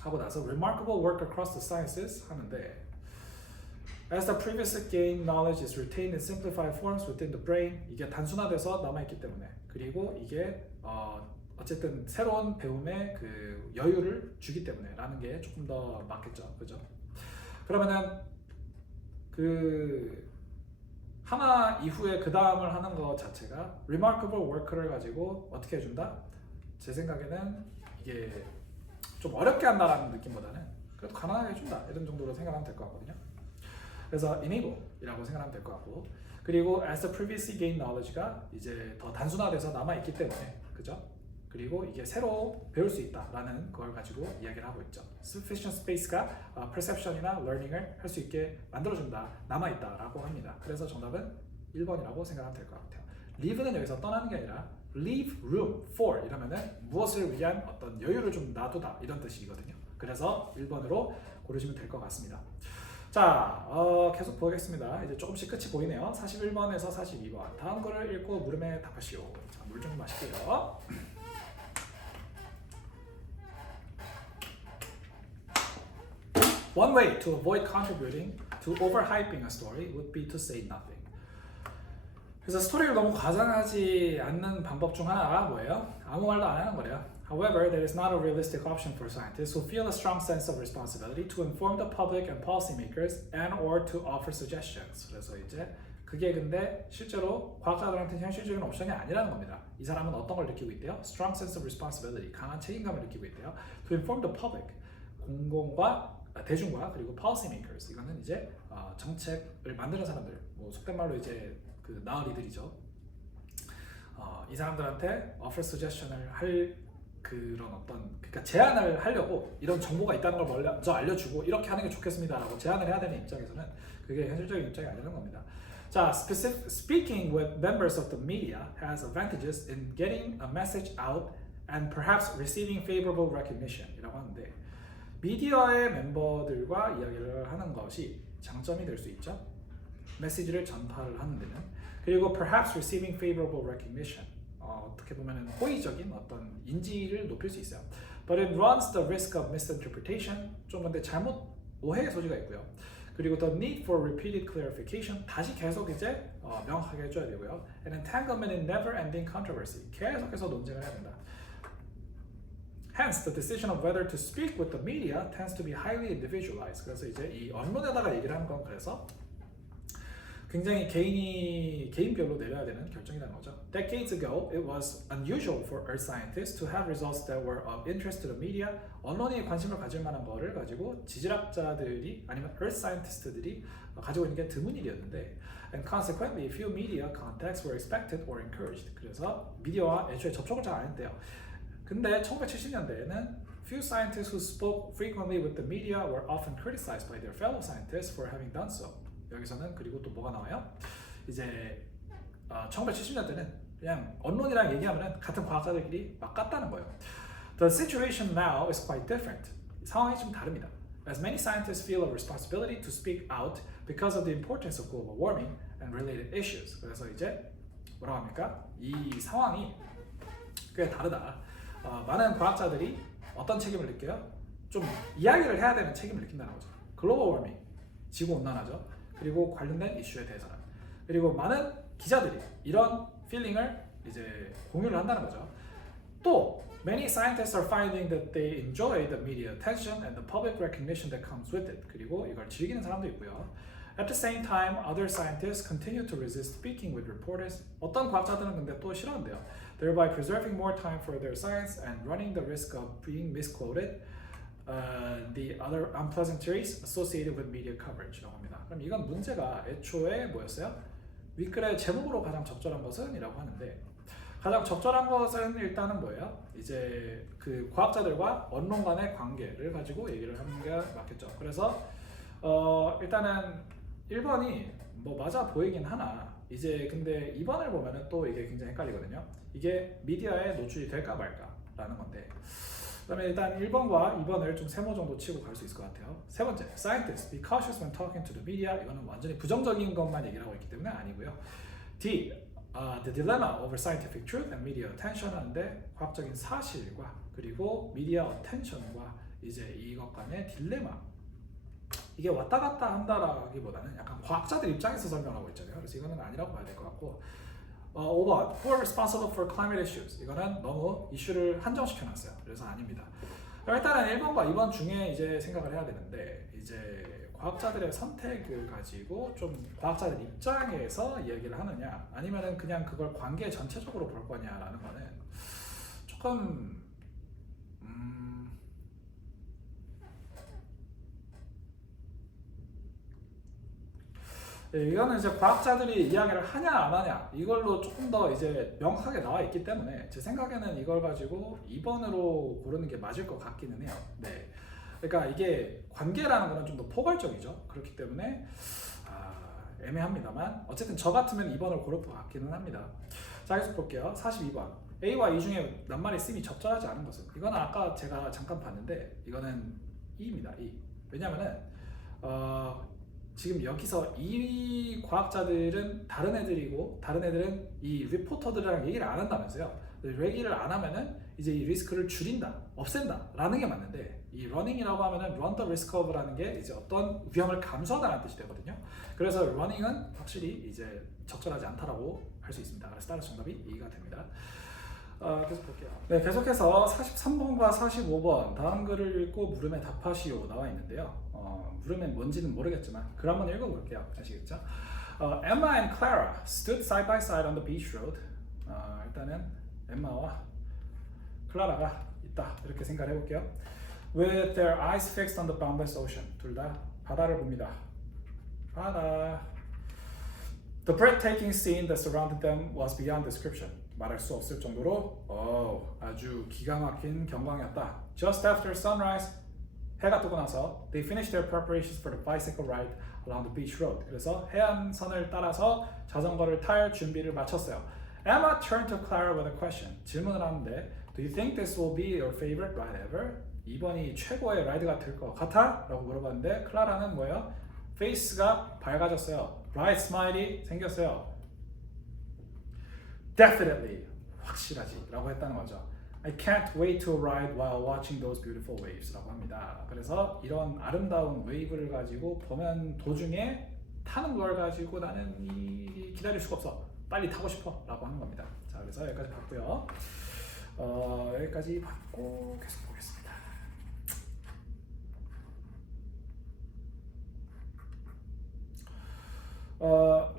하고 나서 remarkable work across the sciences 하는데 as the previously gained knowledge is retained in simplified forms within the brain 이게 단순화돼서 남아있기 때문에 그리고 이게 어쨌든 새로운 배움의 그 여유를 주기 때문에 라는 게 조금 더 맞겠죠, 그죠? 그러면은 그 하나 이후에 그 다음을 하는 것 자체가 remarkable work를 가지고 어떻게 해준다? 제 생각에는 이게 좀 어렵게 한다라는 느낌보다는 그래도 가능하게 해준다 이런 정도로 생각하면 될 것 같거든요. 그래서 enable이라고 생각하면 될 것 같고 그리고 as the previously gained knowledge가 이제 더 단순화돼서 남아있기 때문에 그죠? 그리고 이게 새로 배울 수 있다라는 걸 가지고 이야기를 하고 있죠. Sufficient space가 perception이나 learning을 할 수 있게 만들어준다, 남아있다라고 합니다. 그래서 정답은 1번이라고 생각하면 될 것 같아요. leave는 여기서 떠나는 게 아니라 leave room for 이러면은 무엇을 위한 어떤 여유를 좀 놔두다 이런 뜻이거든요. 그래서 1번으로 고르시면 될 것 같습니다. 자, 계속 보겠습니다. 이제 조금씩 끝이 보이네요. 41번에서 42번. 다음 거를 읽고 물음에 답하시오. 자, 물 좀 마실게요. One way to avoid contributing to overhyping a story would be to say nothing. 그래서 스토리를 너무 과장하지 않는 방법 중 하나가 뭐예요? 아무 말도 안 하는 거래요. However, that is not a realistic option for scientists who feel a strong sense of responsibility to inform the public and policymakers and or to offer suggestions. 그래서 이제 그게 근데 실제로 과학자들한테는 현실적인 옵션이 아니라는 겁니다. 이 사람은 어떤 걸 느끼고 있대요? Strong sense of responsibility, 강한 책임감을 느끼고 있대요. To inform the public, 공공과 대중과 그리고 policymakers, 이거는 이제 정책을 만드는 사람들, 뭐 속된 말로 이제 그 나으리들이죠. 이 사람들한테 offer suggestion을 할 그런 어떤 그러니까 제안을 하려고 이런 정보가 있다는 걸 먼저 알려주고 이렇게 하는 게 좋겠습니다라고 제안을 해야 되는 입장에서는 그게 현실적인 입장이 아니라는 겁니다. 자, speaking with members of the media has advantages in getting a message out and perhaps receiving favorable recognition이라고 하는데 미디어의 멤버들과 이야기를 하는 것이 장점이 될 수 있죠. 메시지를 전파를 하는 데는 그리고 perhaps receiving favorable recognition 어떻게 보면은 호의적인 어떤 인지를 높일 수 있어요. But it runs the risk of misinterpretation. 좀 근데 잘못 오해의 소지가 있고요. 그리고 the need for repeated clarification. 다시 계속 이제 명확하게 해줘야 되고요. And entanglement in never-ending controversy. 계속해서 논쟁을 해야 된다. Hence, the decision of whether to speak with the media tends to be highly individualized. 그래서 이제 이 언론에다가 얘기를 하는 건 그래서 굉장히 개인별로 내려야 되는 결정이라는 거죠. Decades ago, it was unusual for earth scientists to have results that were of interest to the media. 언론이 관심을 가질 만한 거를 가지고 지질학자들이 아니면 earth scientist들이 가지고 있는 게 드문 일이었는데, and consequently, few media contacts were expected or encouraged. 그래서 미디어와 애초에 접촉을 잘 안 했대요. 근데 1970년대에는 few scientists who spoke frequently with the media were often criticized by their fellow scientists for having done so. 여기서는 그리고 또 뭐가 나와요? 이제 1970년대는 그냥 언론이랑 얘기하면 같은 과학자들끼리 막 깠다는 거예요. The situation now is quite different. 상황이 좀 다릅니다. As many scientists feel a responsibility to speak out because of the importance of global warming and related issues. 그래서 이제 뭐라고 합니까? 이 상황이 꽤 다르다. 많은 과학자들이 어떤 책임을 느껴요? 좀 이야기를 해야 되는 책임을 느낀다는 거죠. 글로벌 워밍, 지구온난화죠. 그리고 관련된 이슈에 대해서는. 그리고 많은 기자들이 이런 필링을 이제 공유를 한다는 거죠. 또 many scientists are finding that they enjoy the media attention and the public recognition that comes with it. 그리고 이걸 즐기는 사람도 있고요. At the same time, other scientists continue to resist speaking with reporters. 어떤 과학자들은 근데 또 싫어한대요. Thereby preserving more time for their science and running the risk of being misquoted. The other unpleasantries associated with media coverage라고 합니다. 그럼 이건 문제가 애초에 뭐였어요? 윗글의 제목으로 가장 적절한 것은 이라고 하는데 가장 적절한 것은 일단은 뭐예요? 이제 그 과학자들과 언론 간의 관계를 가지고 얘기를 하는 게 맞겠죠. 그래서 일단은 1번이 뭐 맞아 보이긴 하나 이제 근데 2번을 보면은 또 이게 굉장히 헷갈리거든요. 이게 미디어에 노출이 될까 말까라는 건데 그다음에 일단 1번과 2번을 좀 세모 정도 치고 갈 수 있을 것 같아요. 세 번째, scientists be cautious when talking to the media. 이거는 완전히 부정적인 것만 얘기를 하고 있기 때문에 아니고요. D, the dilemma over scientific truth and media attention 하는데 과학적인 사실과 그리고 미디어 attention과 이제 이것 간의 딜레마 이게 왔다 갔다 한다라기보다는 약간 과학자들 입장에서 설명하고 있잖아요. 그래서 이거는 아니라고 봐야 될 것 같고 5번 Who are responsible for climate issues? 이거는 너무 이슈를 한정시켜 놨어요. 그래서 아닙니다. 일단은 1번과 2번 중에 이제 생각을 해야 되는데 이제 과학자들의 선택을 가지고 좀 과학자들 입장에서 이야기를 하느냐 아니면은 그냥 그걸 관계 전체적으로 볼 거냐라는 거는 조금 이거는 이제 과학자들이 이야기를 하냐 안 하냐 이걸로 조금 더 이제 명확하게 나와 있기 때문에 제 생각에는 이걸 가지고 2번으로 고르는 게 맞을 것 같기는 해요. 네. 그러니까 이게 관계라는 거는 좀 더 포괄적이죠. 그렇기 때문에 애매합니다만 어쨌든 저 같으면 2번을 고를 것 같기는 합니다. 자, 계속 볼게요. 42번 A와 E 중에 낱말의 쓰임이 적절하지 않은 것은 이거는 아까 제가 잠깐 봤는데 이거는 E입니다. E. 왜냐면은 지금 여기서 이 과학자들은 다른 애들이고 다른 애들은 이 리포터들이랑 얘기를 안 한다면서요. 얘기를 안 하면은 이제 이 리스크를 줄인다, 없앤다 라는 게 맞는데 이 running이라고 하면은 run the risk of라는 게 이제 어떤 위험을 감수하다는 뜻이 되거든요. 그래서 running은 확실히 이제 적절하지 않다라고 할 수 있습니다. 그래서 따라서 정답이 2가 됩니다. 계속 볼게요. 네, 계속해서 43번과 45번 다음 글을 읽고 물음에 답하시오 나와 있는데요. 물음에 뭔지는 모르겠지만 글 한번 읽어볼게요. 아시겠죠? Emma and Clara stood side by side on the beach road. 일단은 엠마와 클라라가 있다 이렇게 생각을 해볼게요. With their eyes fixed on the boundless ocean. 둘 다 바다를 봅니다. 바다. The breathtaking scene that surrounded them was beyond description. 말할 수 없을 정도로 아주 기가 막힌 경광이었다. Just after sunrise, 해가 뜨고 나서 they finished their preparations for the bicycle ride along the beach road. 그래서 해안선을 따라서 자전거를 탈 준비를 마쳤어요. Emma turned to Clara with a question. 질문을 하는데 Do you think this will be your favorite ride ever? 이번이 최고의 라이드가 될 것 같아? 라고 물어봤는데 클라라는 뭐예요? 페이스가 밝아졌어요. Bright smiley 생겼어요. Definitely 확실하지 라고 했다는 거죠. I can't wait to ride while watching those beautiful waves 라고 합니다. 그래서 이런 아름다운 웨이브를 가지고 보면 도중에 타는 걸 가지고 나는 기다릴 수가 없어. 빨리 타고 싶어 라고 하는 겁니다. 자, 그래서 여기까지 봤고요. 여기까지 봤고 계속 보겠습니다.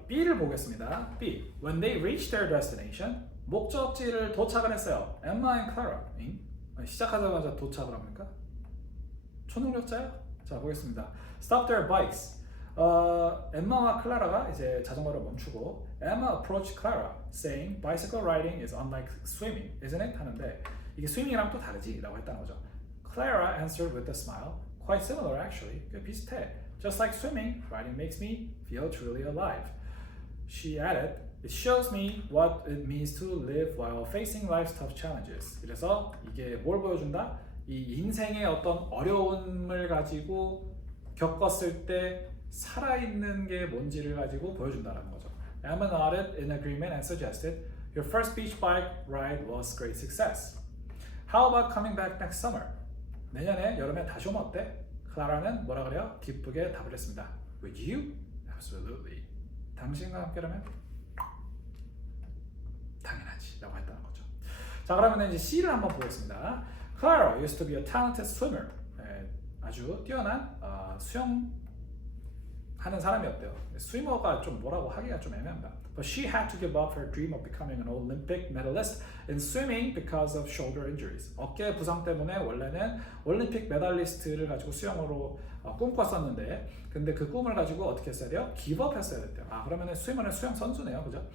B를 보겠습니다. B. When they reached their destination, 목적지를 도착을 했어요. Emma and Clara. 시작하자마자 도착을 합니까? 초능력자요? 자, 보겠습니다. Stop their bikes. 엠마와 클라라가 이제 자전거를 멈추고 Emma approached Clara, saying, "Bicycle riding is unlike swimming, isn't it?" 하는데 이게 스위밍이랑 또 다르지라고 했다는 거죠. Clara answered with a smile, "Quite similar, actually. 꽤 비슷해. Just like swimming, riding makes me feel truly alive." She added, "It shows me what it means to live while facing life's tough challenges." 그래서 이게 뭘 보여준다? 이 인생의 어떤 어려움을 가지고 겪었을 때 살아있는 게 뭔지를 가지고 보여준다는 거죠. Emma nodded in agreement and suggested, "Your first beach bike ride was great success. How about coming back next summer?" 내년에 여름에 다시 오면 어때? 클라라는 뭐라 그래요? 기쁘게 답을 했습니다. With you? Absolutely. 당신과 함께라면? 당연하지 라고 했다는 거죠. 자, 그러면 이제 C를 한번 보겠습니다. Clara used to be a talented swimmer. 아주 뛰어난 수영하는 하는 사람이었대요. 스위머가 좀 뭐라고 하기가 좀 애매합니다. But she had to give up her dream of becoming an Olympic medalist in swimming because of shoulder injuries. 어깨 부상 때문에 원래는 올림픽 메달리스트를 가지고 수영으로 꿈꿨었는데 근데 그 꿈을 가지고 어떻게 했어야 돼요? give up 했어야 됐대요. 그러면은 스위머는 수영 선수네요. 그죠?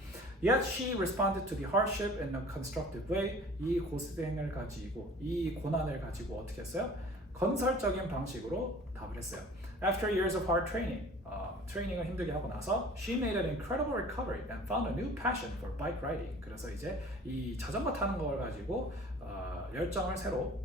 Yet she responded to the hardship in a constructive way. 이 고생을 가지고 이 고난을 가지고 어떻게 했어요? 건설적인 방식으로 답을 했어요. After years of hard training, 트레이닝을 힘들게 하고 나서 she made an incredible recovery and found a new passion for bike riding. 그래서 이제 이 자전거 타는 걸 가지고 열정을 새로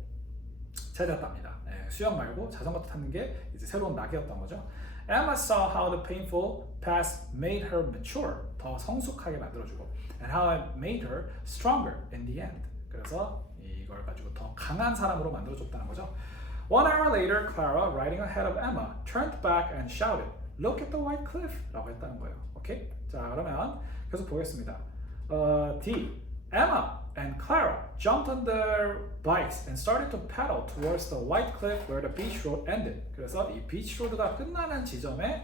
찾았답니다. 수영 말고 자전거 타는 게 이제 새로운 낙이었던 거죠. Emma saw how the painful past made her mature, 더 성숙하게 만들어주고, and how it made her stronger in the end. 그래서 이걸 가지고 더 강한 사람으로 만들어줬다는 거죠. 1 hour later, Clara, riding ahead of Emma, turned back and shouted, "Look at the white cliff!" 라고 했다는 거예요. 오케이? 자, 그러면 계속 보겠습니다. D. Emma and Clara jumped on their bikes and started to paddle towards the white cliff where the beach road ended. 그래서 이 비치 로드가 끝나는 지점에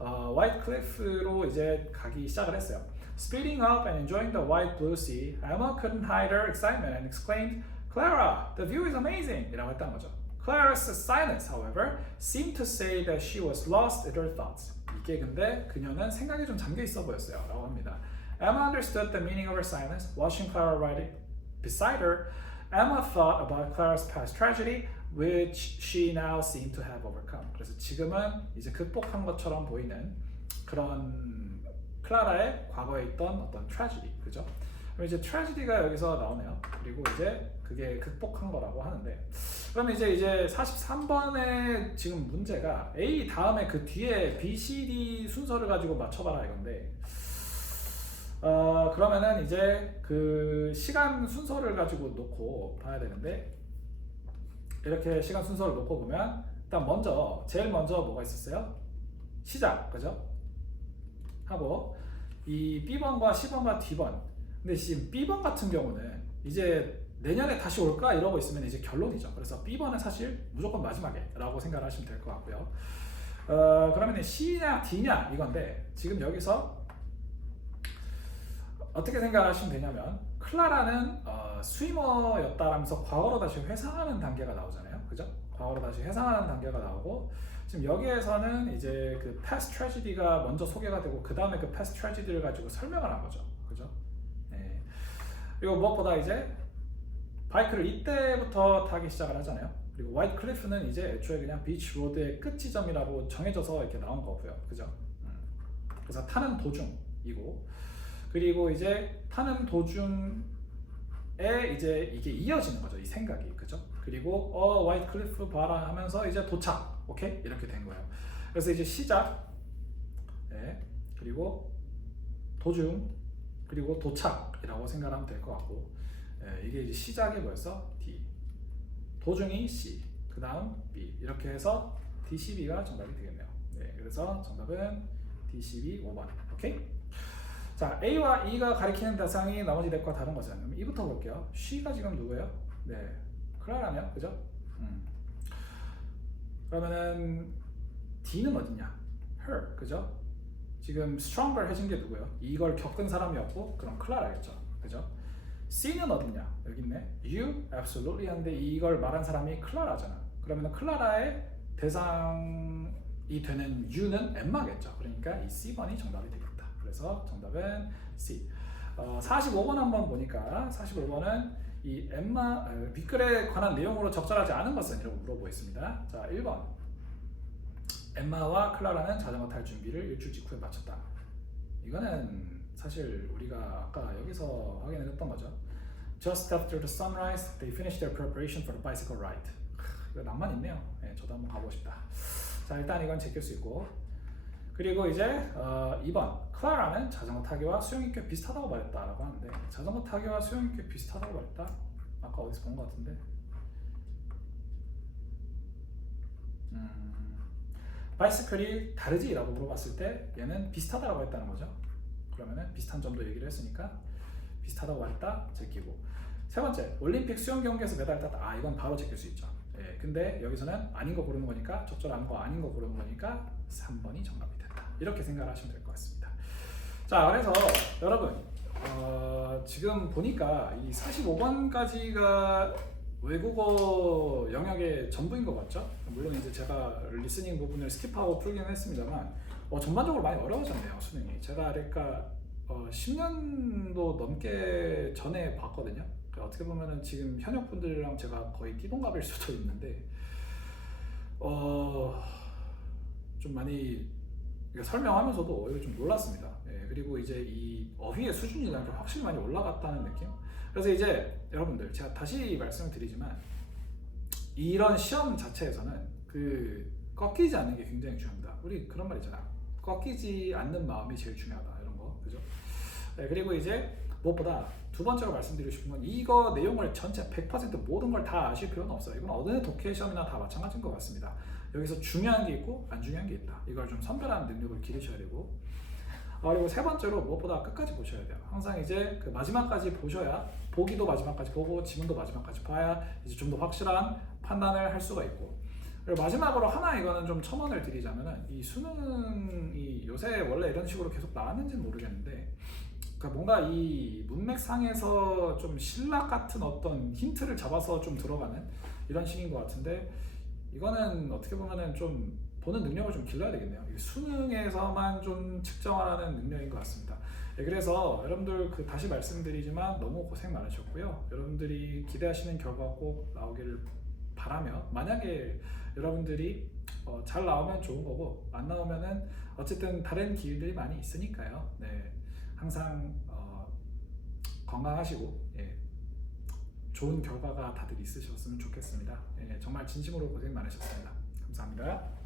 white cliff로 이제 가기 시작을 했어요. Speeding up and enjoying the wide blue sea, Emma couldn't hide her excitement and exclaimed, "Clara, the view is amazing!" 이라고 했다는 거죠. Clara's silence, however, seemed to say that she was lost in her thoughts. 이게 근데 그녀는 생각에 좀 잠겨 있어 보였어요. 라고 합니다. Emma understood the meaning of her silence. Watching Clara riding beside her, Emma thought about Clara's past tragedy, which she now seemed to have overcome. 그래서 지금은 이제 극복한 것처럼 보이는 그런 클라라의 과거에 있던 어떤 트래지디, 그죠? 그럼 이제 트래지디가 여기서 나오네요. 그리고 이제 그게 극복한 거라고 하는데, 그러면 이제 43번의 지금 문제가 A 다음에 그 뒤에 B, C, D 순서를 가지고 맞춰봐라 이건데, 그러면은 이제 그 시간 순서를 가지고 놓고 봐야 되는데, 이렇게 시간 순서를 놓고 보면 일단 제일 먼저 뭐가 있었어요? 시작, 그죠? 하고 이 B번과 C번과 D번. 근데 지금 B번 같은 경우는 이제 내년에 다시 올까 이러고 있으면 이제 결론이죠. 그래서 B번은 사실 무조건 마지막에 라고 생각을 하시면 될 것 같고요. 그러면 C냐 D냐 이건데, 지금 여기서 어떻게 생각하시면 되냐면, 클라라는 스위머였다라면서 과거로 다시 회상하는 단계가 나오잖아요. 그죠? 과거로 다시 회상하는 단계가 나오고, 지금 여기에서는 이제 그 past tragedy가 먼저 소개가 되고 그 다음에 그 past tragedy를 가지고 설명을 한 거죠. 그죠? 네. 그리고 무엇보다 이제 바이크를 이때부터 타기 시작을 하잖아요. 그리고 화이트 클리프는 이제 애초에 그냥 비치 로드의 끝 지점이라고 정해져서 이렇게 나온 거고요. 그죠? 그래서 타는 도중이고, 그리고 이제 타는 도중에 이제 이게 이어지는 거죠. 이 생각이. 그죠? 그리고 화이트 클리프 봐라 하면서 이제 도착. 오케이? 이렇게 된 거예요. 그래서 이제 시작. 네. 그리고 도중. 그리고 도착이라고 생각하면 될 것 같고, 이게 이제 시작이 뭐였어? D. 도중이 C. 그 다음 B. 이렇게 해서 DCB가 정답이 되겠네요. 네. 그래서 정답은 DCB 5번. 오케이? 자, A와 E가 가리키는 대상이 나머지 넷과 다른 것은, 그럼 E부터 볼게요. She가 지금 누구예요? 네, 클라라네요, 그죠? 그러면은 D는 어딨냐? Her, 그죠? 지금 stronger 해준 게 누구예요? 이걸 겪은 사람이었고, 그럼 클라라겠죠, 그죠? C는 어딨냐? 여기 있네. You, absolutely 한데 이걸 말한 사람이 클라라잖아. 그러면은 클라라의 대상이 되는 U는 엠마겠죠. 그러니까 이 C번이 정답이 되겠다. 그래서 정답은 C. 45번 한번 보니까 45번은 이 엠마 윗글에 관한 내용으로 적절하지 않은 것은 이라고 물어보겠습니다. 자, 1번. 엠마와 클라라는 자전거 탈 준비를 일주일 직후에 마쳤다. 이거는 사실 우리가 아까 여기서 확인을 했던 거죠. Just after the sunrise, they finished their preparation for the bicycle ride. 이거 낭만 있네요. 네, 저도 한번 가보고 싶다. 자, 일단 이건 제낄 수 있고, 그리고 이제 2번. 클라라는 자전거 타기와 수영이 꽤 비슷하다고 말했다라고 하는데, 자전거 타기와 수영이 꽤 비슷하다고 말했다? 아까 어디서 본 것 같은데. 바이스클이 다르지? 라고 물어봤을 때 얘는 비슷하다고 했다는 거죠. 그러면은 비슷한 점도 얘기를 했으니까 비슷하다고 말했다 제끼고, 세 번째, 올림픽 수영 경기에서 메달 땄다. 이건 바로 제낄 수 있죠. 예, 근데 여기서는 아닌 거 고르는 거니까 적절한 거 아닌 거 고르는 거니까 3번이 정답이 된다. 이렇게 생각을 하시면 될 것 같습니다. 자, 그래서 여러분 지금 보니까 이 45번까지가 외국어 영역의 전부인 것 같죠? 물론 이제 제가 리스닝 부분을 스킵하고 풀긴 했습니다만 전반적으로 많이 어려워졌네요, 수능이. 제가 그러니까 10년도 넘게 전에 봤거든요. 그러니까 어떻게 보면은 지금 현역 분들이랑 제가 거의 띠동갑일 수도 있는데 좀 많이 설명하면서도 오히려 좀 놀랐습니다. 예, 그리고 이제 이 어휘의 수준이 확실히 많이 올라갔다는 느낌. 그래서 이제 여러분들 제가 다시 말씀을 드리지만 이런 시험 자체에서는 그 꺾이지 않는 게 굉장히 중요합니다. 우리 그런 말 있잖아요. 꺾이지 않는 마음이 제일 중요하다, 이런 거, 그죠? 네, 그리고 이제 무엇보다 두 번째로 말씀드리고 싶은 건 이거 내용을 전체 100% 모든 걸 다 아실 필요는 없어요. 이건 어느 독해 시험이나 다 마찬가지인 것 같습니다. 여기서 중요한 게 있고 안 중요한 게 있다. 이걸 좀 선별하는 능력을 기르셔야 되고, 그리고 세 번째로 무엇보다 끝까지 보셔야 돼요. 항상 이제 그 마지막까지 보셔야, 보기도 마지막까지 보고 지문도 마지막까지 봐야 이제 좀 더 확실한 판단을 할 수가 있고, 그리고 마지막으로 하나 이거는 좀 첨언을 드리자면은 이 수능이 요새 원래 이런 식으로 계속 나왔는지는 모르겠는데, 그러니까 뭔가 이 문맥상에서 좀 신락 같은 어떤 힌트를 잡아서 좀 들어가는 이런 식인 것 같은데, 이거는 어떻게 보면은 좀 보는 능력을 좀 길러야 되겠네요. 수능에서만 좀 측정하라는 능력인 것 같습니다. 네, 그래서 여러분들 다시 말씀드리지만 너무 고생 많으셨고요. 여러분들이 기대하시는 결과 꼭 나오기를 바라며, 만약에 여러분들이 잘 나오면 좋은 거고 안 나오면은 어쨌든 다른 길들이 많이 있으니까요. 네, 항상 건강하시고 좋은 결과가 다들 있으셨으면 좋겠습니다. 예, 정말 진심으로 고생 많으셨습니다. 감사합니다.